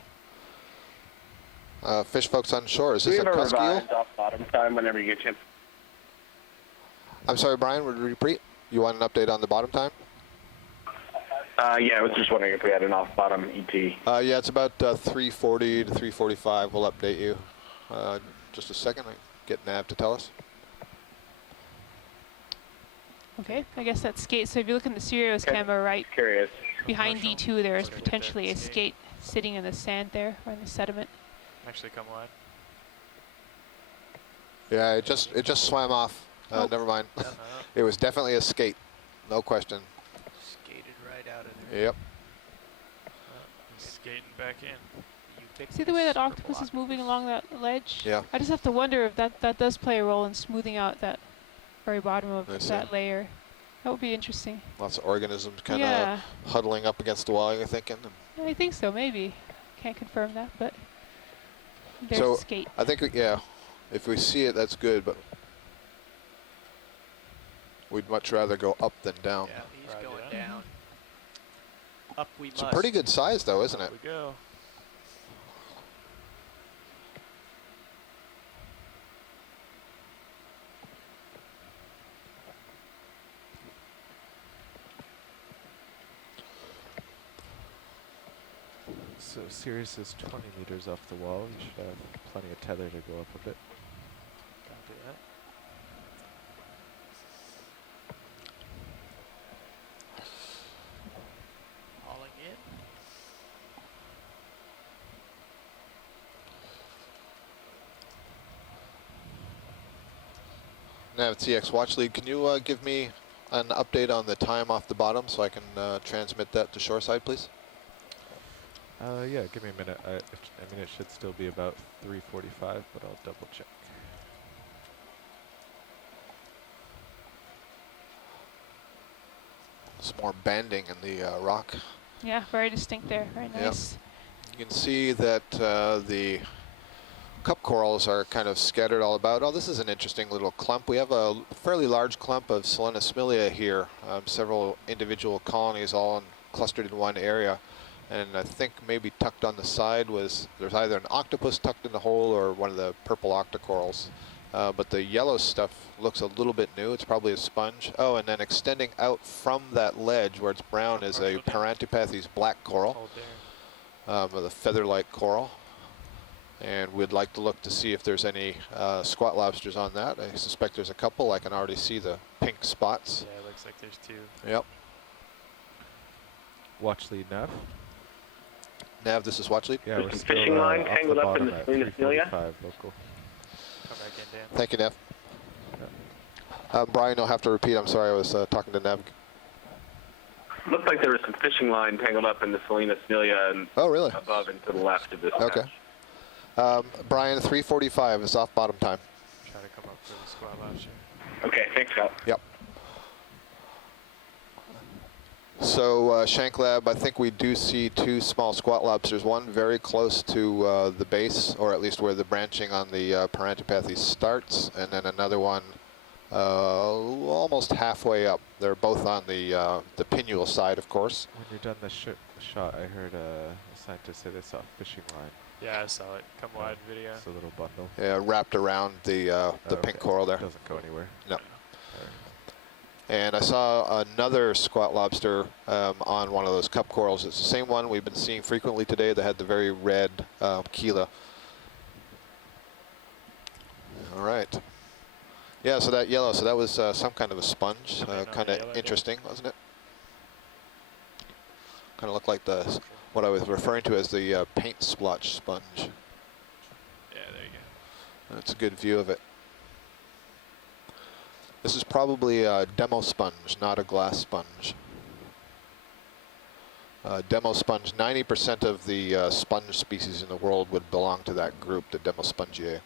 Fish folks on shore, is We this a have a cusk eel? revised off bottom time whenever you get a chance. I'm sorry, Brian, would you repeat? You want an update on the bottom time? Yeah, I was just wondering if we had an off bottom ET. Yeah, it's about 3:40 to 3:45. We'll update you. Just a second, I get Nav to tell us. Okay, I guess that's skate. So if you look in the Sirius Okay. camera right Curious. behind Marshall, D2, there is look at that potentially a skate. skate sitting in the sand there, or in the sediment. Actually, come wide. Yeah, it just swam off. Oh. Never mind. Yep. It was definitely a skate, no question. Skated right out of there. Yep. He's skating back in. See the way that octopus is moving along that ledge? Yeah. I just have to wonder if that does play a role in smoothing out that very bottom of I see. that layer. That would be interesting. Lots of organisms kind of Yeah, huddling up against the wall, you're thinking. I think so, maybe. Can't confirm that, but there's So, a skate. I think, yeah, if we see it, that's good, but we'd much rather go up than down. Yeah, he's Roger going that. down. Up we It's must. a pretty good size, though, isn't it? Up we go. So Sirius is 20 meters off the wall. You should have plenty of tether to go up a bit. Copy that. Hauling in. Nav TX Watch Lead, can you give me an update on the time off the bottom so I can transmit that to shoreside, please? Yeah, give me a minute. I mean, it should still be about 3:45, but I'll double check. Some more banding in the rock. Yeah, very distinct there. Very Yep. nice. You can see that the cup corals are kind of scattered all about. Oh, this is an interesting little clump. We have a fairly large clump of Selenosmilia here, several individual colonies all clustered in one area. And I think maybe tucked on the side there's either an octopus tucked in the hole or one of the purple octocorals. but the yellow stuff looks a little bit new. It's probably a sponge. Oh, and then extending out from that ledge where it's brown is a Parantipathes black coral, with a feather-like coral. And we'd like to look to see if there's any squat lobsters on that. I suspect there's a couple. I can already see the pink spots. Yeah, it looks like there's 2. Yep. Watch lead, Nav. Nav, this is watch lead. Yeah, There's we're some still fishing line off tangled the up in bottom the at Salinas Amelia. 345 local. Come back in, Dan. Thank you, Nav. Brian, you'll have to repeat. I'm sorry, I was talking to Nav. Looked like there was some fishing line tangled up in the Salinas Amelia and Oh, really? above and to the left of this Okay. patch. Brian, 345 is off bottom time. Try to come up for the squat lobster. Okay, thanks, Scott. Yep. So Shank Lab, I think we do see 2 small squat lobsters, one very close to the base, or at least where the branching on the Parantipathes starts, and then another one almost halfway up. They're both on the pinnual side, of course. When you're done the shot, I heard a scientist say they saw a fishing line. Yeah, I saw it. Come wide video. It's a little bundle. Yeah, wrapped around the pink coral there. Doesn't go anywhere. No. And I saw another squat lobster on one of those cup corals. It's the same one we've been seeing frequently today that had the very red chela. All right. Yeah, so that yellow, so that was some kind of a sponge. Kind of interesting, wasn't it? Kind of looked like the what I was referring to as the paint splotch sponge. Yeah, there you go. That's a good view of it. This is probably a demo sponge, not a glass sponge. Demo sponge, 90% of the sponge species in the world would belong to that group, the Demospongiae.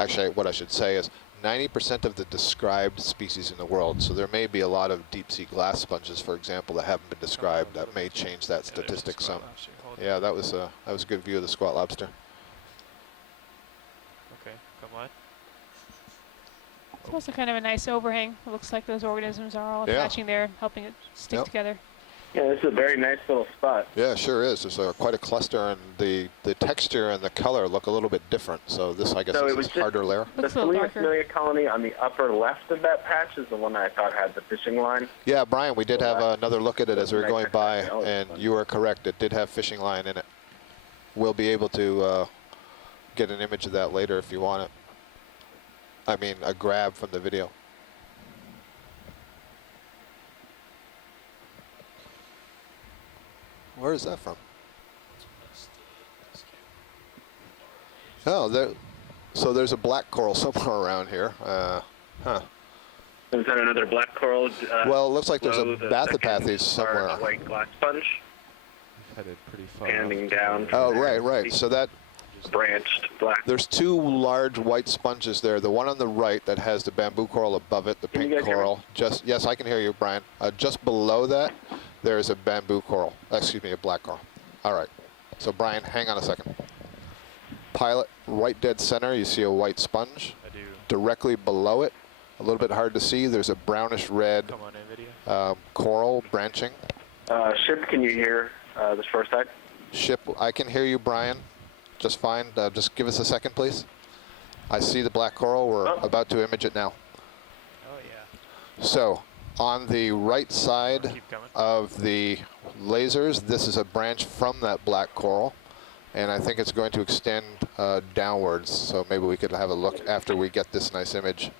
Actually, what I should say is 90% of the described species in the world. So there may be a lot of deep sea glass sponges, for example, that haven't been described. That may change that statistic some. Yeah, that was a good view of the squat lobster. Okay, come on. It's also kind of a nice overhang. It looks like those organisms are all attaching there, helping it stick together. Yeah, this is a very nice little spot. Yeah, sure is. There's quite a cluster, and the texture and the color look a little bit different. So this, I guess, is a harder layer. The Salinas Amelia colony on the upper left of that patch is the one that I thought had the fishing line. Yeah, Brian, we did have another look at it as we were going by, and you were correct. It did have fishing line in it. We'll be able to get an image of that later if you want it. I mean, a grab from the video. Where is that from? Oh, so there's a black coral somewhere around here. Huh. Is that another black coral? Well, it looks like there's a Bathypathes somewhere. A white glass sponge. Headed pretty far. Standing down. Oh, right. So that branched black. There's 2 large white sponges there. The one on the right that has the bamboo coral above it, the pink coral. Yes, I can hear you, Brian. Just below that, there is a bamboo coral. Excuse me, a black coral. All right. So Brian, hang on a second. Pilot, right dead center, you see a white sponge. I do. Directly below it, a little bit hard to see, there's a brownish red coral branching. Ship, can you hear the shore side? Ship, I can hear you, Brian. Just fine. Just give us a second, please. I see the black coral. We're about to image it now. Oh, yeah. So, on the right side of the lasers, this is a branch from that black coral. And I think it's going to extend downwards. So maybe we could have a look after we get this nice image.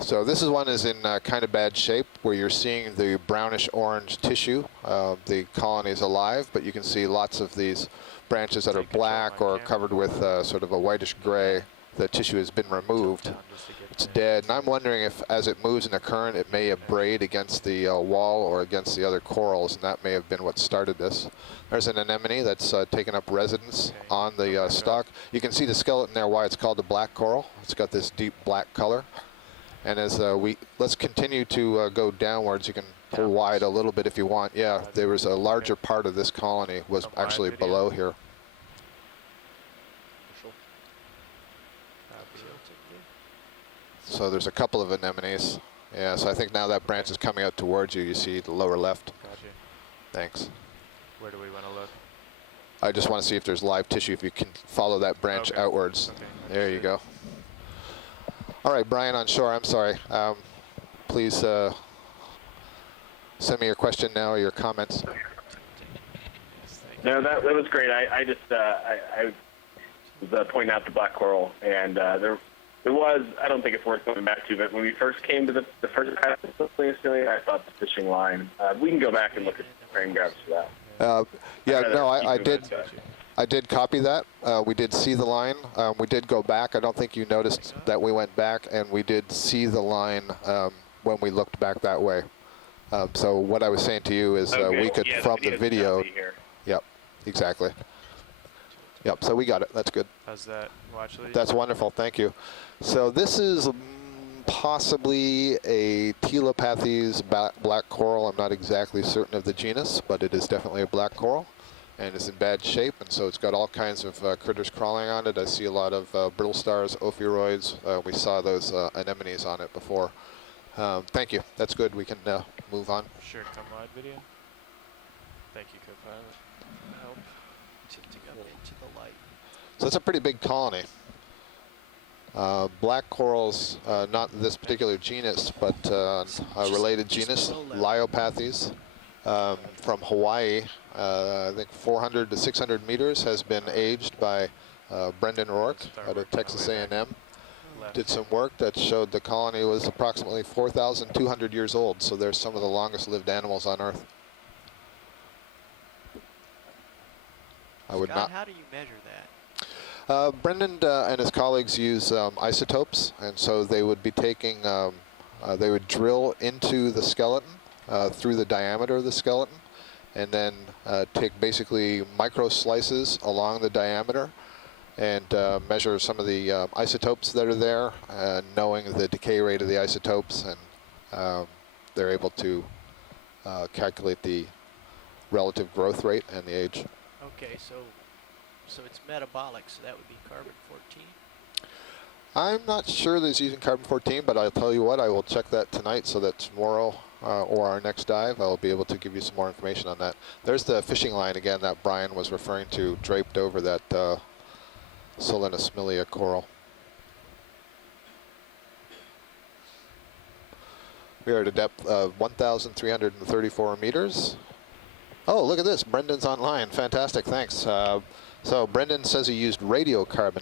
So this one is in kind of bad shape, where you're seeing the brownish orange tissue. The colony is alive, but you can see lots of these branches that are black or covered with sort of a whitish gray. The tissue has been removed. It's dead. And I'm wondering if, as it moves in the current, it may abrade against the wall or against the other corals, and that may have been what started this. There's an anemone that's taken up residence on the stalk. You can see the skeleton there, why it's called the black coral. It's got this deep black color. And as let's continue to go downwards. You can pull wide a little bit if you want. Yeah, there was a larger part of this colony was actually below here. So there's a couple of anemones. Yeah, so I think now that branch is coming out towards you. You see the lower left. Gotcha. Thanks. Where do we want to look? I just want to see if there's live tissue, if you can follow that branch Okay. outwards. Okay, There you understood. go. All right, Brian on shore, I'm sorry. Please send me your question now or your comments. No, that was great. I was pointing out the black coral, and there was, I don't think it's worth going back to, but when we first came to the first pass of Sclerotinian, I thought the fishing line. We can go back and look at the frame grabs for that. Yeah, no, I did copy that. We did see the line. We did go back. I don't think you noticed that we went back, and we did see the line when we looked back that way. So what I was saying to you is Okay. we could, Yeah, from the video. here. Yep, exactly. Yep, so we got it. That's good. How's that watch lead? That's wonderful. Thank you. So this is possibly a Telepathes black coral. I'm not exactly certain of the genus, but it is definitely a black coral, and it's in bad shape, and so it's got all kinds of critters crawling on it. I see a lot of brittle stars, ophiuroids. We saw those anemones on it before. Thank you. That's good. We can move on. Sure, come wide video. Thank you, co-pilot. Help. Tilting up into the light. So it's a pretty big colony. Black corals, not this particular genus, but a related genus, Liopathes, from Hawaii. I think 400 to 600 meters has been aged by Brendan Rourke out of Texas A&M. Did some work that showed the colony was approximately 4,200 years old, so they're some of the longest lived animals on Earth. I would Scott, not. how do you measure that? Brendan and his colleagues use isotopes, and so they would be taking, they would drill into the skeleton through the diameter of the skeleton, and then take basically micro slices along the diameter and measure some of the isotopes that are there, knowing the decay rate of the isotopes, and they're able to calculate the relative growth rate and the age. Okay, so it's metabolic, so that would be carbon-14? I'm not sure that it's using carbon-14, but I'll tell you what, I will check that tonight so that tomorrow or our next dive, I'll be able to give you some more information on that. There's the fishing line again that Brian was referring to, draped over that Solenosmilia coral. We are at a depth of 1,334 meters. Oh, look at this. Brendan's online. Fantastic. Thanks. So Brendan says he used radiocarbon,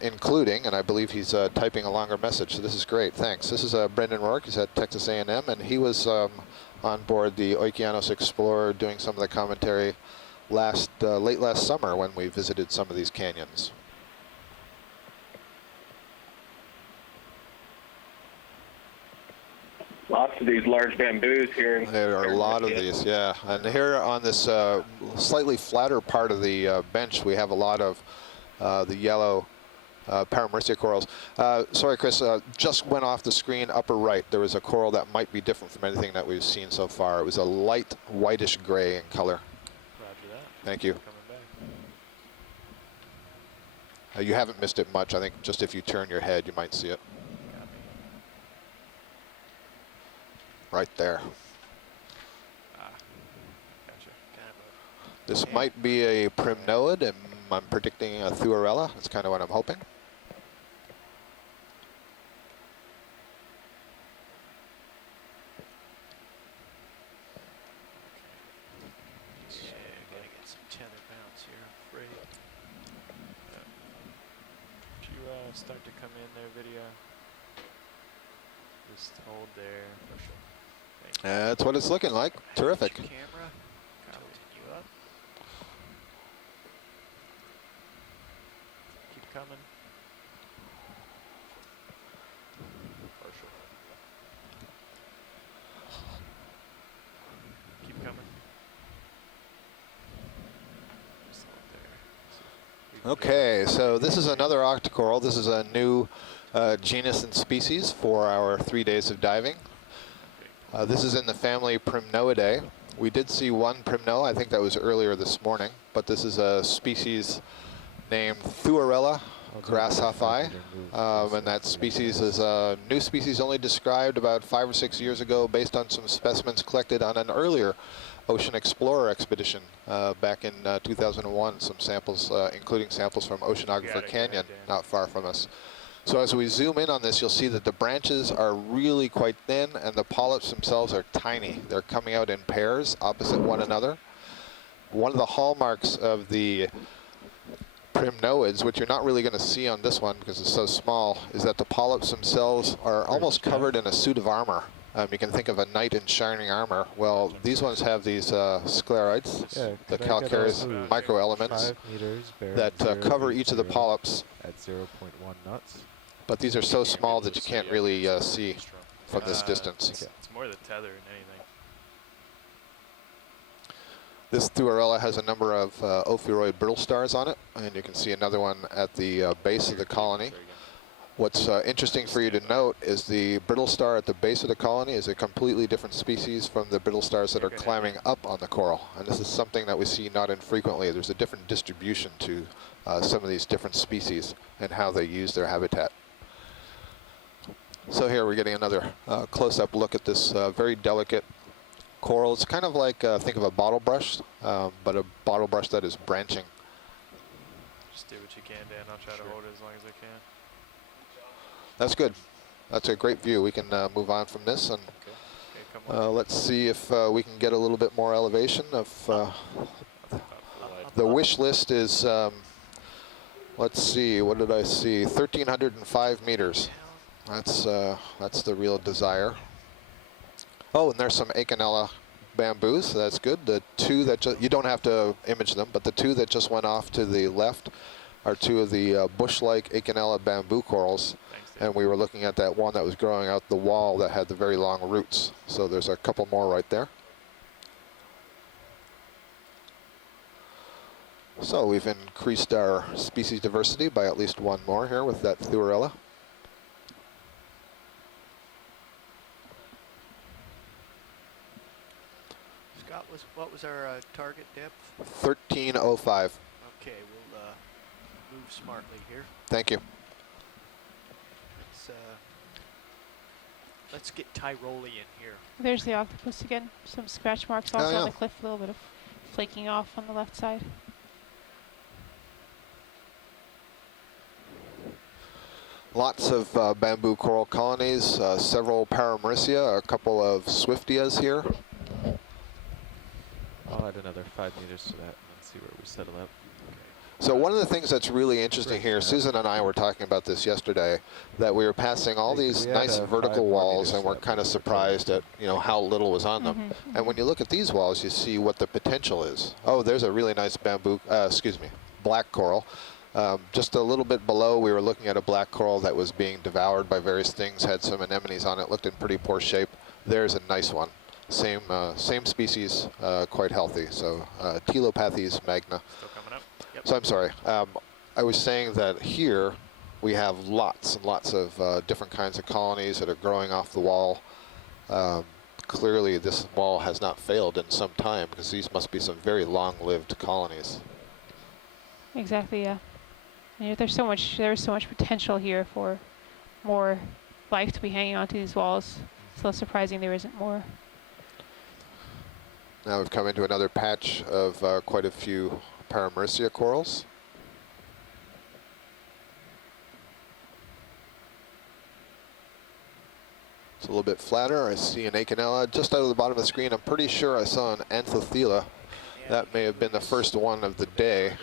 including, and I believe he's typing a longer message. So this is great. Thanks. This is Brendan Rourke. He's at Texas A&M, and he was on board the Okeanos Explorer doing some of the commentary late last summer when we visited some of these canyons. Lots of these large bamboos here. There are a lot of these, yeah. And here on this slightly flatter part of the bench, we have a lot of the yellow Paramercia corals. Sorry, Chris, just went off the screen upper right. There was a coral that might be different from anything that we've seen so far. It was a light whitish gray in color. Roger that. Thank you. Coming back. You haven't missed it much. I think just if you turn your head, you might see it. Right there. Ah, gotcha. Kind of This might be a primnoid, and I'm predicting a Fuerella. That's kind of what I'm hoping. yeah, gotta get some tether bounce here, I'm afraid. Did you start to come in there, video? Just hold there. Push it. Thank you. That's what it's looking like. Terrific. Camera, tilting you up. Keep coming. Partial. Keep coming. Just hold there. Okay, so this is another octocoral. This is a new genus and species for our 3 days of diving. This is in the family Primnoidae. We did see one primno, I think that was earlier this morning, but this is a species named Fuerella Grasshoppe, and that species is a new species only described about 5 or 6 years ago based on some specimens collected on an earlier Ocean Explorer expedition back in 2001. Some samples, including samples from Oceanographer Canyon, not far from us. So as we zoom in on this, you'll see that the branches are really quite thin, and the polyps themselves are tiny. They're coming out in pairs opposite one another. One of the hallmarks of the primnoids, which you're not really going to see on this one because it's so small, is that the polyps themselves are almost covered in a suit of armor. You can think of a knight in shining armor. Well, these ones have these scleroids, the calcareous microelements that cover each of the polyps. At 0.1 knots. But these are so small that you can't really see from this distance. It's more the tether than anything. This Fuerella has a number of ophiuroid brittle stars on it, and you can see another one at the base of the colony. What's interesting for you to note is the brittle star at the base of the colony is a completely different species from the brittle stars that are climbing up on the coral. And this is something that we see not infrequently. There's a different distribution to some of these different species and how they use their habitat. So here we're getting another close-up look at this very delicate coral. It's kind of like, think of a bottle brush, but a bottle brush that is branching. Just do what you can, Dan. I'll try to hold it as long as I can. That's good. That's a great view. We can move on from this, and let's see if we can get a little bit more elevation. Of the wish list is, let's see, what did I see? 1,305 meters. That's the real desire. Oh, and there's some Econo Bamboos, so that's good. The two that you don't have to image them, but the two that just went off to the left are two of the bush-like Econo Bamboo corals. And we were looking at that one that was growing out the wall that had the very long roots. So there's a couple more right there. So we've increased our species diversity by at least one more here with that Fuerella. Scott, what was our target depth? 1,305. Okay, we'll move smartly here. Thank you. Let's get Tyrolean here. There's the octopus again. Some scratch marks also on the cliff, a little bit of flaking off on the left side. Lots of bamboo coral colonies, several Paramaricia, a couple of Swiftias here. I'll add another 5 meters to that and see where we settle up. So one of the things that's really interesting here, Susan and I were talking about this yesterday, that we were passing all these nice vertical walls and we're kind of surprised at how little was on them. And when you look at these walls, you see what the potential is. Oh, there's a really nice black coral. Just a little bit below, we were looking at a black coral that was being devoured by various things, had some anemones on it, looked in pretty poor shape. There's a nice one. Same species, quite healthy. So Telopathes magna. So I'm sorry, I was saying that here we have lots and lots of different kinds of colonies that are growing off the wall. Clearly this wall has not failed in some time because these must be some very long-lived colonies. Exactly, yeah. And there's so much potential here for more life to be hanging onto these walls. It's a little surprising there isn't more. Now we've come into another patch of quite a few Paramaricia corals. It's a little bit flatter. I see an Aconella just out of the bottom of the screen. I'm pretty sure I saw an Anthothela. That may have been the first one of the day.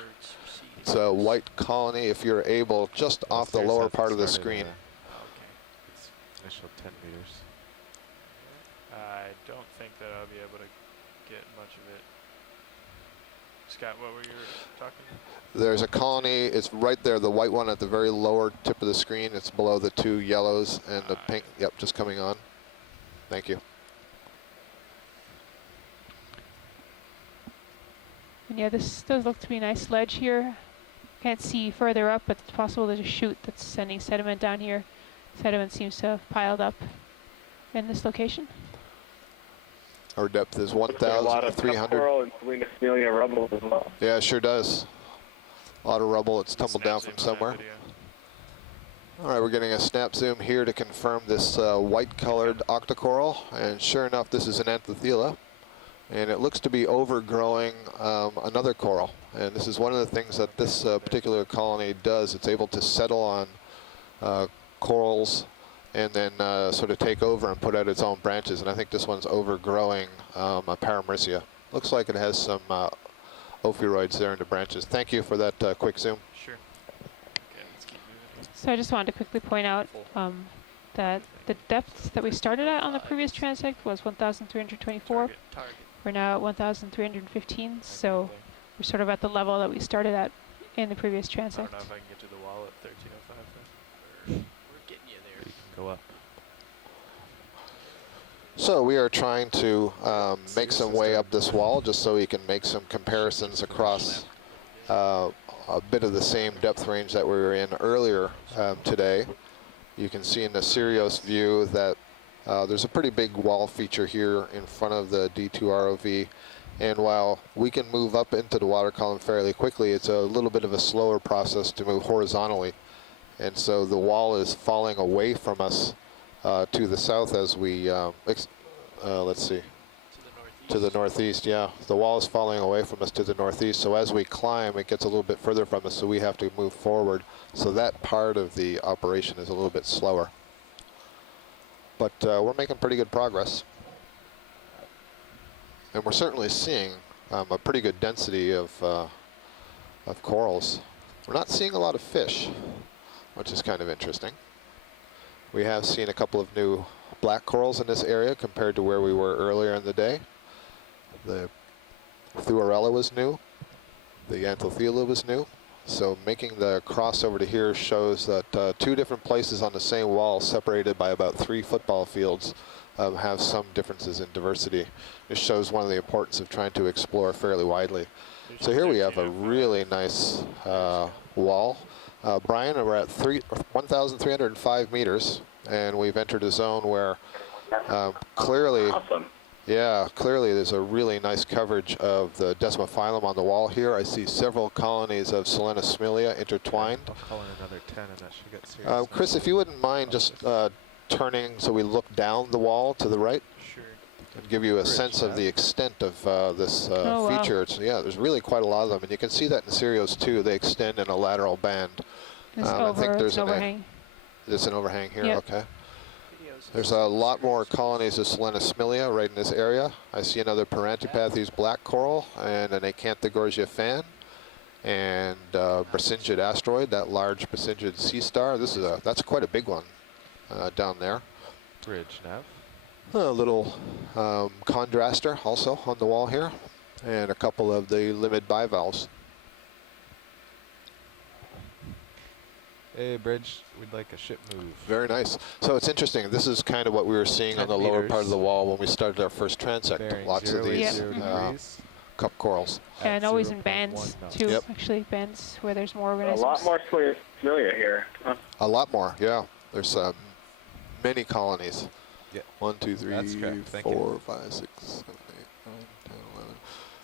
It's a white colony, if you're able, just off the lower part of the screen. It's initial 10 meters. I don't think that I'll be able to get much of it. Scott, what were you talking about? There's a colony, it's right there, the white one at the very lower tip of the screen. It's below the two yellows and the pink. Yep, just coming on. Thank you. And yeah, this does look to be a nice ledge here. Can't see further up, but it's possible there's a chute that's sending sediment down here. Sediment seems to have piled up in this location. Our depth is 1,300. Coral and Selena rubble as well. Yeah, it sure does. A lot of rubble. It's tumbled down from somewhere. All right, we're getting a snap zoom here to confirm this white-colored octocoral, and sure enough, this is an Anthothela. and it looks to be overgrowing another coral. And this is one of the things that this particular colony does. It's able to settle on corals and then sort of take over and put out its own branches. And I think this one's overgrowing a Paramycia. Looks like it has some ophiuroids there in the branches. Thank you for that quick zoom. Sure. Okay, let's keep moving. So I just wanted to quickly point out that the depth that we started at on the previous transect was 1,324. Target. We're now at 1,315, so we're sort of at the level that we started at in the previous I don't transect. know if I can get to the wall at 1305 though. We're getting you there. You can go up. So we are trying to make some way up this wall just so we can make some comparisons across a bit of the same depth range that we were in earlier today. You can see in the Sirius view that there's a pretty big wall feature here in front of the D2 ROV. And while we can move up into the water column fairly quickly, it's a little bit of a slower process to move horizontally. And so the wall is falling away from us to the south as we, let's see, to the northeast, yeah. The wall is falling away from us to the northeast, so as we climb, it gets a little bit further from us, so we have to move forward. So that part of the operation is a little bit slower. But we're making pretty good progress. And we're certainly seeing a pretty good density of corals. We're not seeing a lot of fish, which is kind of interesting. We have seen a couple of new black corals in this area compared to where we were earlier in the day. The Fuerella was new. The Anthothela was new. So making the crossover to here shows that two different places on the same wall, separated by about 3 football fields, have some differences in diversity. This shows one of the importance of trying to explore fairly widely. So here we have a really nice wall. Brian, we're at 1,305 meters, and we've entered a zone where clearly, Awesome. yeah, clearly there's a really nice coverage of the Desmophyllum on the wall here. I see several colonies of Selenosmilia intertwined. I'll call in another 10 and that should get serious. Chris, if you wouldn't mind just turning so we look down the wall to the right. Sure. And give you a sense of the extent of this Oh, wow. feature. It's, yeah, there's really quite a lot of them, and you can see that in Sirius too. They extend in a lateral band. It's I think there's an overhang. There's an overhang here, Yep. okay. There's a lot more colonies of Selenosmilia right in this area. I see another Parantipathes black coral and an Acanthogorgia fan and Brasingid asteroid, that large Brasingid sea star. This is that's quite a big one down there. Bridge nav. A little chondraster also on the wall here, and a couple of the limid bivalves. Hey, Bridge, we'd like a ship move. Very nice. So it's interesting. This is kind of what we were seeing on 10 the lower part of meters. the wall when we started our first transect. Bearing Lots of 080 these degrees. cup corals. And at always in 0.1 bands knots. too, Yep. actually, bands where there's more A organisms. lot more familiar here. Huh? A lot more, yeah. There's many colonies. Yeah. 1, 2, 3, That's correct. Thank 4, you. 5, 6, 7, 8, 9, 10,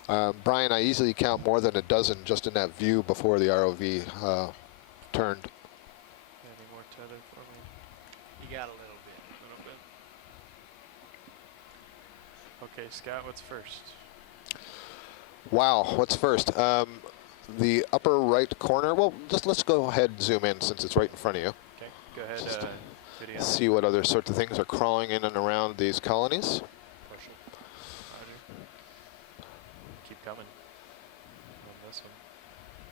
11. Brian, I easily count more than a dozen just in that view before the ROV turned. Any more tether for me? You got a little bit. A little bit. Okay, Scott, what's first? Wow, what's first? The upper right corner. Well, just let's go ahead and zoom in since it's right in front of you. Okay, go ahead, Just video. See what other sorts of things are crawling in and around these colonies. Partial. Roger. Keep coming. On this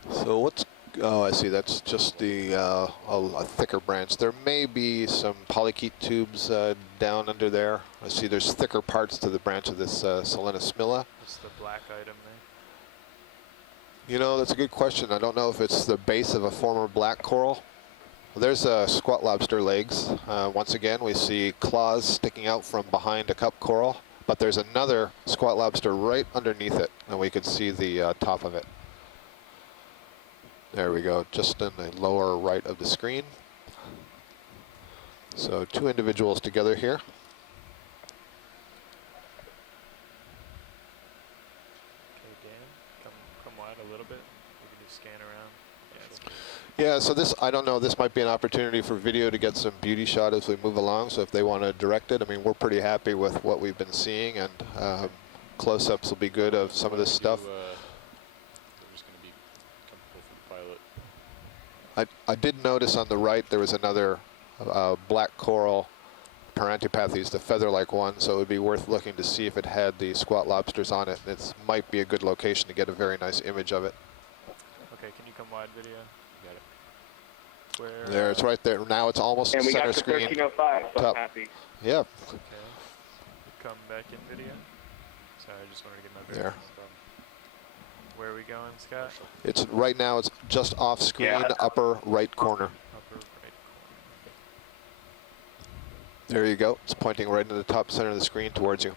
one. So what's, oh, I see, that's just the a thicker branch. There may be some polychaete tubes down under there. I see there's thicker parts to the branch of this Selenosmilla. What's the black item there? You know, that's a good question. I don't know if it's the base of a former black coral. Well, there's squat lobster legs. Once again, we see claws sticking out from behind a cup coral, but there's another squat lobster right underneath it, and we could see the top of it. There we go, just in the lower right of the screen. So 2 individuals together here. Okay, Dan, come wide a little bit. We can just scan around. Yeah, it's good. Yeah, so this, I don't know, this might be an opportunity for video to get some beauty shot as we move along. So if they want to direct it, I mean, we're pretty happy with what we've been seeing, and close-ups will be good of some of this stuff. They're just going to be comfortable for the pilot. I did notice on the right there was another black coral, Parantipathes, the feather-like one, so it would be worth looking to see if it had the squat lobsters on it. It might be a good location to get a very nice image of it. Okay, can you come wide video? Got it. Where? There, it's right there. Now it's almost And we center got to screen. 1305, so Top. I'm happy. Yeah, Okay. Come back in video. Sorry, I just wanted to get my there. bearings. Where are we going, Scott? It's right now. It's just off screen, Yeah. upper right corner. Upper right corner. There you go. It's pointing right in the top center of the screen towards you.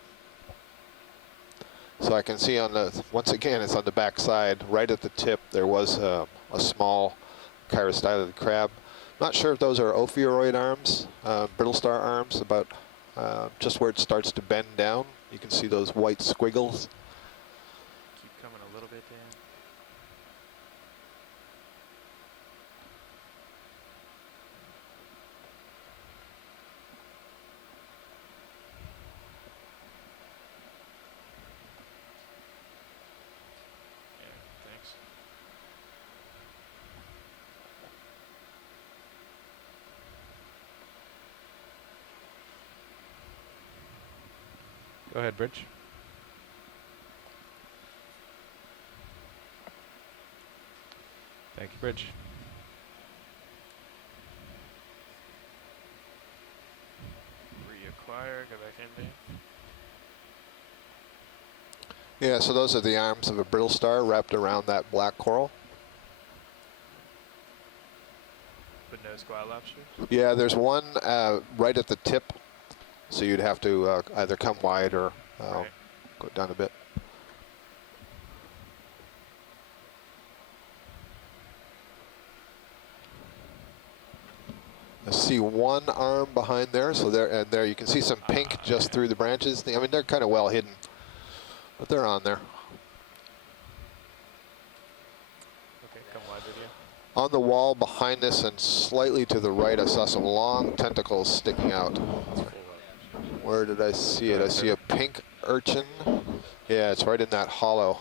So I can see on the, once again, it's on the back side, right at the tip, there was a small chirostylid crab. Not sure if those are ophiuroid arms, brittle star arms, about just where it starts to bend down. You can see those white squiggles. Keep coming a little bit, Dan. Yeah, thanks. Go ahead, Bridge. Thank you, Bridge. Reacquire, go back in, Dan. Yeah, so those are the arms of a brittle star wrapped around that black coral. But no squat lobsters? Yeah, there's one right at the tip, so you'd have to either come wide or Right. go down a bit. I see one arm behind there, so there and there you can see some pink just through the branches. I mean, they're kind of well hidden, but they're on there. Okay, come wide video. On the wall behind this and slightly to the right, I saw some long tentacles sticking out. Where did I see it? I see a pink urchin. Yeah, it's right in that hollow.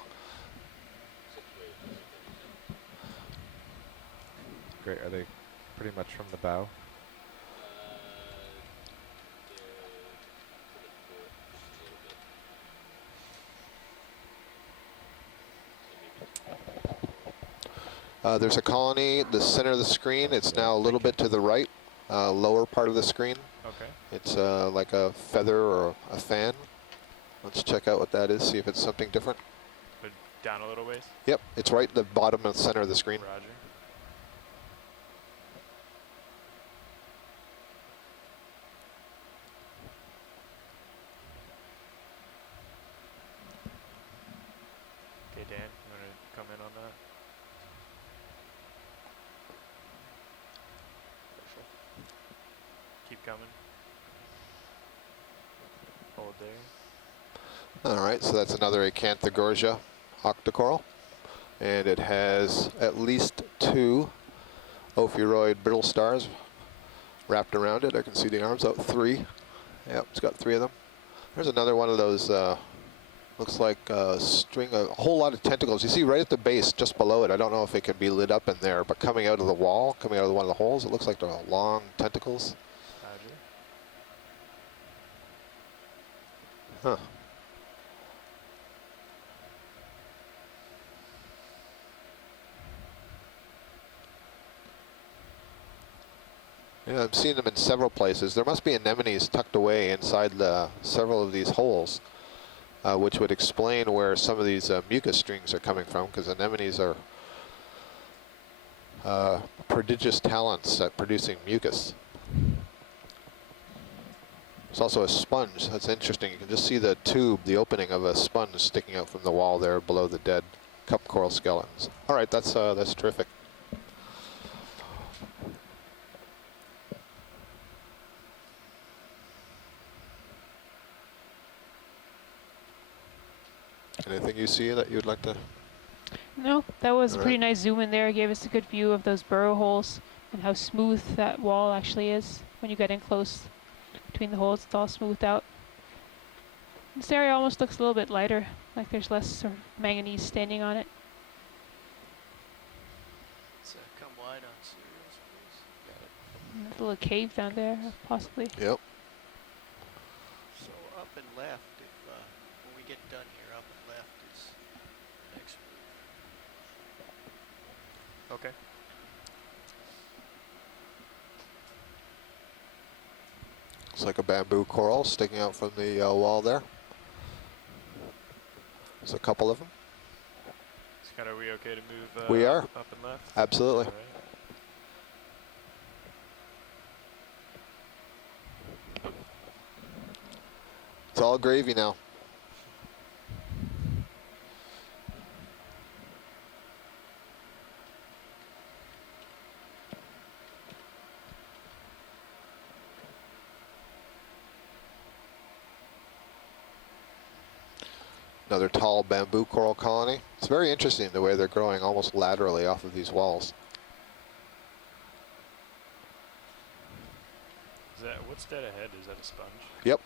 Great. Are they pretty much from the bow? There's a colony, the center of the screen. It's now a little bit to the right, lower part of the screen. Okay. It's like a feather or a fan. Let's check out what that is, see if it's something different. But down a little ways. Yep, it's right at the bottom and center of the screen. Roger. Okay, Dan, you want to come in on that? Keep coming. Hold there. All right, so that's another Acanthogorgia octocoral. And it has at least 2 ophiuroid brittle stars wrapped around it. I can see the arms out, 3. Yep, it's got 3 of them. There's another one of those, looks like a string, a whole lot of tentacles. You see right at the base, just below it. I don't know if it can be lit up in there, but coming out of the wall, coming out of one of the holes, it looks like they're long tentacles. Roger. Huh. Yeah, I'm seeing them in several places. There must be anemones tucked away inside several of these holes, which would explain where some of these mucus strings are coming from, because anemones are prodigious talents at producing mucus. There's also a sponge. That's interesting. You can just see the tube, the opening of a sponge sticking out from the wall there below the dead cup coral skeletons. All right, that's terrific. Anything you see that you'd like to? No, that was a All pretty right. nice zoom in there. It gave us a good view of those burrow holes and how smooth that wall actually is when you get in close between the holes. It's all smoothed out. This area almost looks a little bit lighter, like there's less sort of manganese staining on it. Let's come wide on cereals, please. Got it. And there's a little cave down there, possibly. Yep. So up and left, if when we get done here, up and left is the next move. Okay. Looks like a bamboo coral sticking out from the wall there. There's a couple of them. Scott, are we okay to move We are. up and left? Absolutely. All right. It's all gravy now. Another tall bamboo coral colony. It's very interesting the way they're growing almost laterally off of these walls. Is that, what's dead ahead? Is that a sponge? Yep.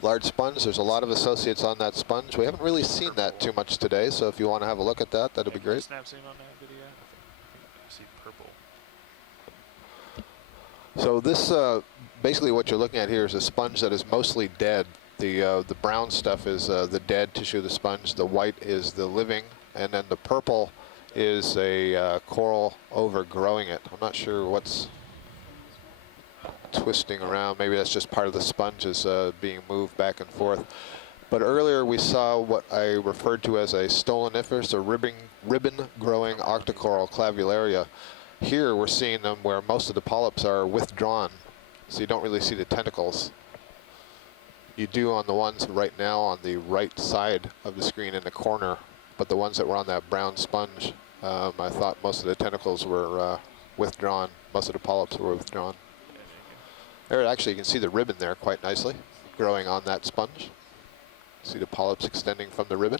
Large sponge. There's a lot of associates on that sponge. We haven't really seen that too much today, so if you want to have a look at that, that'd be great. Snap scene on that video? I see purple. So this, basically what you're looking at here is a sponge that is mostly dead. The brown stuff is the dead tissue of the sponge. The white is the living, and then the purple is a coral overgrowing it. I'm not sure what's twisting around. Maybe that's just part of the sponge is being moved back and forth. But earlier we saw what I referred to as a stoloniferous or ribbon-growing octocoral clavularia. Here we're seeing them where most of the polyps are withdrawn, so you don't really see the tentacles. You do on the ones right now on the right side of the screen in the corner, but the ones that were on that brown sponge, I thought most of the tentacles were withdrawn. Most of the polyps were withdrawn. There, actually, you can see the ribbon there quite nicely, growing on that sponge. See the polyps extending from the ribbon.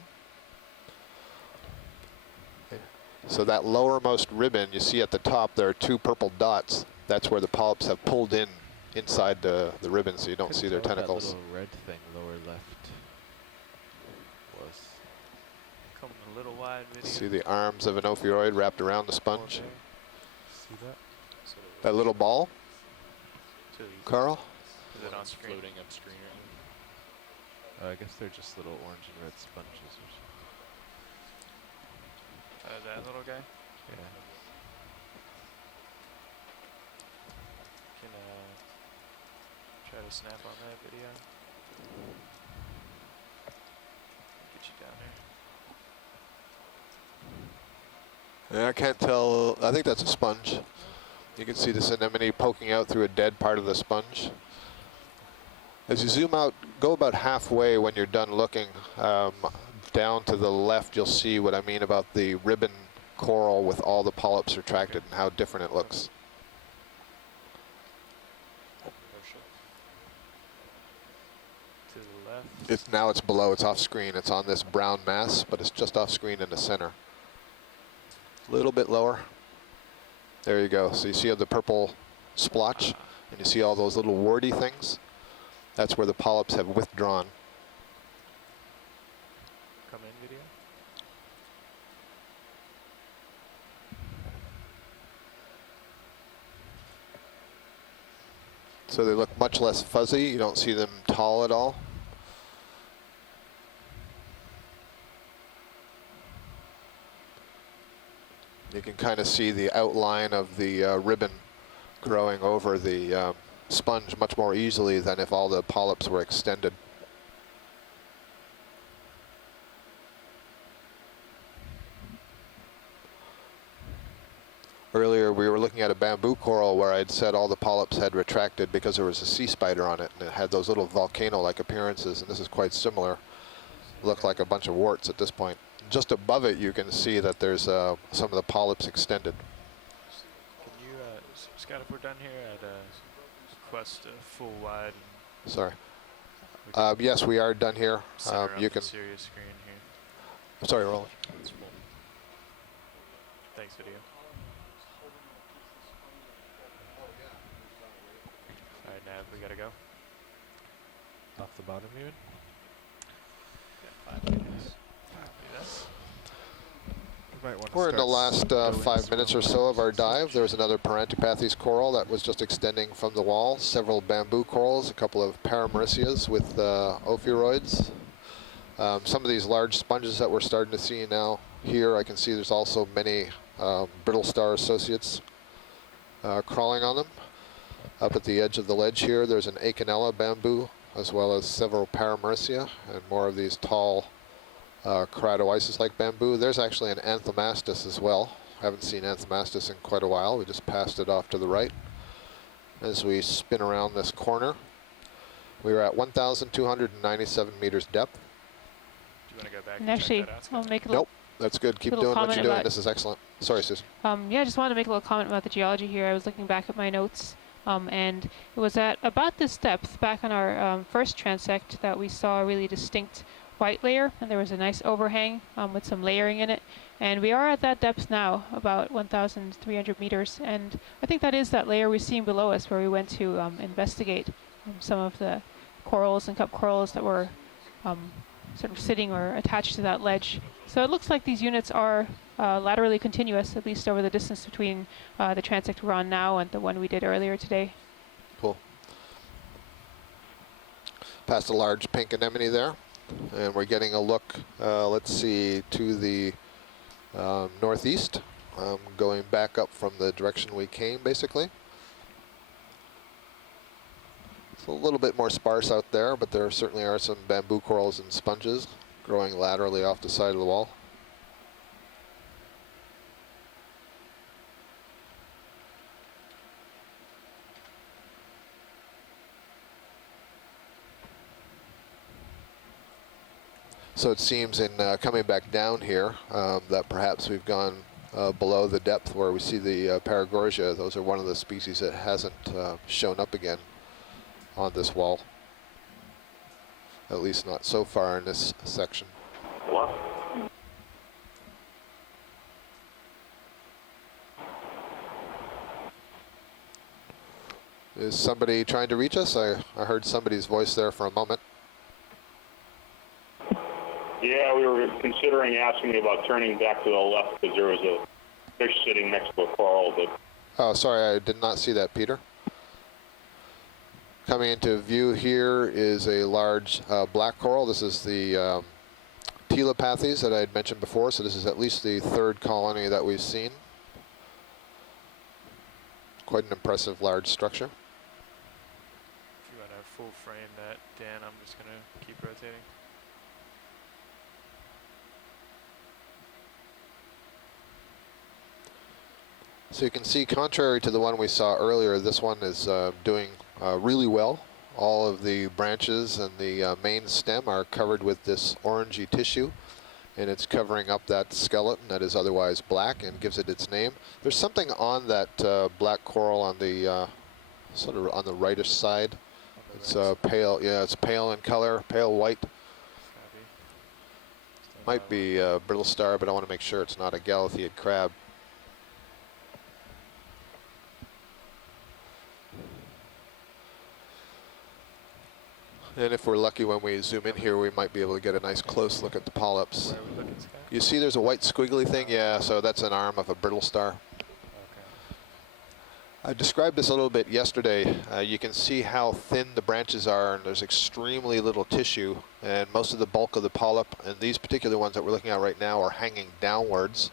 So that lowermost ribbon, you see at the top, there are two purple dots. That's where the polyps have pulled in inside the ribbon, so you don't see their tentacles. That little red thing lower left was. Coming a little wide video. See the arms of an ophiuroid wrapped around the sponge. See that? So That little ball, To the Carl? Is it on one's screen? floating upstream. I guess they're just little orange and red sponges or something. That little guy? Yeah. Can try to snap on that video. Get you down there. Yeah, I can't tell. I think that's a sponge. You can see this anemone poking out through a dead part of the sponge. As you zoom out, go about halfway when you're done looking. Down to the left, you'll see what I mean about the ribbon coral with all the polyps retracted and how different it looks. To the left. Now it's below, it's off screen. It's on this brown mass, but it's just off screen in the center. A little bit lower. There you go. So you see the purple splotch, and you see all those little warty things? That's where the polyps have withdrawn. Come in video. So they look much less fuzzy. You don't see them tall at all. You can kind of see the outline of the ribbon growing over the sponge much more easily than if all the polyps were extended. Earlier we were looking at a bamboo coral where I'd said all the polyps had retracted because there was a sea spider on it, and it had those little volcano-like appearances, and this is quite similar. Look like a bunch of warts at this point. Just above it you can see that there's some of the polyps extended. Can you, Scott, if we're done here, I'd request a full wide. Sorry. We can Yes, we are done here. center up You the can. serious screen here. Sorry, Roland. Thanks, video. All right, Nav, we gotta go. Off the bottom, you mean? We're in the last 5 minutes or so of our dive. There's another Parantipathes coral that was just extending from the wall, several bamboo corals, a couple of Paramericias with ophiuroids. Some of these large sponges that we're starting to see now here, I can see there's also many brittle star associates crawling on them. Up at the edge of the ledge here, there's an Econo Bamboo, as well as several Paramericia and more of these tall Keratoisis-like bamboo. There's actually an Anthomastus as well. Haven't seen Anthomastus in quite a while. We just passed it off to the right. As we spin around this corner, we are at 1,297 meters depth. Do you want to go back And and actually, check that out, Scott? I'll make a little. Nope, that's good. Keep little doing what comment you're doing. about- This is excellent. Sorry, Susan. Yeah, I just wanted to make a little comment about the geology here. I was looking back at my notes, and it was at about this depth, back on our first transect, that we saw a really distinct white layer, and there was a nice overhang with some layering in it. And we are at that depth now, about 1,300 meters, and I think that is that layer we've seen below us, where we went to investigate some of the corals and cup corals that were sort of sitting or attached to that ledge. So it looks like these units are laterally continuous, at least over the distance between the transect we're on now and the one we did earlier today. Cool. Past a large pink anemone there, and we're getting a look, let's see, to the northeast, going back up from the direction we came, basically. It's a little bit more sparse out there, but there certainly are some bamboo corals and sponges growing laterally off the side of the wall. So it seems in coming back down here that perhaps we've gone below the depth where we see the Paragorgia. Those are one of the species that hasn't shown up again on this wall, at least not so far in this section. What? Is somebody trying to reach us? I heard somebody's voice there for a moment. Yeah, we were considering asking you about turning back to the left because there was a fish sitting next to a coral. But Oh, sorry, I did not see that, Peter. Coming into view here is a large black coral. This is the Telepathes that I had mentioned before, so this is at least the third colony that we've seen. Quite an impressive large structure. If you want to full frame that, Dan, I'm just going to keep rotating. So you can see, contrary to the one we saw earlier, this one is doing really well. All of the branches and the main stem are covered with this orangey tissue, and it's covering up that skeleton that is otherwise black and gives it its name. There's something on that black coral on the sort of on the rightish side. It's pale, yeah, it's pale in color, pale white. Might be brittle star, but I want to make sure it's not a Galatheid crab. And if we're lucky when we zoom in here, we might be able to get a nice close look at the polyps. Where are we looking, Scott? You see there's a white squiggly thing? Yeah, so that's an arm of a brittle star. Okay. I described this a little bit yesterday. You can see how thin the branches are, and there's extremely little tissue, and most of the bulk of the polyp, and these particular ones that we're looking at right now, are hanging downwards.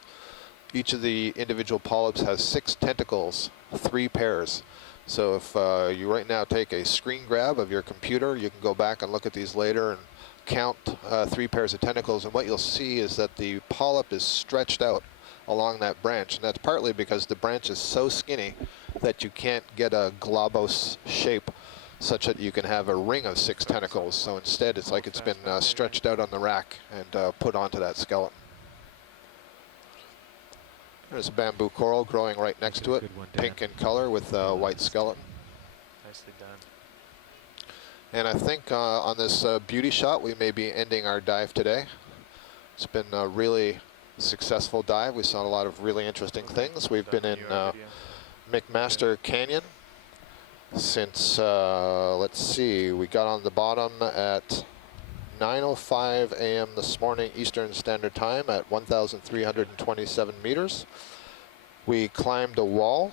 Each of the individual polyps has 6 tentacles, 3 pairs. So if you right now take a screen grab of your computer, you can go back and look at these later and count 3 pairs of tentacles, and what you'll see is that the polyp is stretched out along that branch, and that's partly because the branch is so skinny that you can't get a globose shape such that you can have a ring of 6 tentacles. So instead it's like it's been stretched out on the rack and put onto that skeleton. There's a bamboo coral growing right next to it, pink in color with a white skeleton. Nicely done. And I think on this beauty shot, we may be ending our dive today. It's been a really successful dive. We saw a lot of really interesting things. We've been in McMaster Canyon since, let's see, we got on the bottom at 9:05 a.m. this morning Eastern Standard Time at 1,327 meters. We climbed a wall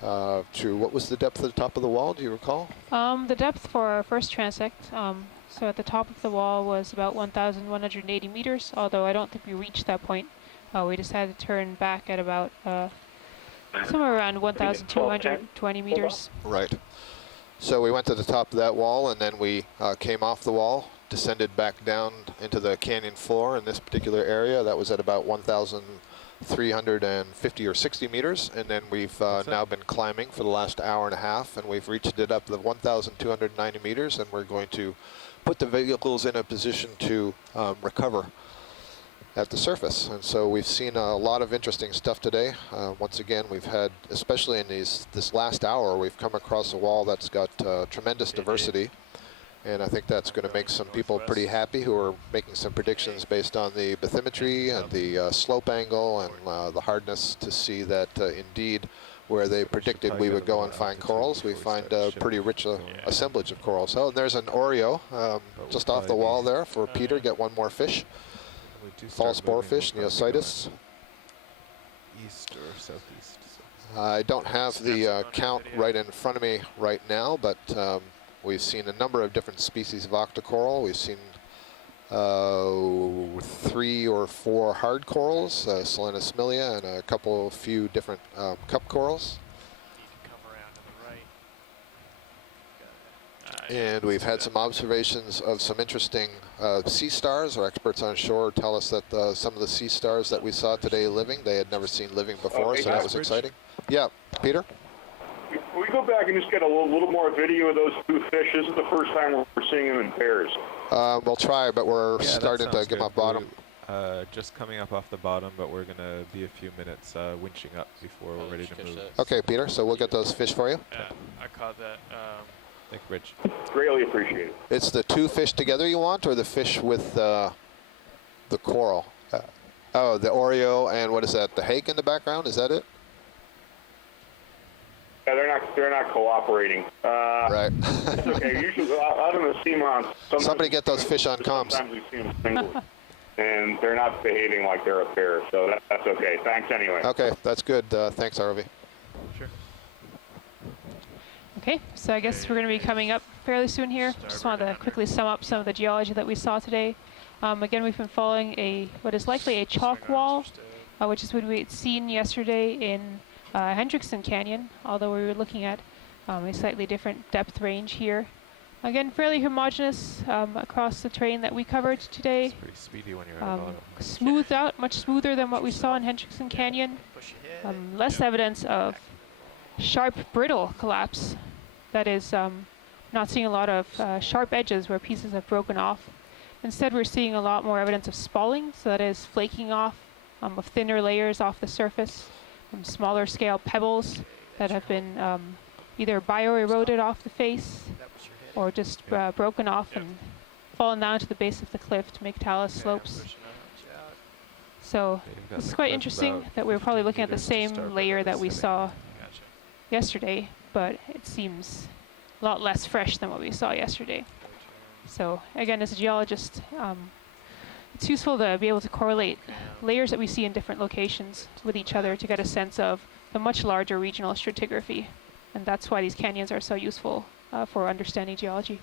to, what was the depth at the top of the wall, do you recall? The depth for our first transect, so at the top of the wall was about 1,180 meters, although I don't think we reached that point. We just had to turn back at about somewhere around 1,220 meters. Right. So we went to the top of that wall, and then we came off the wall, descended back down into the canyon floor in this particular area. That was at about 1,350 or 60 meters, and then we've now been climbing for the last hour and a half, and we've reached it up to 1,290 meters, and we're going to put the vehicles in a position to recover at the surface. And so we've seen a lot of interesting stuff today. Once again, we've had, especially in this last hour, we've come across a wall that's got tremendous diversity. And I think that's going to make some people pretty happy who are making some predictions based on the bathymetry and the slope angle and the hardness to see that indeed where they predicted we would go and find corals, we find a pretty rich assemblage of corals. Oh, and there's an Oreo just off the wall there for Peter. Get one more fish. Fall sporefish, Neositis. East or southeast? I don't have the count right in front of me right now, but we've seen a number of different species of octocoral. We've seen 3 or 4 hard corals, Selenosmilia, and a few different cup corals. And we've had some observations of some interesting sea stars. Our experts on shore tell us that some of the sea stars that we saw today living, they had never seen living before, so that was exciting. Yeah, Peter? Can we go back and just get a little more video of those 2 fish? This is the first time we're seeing them in pairs. We'll try, but we're starting to get them up bottom. Just coming up off the bottom, but we're going to be a few minutes winching up before we're ready to move. Okay, Peter, so we'll get those fish for you. Yeah, I caught that. Thank you, Rich. Greatly appreciated. It's the 2 fish together you want, or the fish with the coral? Oh, the Oreo and what is that? The hake in the background? Is that it? Yeah, they're not cooperating. Right. It's okay. Usually out in the Seamounts, somebody get those fish on comms. Sometimes we see them singly, and they're not behaving like they're a pair. So that's okay. Thanks anyway. Okay, that's good. Thanks, RV. Sure. Okay, so I guess we're going to be coming up fairly soon here. Just wanted to quickly sum up some of the geology that we saw today. Again, we've been following what is likely a chalk wall, which is what we had seen yesterday in Hendrickson Canyon, although we were looking at a slightly different depth range here. Again, fairly homogeneous across the terrain that we covered today. It's pretty speedy when you're at the bottom. Smoothed out, much smoother than what we saw in Hendrickson Canyon. Less evidence of sharp, brittle collapse. That is, not seeing a lot of sharp edges where pieces have broken off. Instead, we're seeing a lot more evidence of spalling, so that is flaking off of thinner layers off the surface, smaller scale pebbles that have been either bio-eroded off the face or just broken off and fallen down to the base of the cliff to make talus slopes. So this is quite interesting that we're probably looking at the same layer that we saw yesterday, but it seems a lot less fresh than what we saw yesterday. So again, as a geologist, it's useful to be able to correlate layers that we see in different locations with each other to get a sense of the much larger regional stratigraphy. And that's why these canyons are so useful for understanding geology.